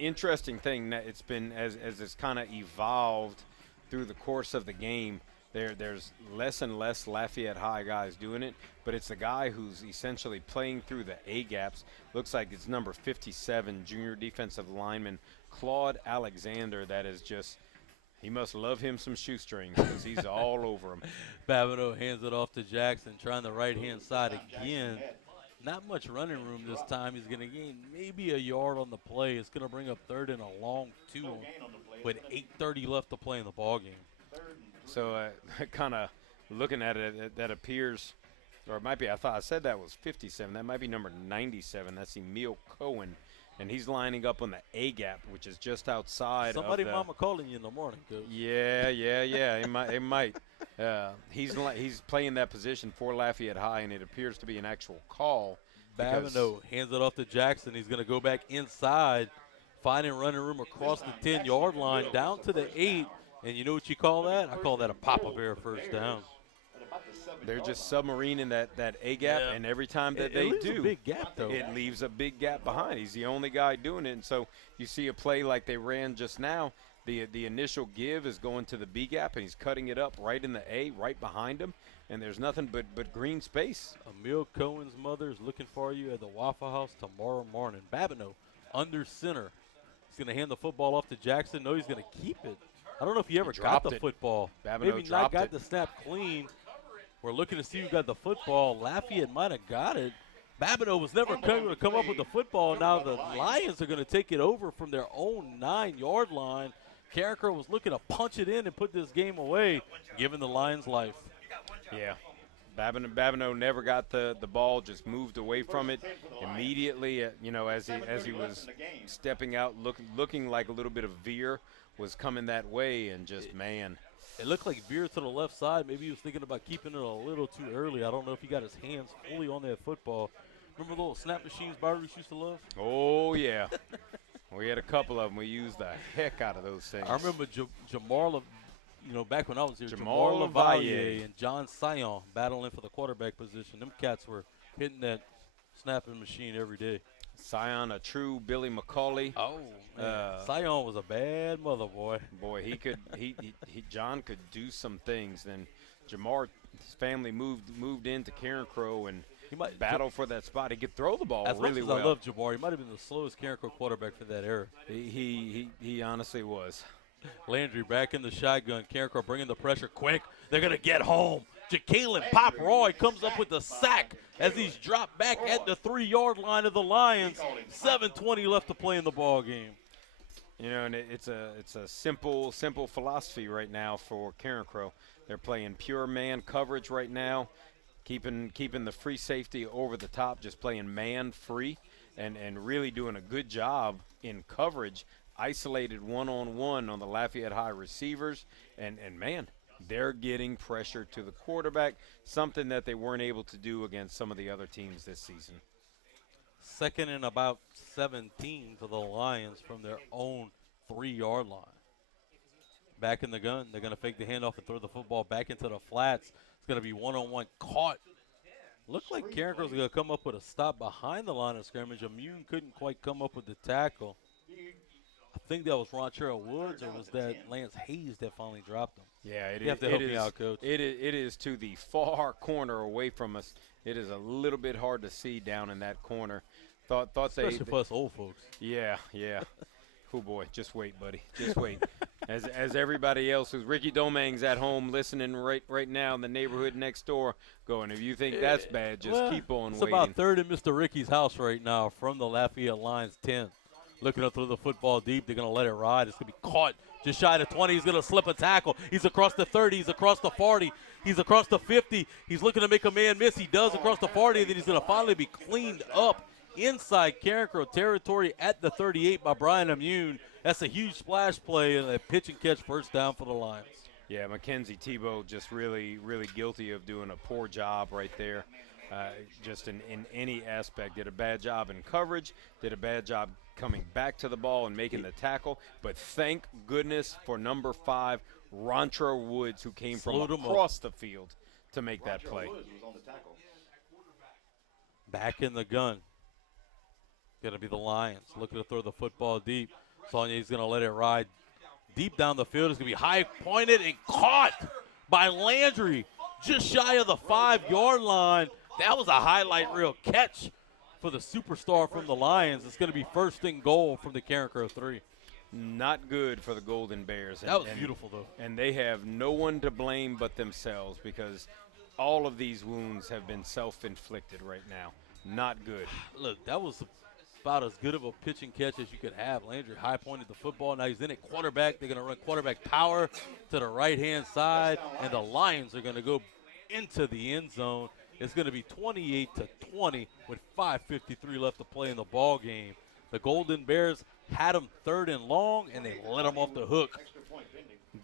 interesting thing that it's been, as it's kind of evolved through the course of the game, there's less and less Lafayette High guys doing it, but it's the guy who's essentially playing through the A-gaps. Looks like it's number 57, junior defensive lineman Claude Alexander. That is just, he must love him some shoestrings, because he's all over him. Babineau hands it off to Jackson, trying the right-hand side again. Not much running room this time. He's going to gain maybe a yard on the play. It's going to bring up 3rd and a long 2 with 8:30 left to play in the ballgame. So kind of looking at it, that appears, or it might be, I said that was 57. That might be number 97. That's Emil Cohen. And he's lining up on the A-gap, which is just outside Somebody of the, mama calling you in the morning, Coach. Yeah. It might. He's playing that position for Lafayette High, and it appears to be an actual call. Babineau hands it off to Jackson. He's going to go back inside, finding running room across the 10-yard line, down to the 8. And you know what you call that? I call that a Papa Bear first down. They're just submarining that A-gap, Yeah. and every time that It they leaves do, a big gap, though. it leaves a big gap behind. He's the only guy doing it. And so you see a play like they ran just now, the initial give is going to the B gap, and he's cutting it up right in the A, right behind him, and there's nothing but green space. Emil Cohen's mother is looking for you at the Waffle House tomorrow morning. Babineau under center. He's going to hand the football off to Jackson. No, he's going to keep it. I don't know if he ever got dropped the it. football. Babineau Maybe not dropped got it. the snap clean. We're looking to see who got the football. Lafayette might have got it. Babineau was never going to come up with the football. Now the Lions are going to take it over from their own 9-yard line. Carencro was looking to punch it in and put this game away, giving the Lions life. Yeah. Babineau never got the ball, just moved away from it immediately. As he was stepping out, looking like a little bit of veer was coming that way, and just, man. It looked like veer to the left side. Maybe he was thinking about keeping it a little too early. I don't know if he got his hands fully on that football. Remember the little snap machines Byron used to love? Oh, yeah. We had a couple of them. We used the heck out of those things. I remember Jamar, back when I was here, Jamar Jamar Lavalier and John Sion battling for the quarterback position. Them cats were hitting that snapping machine every day. Sion, a true Billy McCauley. Oh, man. Sion was a bad mother, boy. Boy, John could do some things. Then Jamar's family moved into Carencro, and He might battle for that spot. He could throw the ball as really much as well. I love Jabbar, he might have been the slowest Carencro quarterback for that era. He honestly was. Landry back in the shotgun. Carencro bringing the pressure quick. They're going to get home. Jacalyn Pop Roy comes up with the sack as he's dropped back at the 3-yard line of the Lions. 7:20 left to play in the ball game. You know, and it's a simple philosophy right now for Carencro. They're playing pure man coverage right now, keeping the free safety over the top, just playing man free, and really doing a good job in coverage, isolated one-on-one on the Lafayette High receivers, and man, they're getting pressure to the quarterback, something that they weren't able to do against some of the other teams this season. Second and about 17 for the Lions from their own 3-yard line. Back in the gun. They're going to fake the handoff and throw the football back into the flats. It's going to be one-on-one caught. Looked like Carencro's going to come up with a stop behind the line of scrimmage. Immune couldn't quite come up with the tackle. I think that was Rontrell Woods, or was that Lance Hayes that finally dropped him? Yeah, You have to help me out, Coach. It is to the far corner away from us. It is a little bit hard to see down in that corner. Thought Especially for us old folks. Yeah. Oh boy, just wait, buddy. Just wait. As everybody else who's Ricky Domang's at home listening right now in the neighborhood next door, going, if you think that's bad, just keep on it's waiting. It's about third in Mr. Ricky's house right now from the Lafayette Lions 10. Looking up through the football deep. They're going to let it ride. It's going to be caught just shy of 20. He's going to slip a tackle. He's across the 30. He's across the 40. He's across the 50. He's looking to make a man miss. He does across the 40, and then he's going to finally be cleaned up inside Carencro territory at the 38 by Brian Immune. That's a huge splash play and a pitch and catch first down for the Lions. Yeah, Mackenzie Tebow just really guilty of doing a poor job right there. Just in any aspect. Did a bad job in coverage, did a bad job coming back to the ball and making the tackle. But thank goodness for number 5, Rontrell Woods, who came from across the field to make that play. Back in the gun. Going to be the Lions looking to throw the football deep. Saulnier's going to let it ride deep down the field. It's going to be high pointed and caught by Landry just shy of the 5-yard line. That was a highlight reel catch for the superstar from the Lions. It's going to be first and goal from the Carencro 3. Not good for the Golden Bears. That was beautiful, though. And they have no one to blame but themselves, because all of these wounds have been self-inflicted right now. Not good. Look, that was about as good of a pitch and catch as you could have. Landry high-pointed the football. Now he's in at quarterback. They're going to run quarterback power to the right-hand side, and the Lions are going to go into the end zone. It's going to be 28-20 with 5:53 left to play in the ball game. The Golden Bears had them third and long, and they let them off the hook.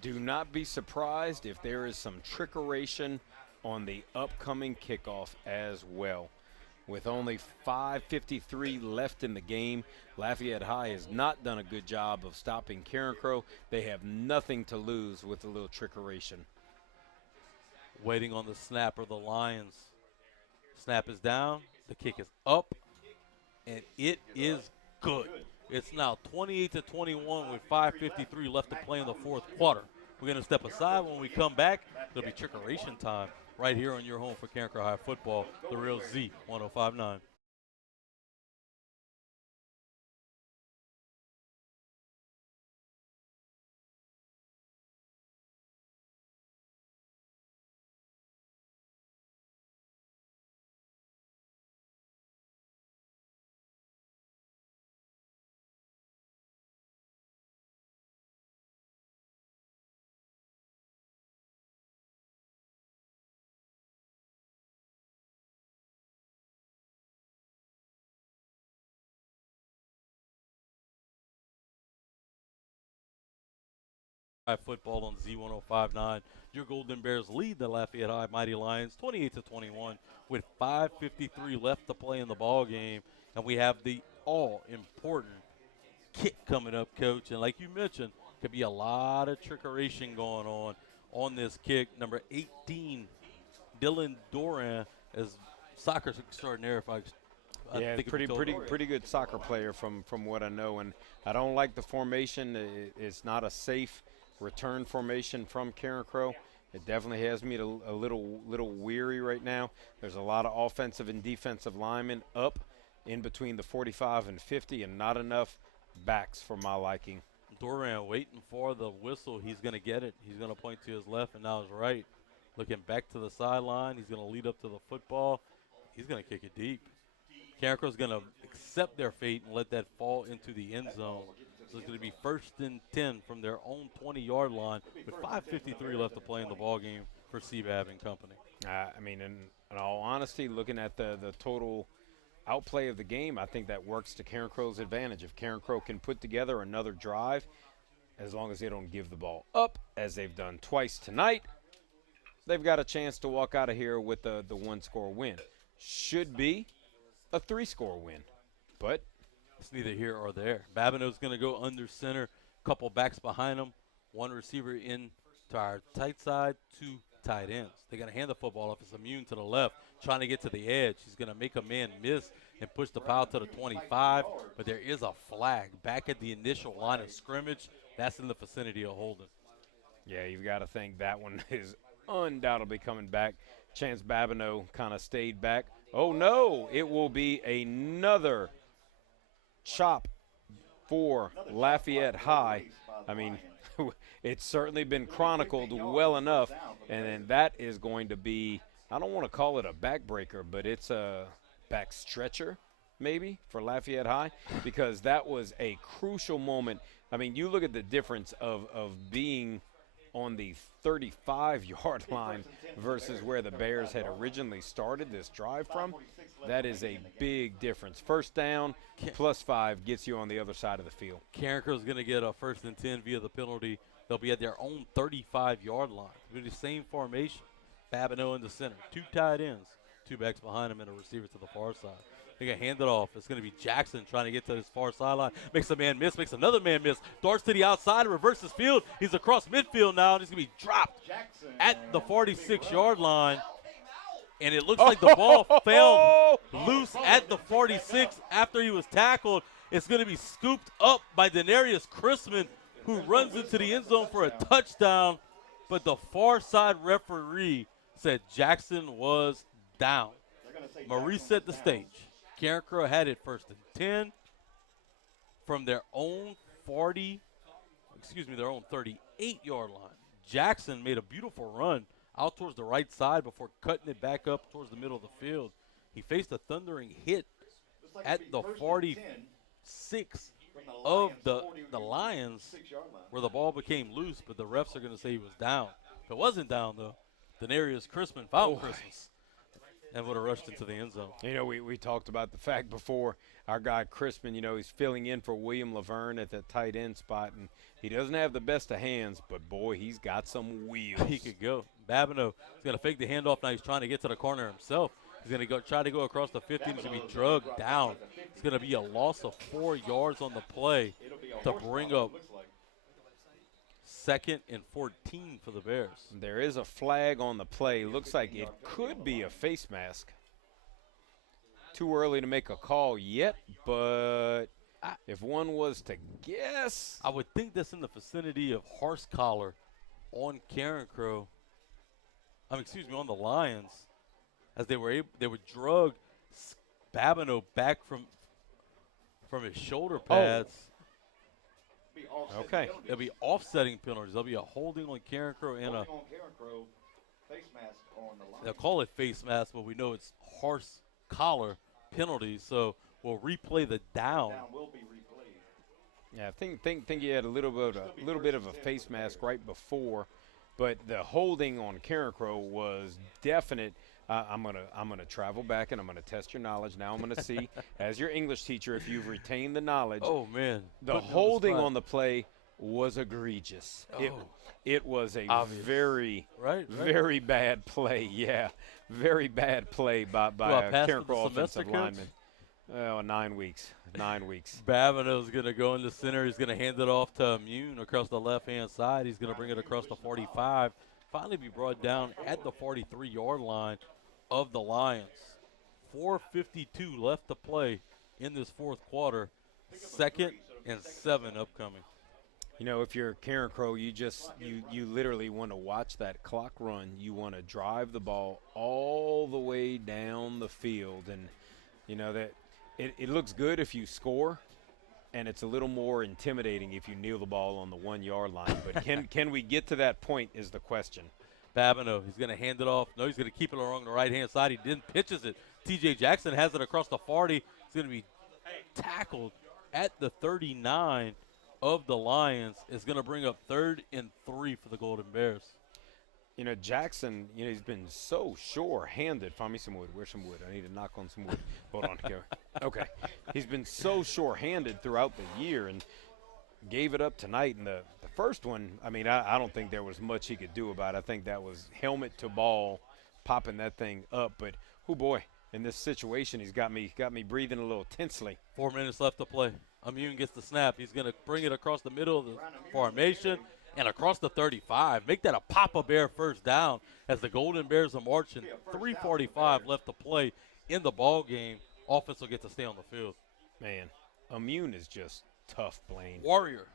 Do not be surprised if there is some trickeration on the upcoming kickoff as well. With only 5:53 left in the game, Lafayette High has not done a good job of stopping Carencro. They have nothing to lose with a little trickeration. Waiting on the snap of the Lions. Snap is down. The kick is up, and it is good. It's now 28-21 with 5:53 left to play in the fourth quarter. We're going to step aside. When we come back, it'll be trickeration time right here on your home for Carencro High football, the Real Z 105.9. Football on Z105.9. Your Golden Bears lead the Lafayette High Mighty Lions 28-21 with 5:53 left to play in the ball game, and we have the all-important kick coming up, Coach. And like you mentioned, could be a lot of trickeration going on this kick. Number 18, Dylan Doran, is soccer extraordinaire. If I Yeah, think pretty good soccer player from what I know, and I don't like the formation. It's not a safe return formation from Carencro. It definitely has me a little weary right now. There's a lot of offensive and defensive linemen up in between the 45 and 50, and not enough backs for my liking. Doran waiting for the whistle. He's going to get it. He's going to point to his left and now his right. Looking back to the sideline. He's going to lead up to the football. He's going to kick it deep. Carencro's going to accept their fate and let that fall into the end zone. So it's going to be 1st and 10 from their own 20-yard line with 5:53 left to play in the ballgame for CBAB and company. I mean, in all honesty, looking at the total outplay of the game, I think that works to Carencro's advantage. If Carencro can put together another drive, as long as they don't give the ball up, as they've done twice tonight, they've got a chance to walk out of here with the one-score win. Should be a 3-score win, but it's neither here or there. Babineau's going to go under center, couple backs behind him, one receiver in to our tight side, 2 tight ends. They're going to hand the football off. It's Immune to the left, trying to get to the edge. He's going to make a man miss and push the pile to the 25, but there is a flag back at the initial line of scrimmage. That's in the vicinity of holding. yeah, you've got to think that one is undoubtedly coming back. Chance Babineau kind of stayed back. Oh, no, it will be another chop for Lafayette High. I mean, it's certainly been chronicled well enough, and then that is going to be, I don't want to call it a backbreaker, but it's a back stretcher maybe for Lafayette High, because that was a crucial moment. I mean, you look at the difference of being on the 35-yard line versus where the Bears had originally started this drive from. That is a big difference. First down plus 5 gets you on the other side of the field. Carencro's going to get a 1st and 10 via the penalty. They'll be at their own 35-yard line. With the same formation. Babineau in the center. 2 tight ends. 2 backs behind him and a receiver to the far side. They got hand it off. It's going to be Jackson trying to get to his far sideline. Makes a man miss. Makes another man miss. Darts to the outside. Reverses field. He's across midfield now. And he's going to be dropped at the 46-yard line. And it looks like the ball fell loose at the 46 after he was tackled. It's going to be scooped up by Denarius Chrisman, who runs into the end zone for a touchdown. But the far side referee said Jackson was down. Maurice set the stage. Carencro had it 1st and 10 from their own their own 38-yard line. Jackson made a beautiful run out towards the right side before cutting it back up towards the middle of the field. He faced a thundering hit at the 46 of the Lions where the ball became loose, but the refs are going to say he was down. If it wasn't down, though, Denarius Chrisman found Christmas and would have rushed into the end zone. You know, we talked about the fact before, our guy Crispin, you know, he's filling in for William Laverne at that tight end spot, and he doesn't have the best of hands, but, boy, he's got some wheels. He could go. Babineau is going to fake the handoff. Now he's trying to get to the corner himself. He's going to try to go across the 50. He's going to be drugged down. It's going to be a loss of 4 yards on the play to bring up 2nd and 14 for the Bears. There is a flag on the play. Looks like it could be a face mask. Too early to make a call yet, but if one was to guess. I would think that's in the vicinity of horse collar on Carencro. On the Lions, as they would drug Babineau back from his shoulder pads. Okay. There'll be offsetting penalties. There'll be a holding on Carencro and a face mask on the line. they'll call it face mask, but we know it's horse collar penalties. So we'll replay the down. Down will be replayed. Yeah, I think he had a little bit of a face mask right before, but the holding on Carencro was definite. I'm gonna travel back and I'm gonna test your knowledge. Now I'm gonna see, as your English teacher, if you've retained the knowledge. Oh man, The holding on the play was egregious. It was a Obvious. Right. very bad play. Yeah, very bad play by Do I a pass with Carencro the semester, offensive Coach? lineman. Oh, 9 weeks. 9 weeks. Babineau's going to go in the center. He's going to hand it off to Immune across the left-hand side. He's going to bring it across the 45. Finally be brought down at the 43-yard line of the Lions. 4:52 left to play in this fourth quarter. 2nd and 7 upcoming. You know, if you're Carencro, you literally want to watch that clock run. You want to drive the ball all the way down the field, and you know that it looks good if you score, and it's a little more intimidating if you kneel the ball on the 1 yard line. But can we get to that point is the question. Babineau, he's going to hand it off. No, he's going to keep it along the right-hand side. He didn't pitches it. T.J. Jackson has it across the 40. He's going to be tackled at the 39 of the Lions. Is going to bring up 3rd and 3 for the Golden Bears. You know, Jackson, you know, he's been so sure-handed. Find me some wood. Where's some wood? I need to knock on some wood. Hold on here. Okay. He's been so sure-handed throughout the year and gave it up tonight. And the first one, I mean, I don't think there was much he could do about it. I think that was helmet to ball, popping that thing up. But, oh, boy, in this situation, he's got me breathing a little tensely. 4 minutes left to play. Immune gets the snap. He's going to bring it across the middle of the formation and across the 35. Make that a Papa Bear first down as the Golden Bears are marching. 3:45 left to play in the ball game. Offense will get to stay on the field. Man, Immune is just tough, Blaine. Warrior.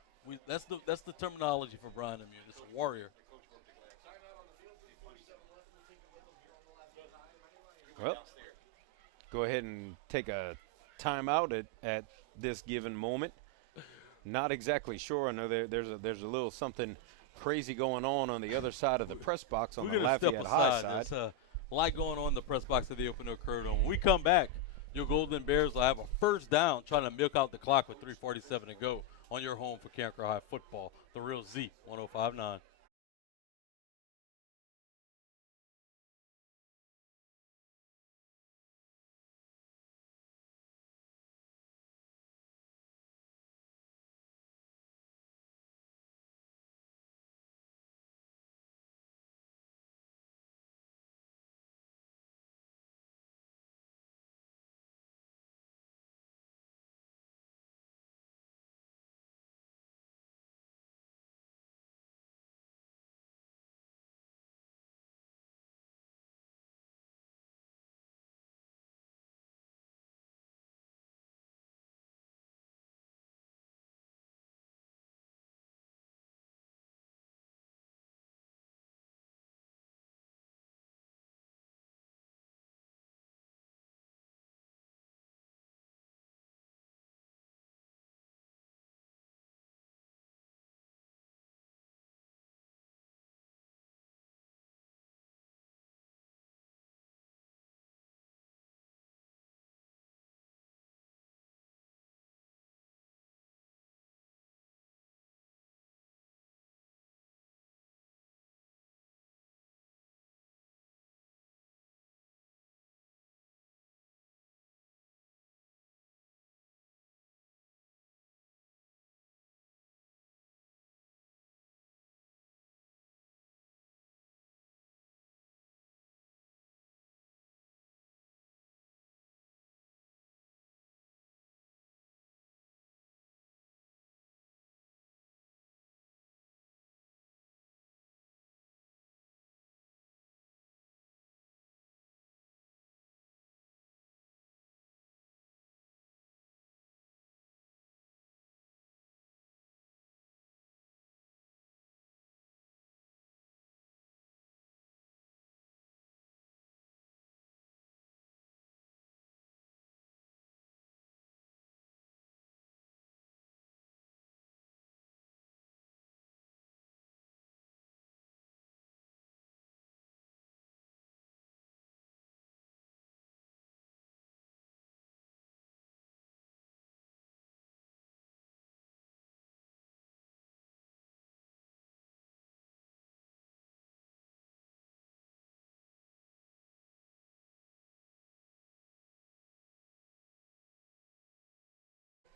That's the terminology for Brian Immune. It's a warrior. Well, go ahead and take a timeout at this given moment. Not exactly sure. I know there's a little something crazy going on the other side of the press box on the Lafayette High side. There's a lot going on in the press box of the Open Air Curve. When we come back, your Golden Bears will have a first down trying to milk out the clock with 3:47 to go on your home for Carencro High football. The Real Z 105.9.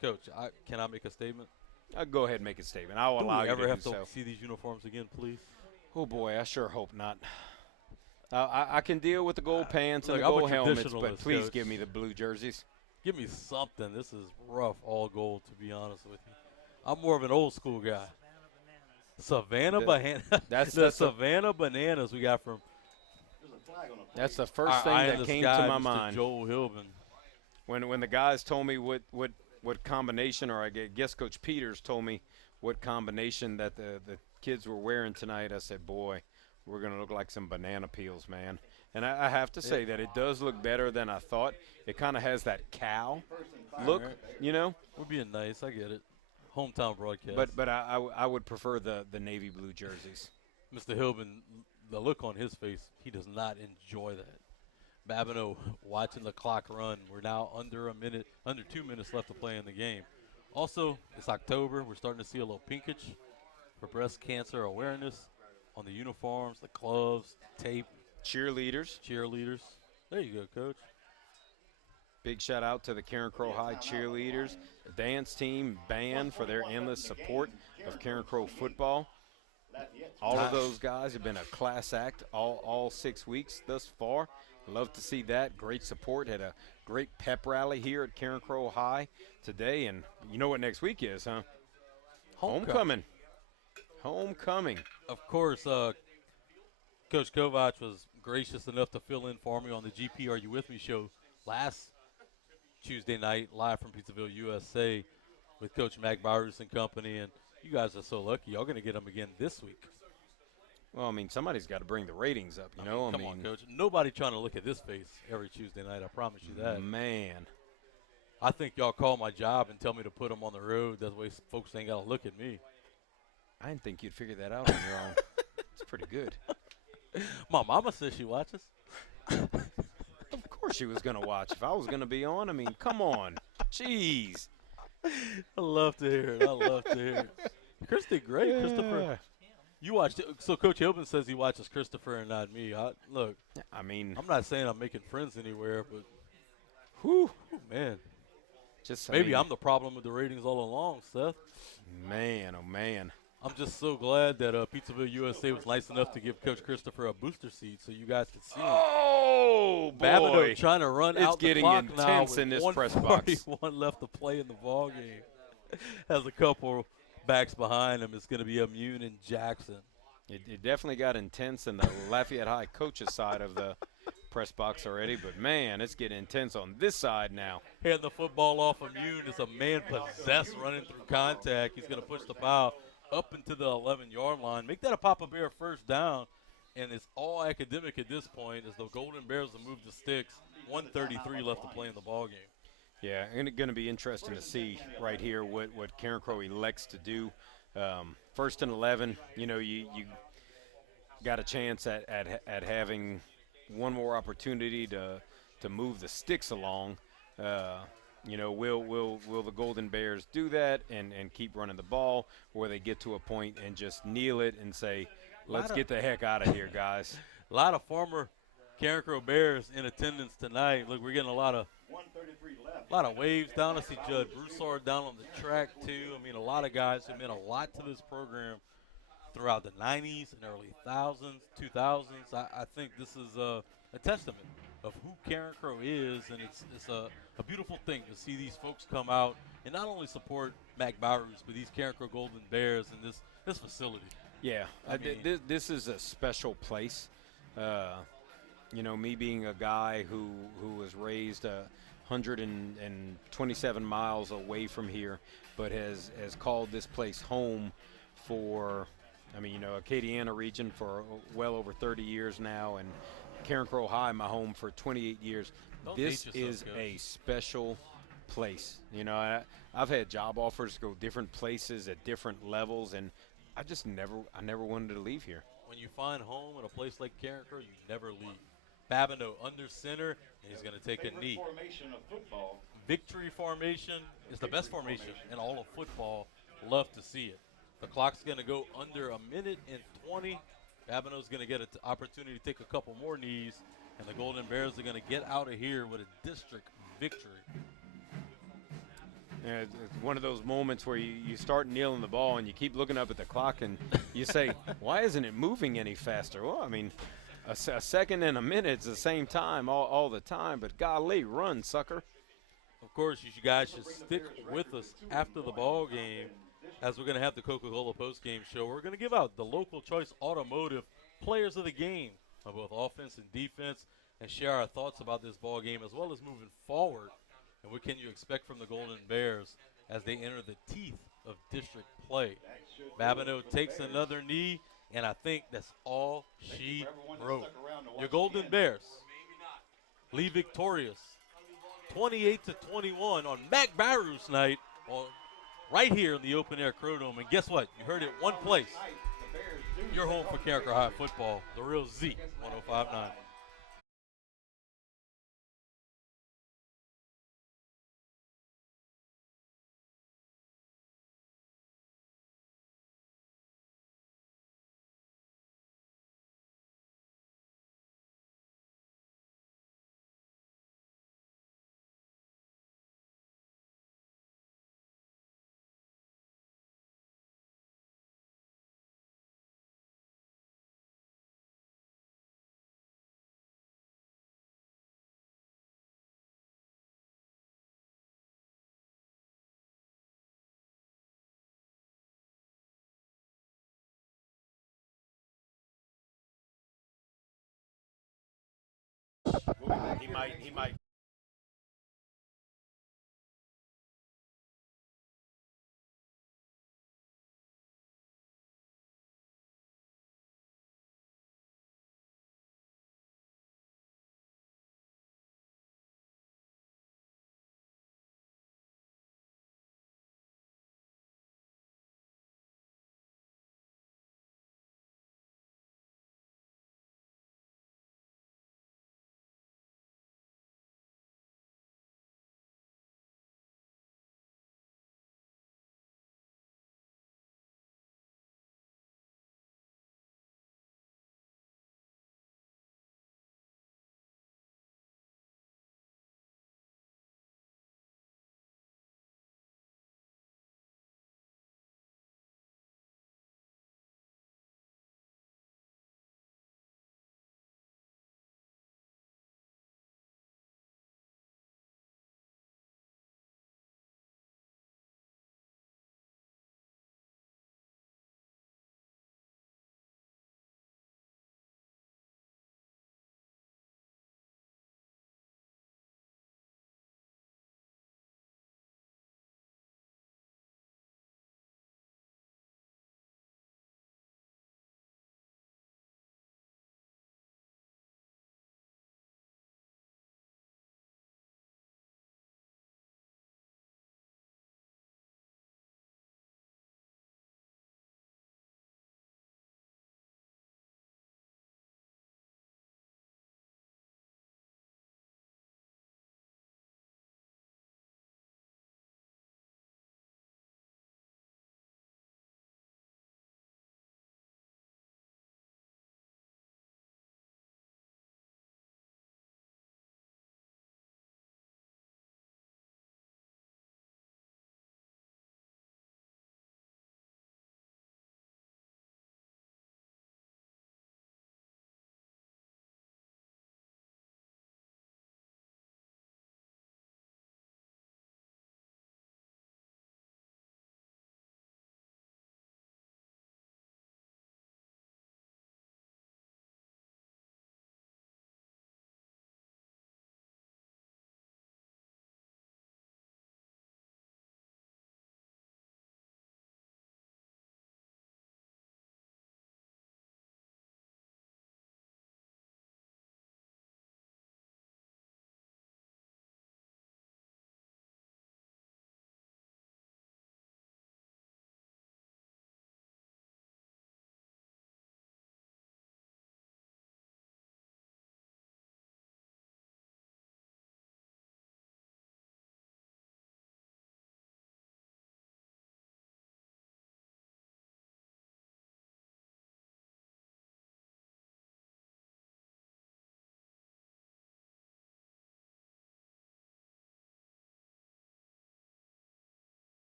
Coach, can I make a statement? Go ahead and make a statement. I'll Do allow we you ever to have do to so. see these uniforms again, please? Oh, boy, I sure hope not. I can deal with the gold pants and look, the I'm a gold helmets, traditionalist, but please Coach. give me the blue jerseys. Give me something. This is rough, all gold, to be honest with you. I'm more of an old school guy. Savannah Bananas. That's the Savannah Bananas we got from. That's the first our thing eye in that the came sky, to my Mr. mind. Joel Hilbin. When the guys told me what combination, or I guess Coach Peters told me what combination that the kids were wearing tonight, I said, boy, we're going to look like some banana peels, man. And I have to say that it does look better than I thought. It kind of has that cow look, you know. We're being nice. I get it. Hometown broadcast. But I would prefer the navy blue jerseys. Mr. Hillman, the look on his face, he does not enjoy that. Babineau watching the clock run. We're now under 2 minutes left to play in the game. Also, it's October. We're starting to see a little pinkage for breast cancer awareness on the uniforms, the gloves, tape. Cheerleaders. There you go, Coach. Big shout out to the Carencro High cheerleaders, the dance team, band for their endless support of Carencro football. All of those guys have been a class act all 6 weeks thus far. Love to see that. Great support. Had a great pep rally here at Carencro High today. And you know what next week is, huh? Homecoming. Of course, Coach Kovac was gracious enough to fill in for me on the GP Are You With Me show last Tuesday night, live from Pizzaville, USA, with Coach Mac Byrus and company. And you guys are so lucky. Y'all going to get him again this week. Well, I mean, somebody's got to bring the ratings up, you know? Come on, Coach. Nobody trying to look at this face every Tuesday night. I promise you that. Man. I think y'all call my job and tell me to put them on the road. That way folks ain't got to look at me. I didn't think you'd figure that out on your own. It's pretty good. My mama says she watches. Of course she was going to watch. If I was going to be on, I mean, come on. Jeez. I love to hear it. Chris did great, Yeah. Christopher. You watched it. So Coach Hillman says he watches Christopher and not me. Look, I mean, I'm not saying I'm making friends anywhere, but whew, man, just maybe I'm the problem with the ratings all along, Seth. Man, oh man. I'm just so glad that Pizzaville USA was nice enough to give Coach Christopher a booster seat so you guys could see him. Oh, Babineau boy. trying to run It's out the getting clock now intense with in this press box. 1:41 left to play in the ball game. Has a couple backs behind him. It's going to be Immune and Jackson. It definitely got intense in the Lafayette High coaches side of the press box already, but man, it's getting intense on this side now. Hand the football off Immune. It's a man possessed running through contact. He's going to push the foul up into the 11-yard line. Make that a Papa Bear first down, and it's all academic at this point as the Golden Bears will move the sticks. 1:33 left to play in the ball game. Yeah, and it's going to be interesting to see right here what Carencro elects to do. First and 11, you know, you got a chance at having one more opportunity to move the sticks along. You know, will the Golden Bears do that and keep running the ball, or they get to a point and just kneel it and say, let's get the heck out of here, guys? A lot of former Carencro Bears in attendance tonight. Look, we're getting a lot of waves down. I see Judd Broussard down on the track, too. I mean, a lot of guys who meant a lot to this program throughout the 90s and early 2000s. I think this is a testament of who Carencro is, and it's a beautiful thing to see these folks come out and not only support Mac Byrus, but these Carencro Golden Bears and this facility. Yeah, this is a special place. You know, me being a guy who was raised 127 miles away from here, but has called this place home for, I mean, you know, Acadiana region for well over 30 years now, and Carencro High, my home, for 28 years. This is a special place. You know, I've had job offers to go different places at different levels, and I never wanted to leave here. When you find home at a place like Carencro, you never leave. Babineau under center, and he's going to take a knee. Formation of football. Victory formation is the best formation in all of football. Love to see it. The clock's going to go under 1:20. Babineau's going to get an opportunity to take a couple more knees, and the Golden Bears are going to get out of here with a district victory. Yeah, it's one of those moments where you start kneeling the ball and you keep looking up at the clock and you say, why isn't it moving any faster? Well, I mean, a second and a minute's the same time all the time, but golly, run, sucker. Of course, you guys should stick with us after the ball game, as we're going to have the Coca-Cola post-game show. We're going to give out the Local Choice Automotive Players of the Game on both offense and defense, and share our thoughts about this ball game as well as moving forward. And what can you expect from the Golden Bears as they enter the teeth of district play. Babineau takes another knee, and I think that's all she wrote. Your Golden Bears leave victorious 28-21 on Mac Barrow's night right here in the open air Crodome. And guess what? You heard it one place. You're home for Carencro High football, the real Z 105.9. He might.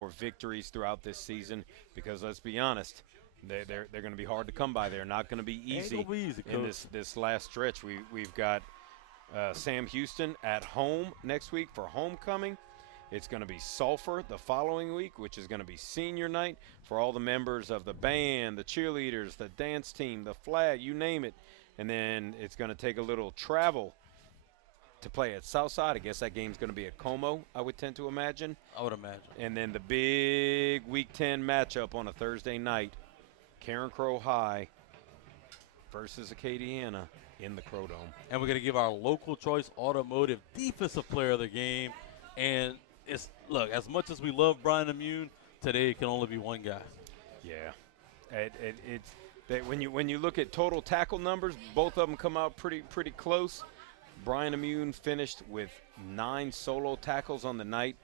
For victories throughout this season, because let's be honest, they're going to be hard to come by. They're not going to be easy, in this last stretch. We've got Sam Houston at home next week for homecoming. It's going to be Sulphur the following week, which is going to be senior night for all the members of the band, the cheerleaders, the dance team, the flag, you name it. And then it's going to take a little travel to play at Southside. I guess that game's going to be at Como, I would tend to imagine. I would imagine. And then the big Week 10 matchup on a Thursday night, Carencro High versus Acadiana in the Crow Dome. And we're going to give our local choice automotive defensive player of the game. And look, as much as we love Brian Immune, today it can only be one guy. Yeah, it's that when you look at total tackle numbers, both of them come out pretty close. Brian Immune finished with 9 solo tackles on the night,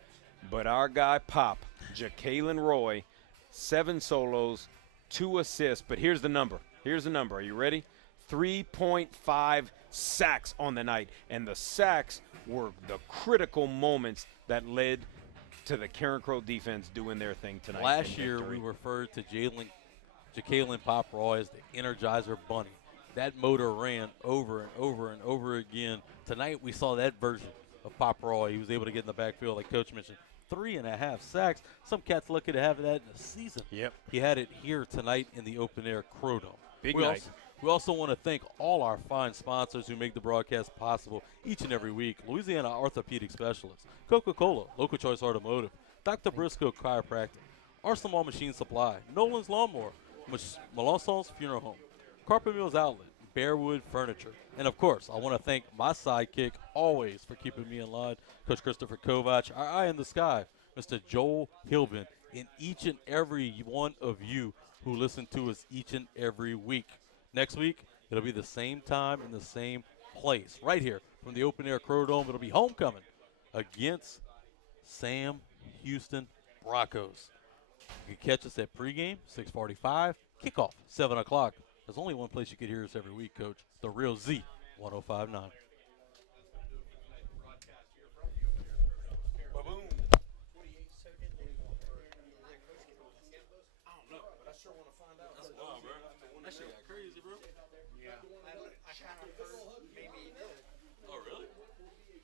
but our guy Pop, Ja'Kalen Roy, 7 solos, 2 assists. But here's the number. Are you ready? 3.5 sacks on the night, and the sacks were the critical moments that led to the Carencro defense doing their thing tonight. Last year, we referred to Ja'Kalen Pop Roy as the Energizer Bunny. That motor ran over and over and over again. Tonight, we saw that version of Pop Roy. He was able to get in the backfield, like Coach mentioned. 3.5 sacks. Some cats lucky to have that in a season. Yep. He had it here tonight in the open-air Crow Dome. Big night. We also want to thank all our fine sponsors who make the broadcast possible each and every week. Louisiana Orthopedic Specialists, Coca-Cola, Local Choice Automotive, Dr. Briscoe Chiropractic, Arsenal Machine Supply, Nolan's Lawnmower, Melançon's Funeral Home, Carpet Mills Outlet, Bearwood Furniture. And, of course, I want to thank my sidekick always for keeping me in line, Coach Christopher Kovac, our eye in the sky, Mr. Joel Hilbin, and each and every one of you who listen to us each and every week. Next week, it'll be the same time in the same place, right here from the open-air Crow Dome. It'll be homecoming against Sam Houston Broncos. You can catch us at pregame, 6:45, kickoff, 7 o'clock. There's only one place you can hear us every week, Coach, the Real Z, 105.9. That shit got crazy, bro. Yeah. I kind of heard maybe he did. Oh, really?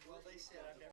Well, they said I never.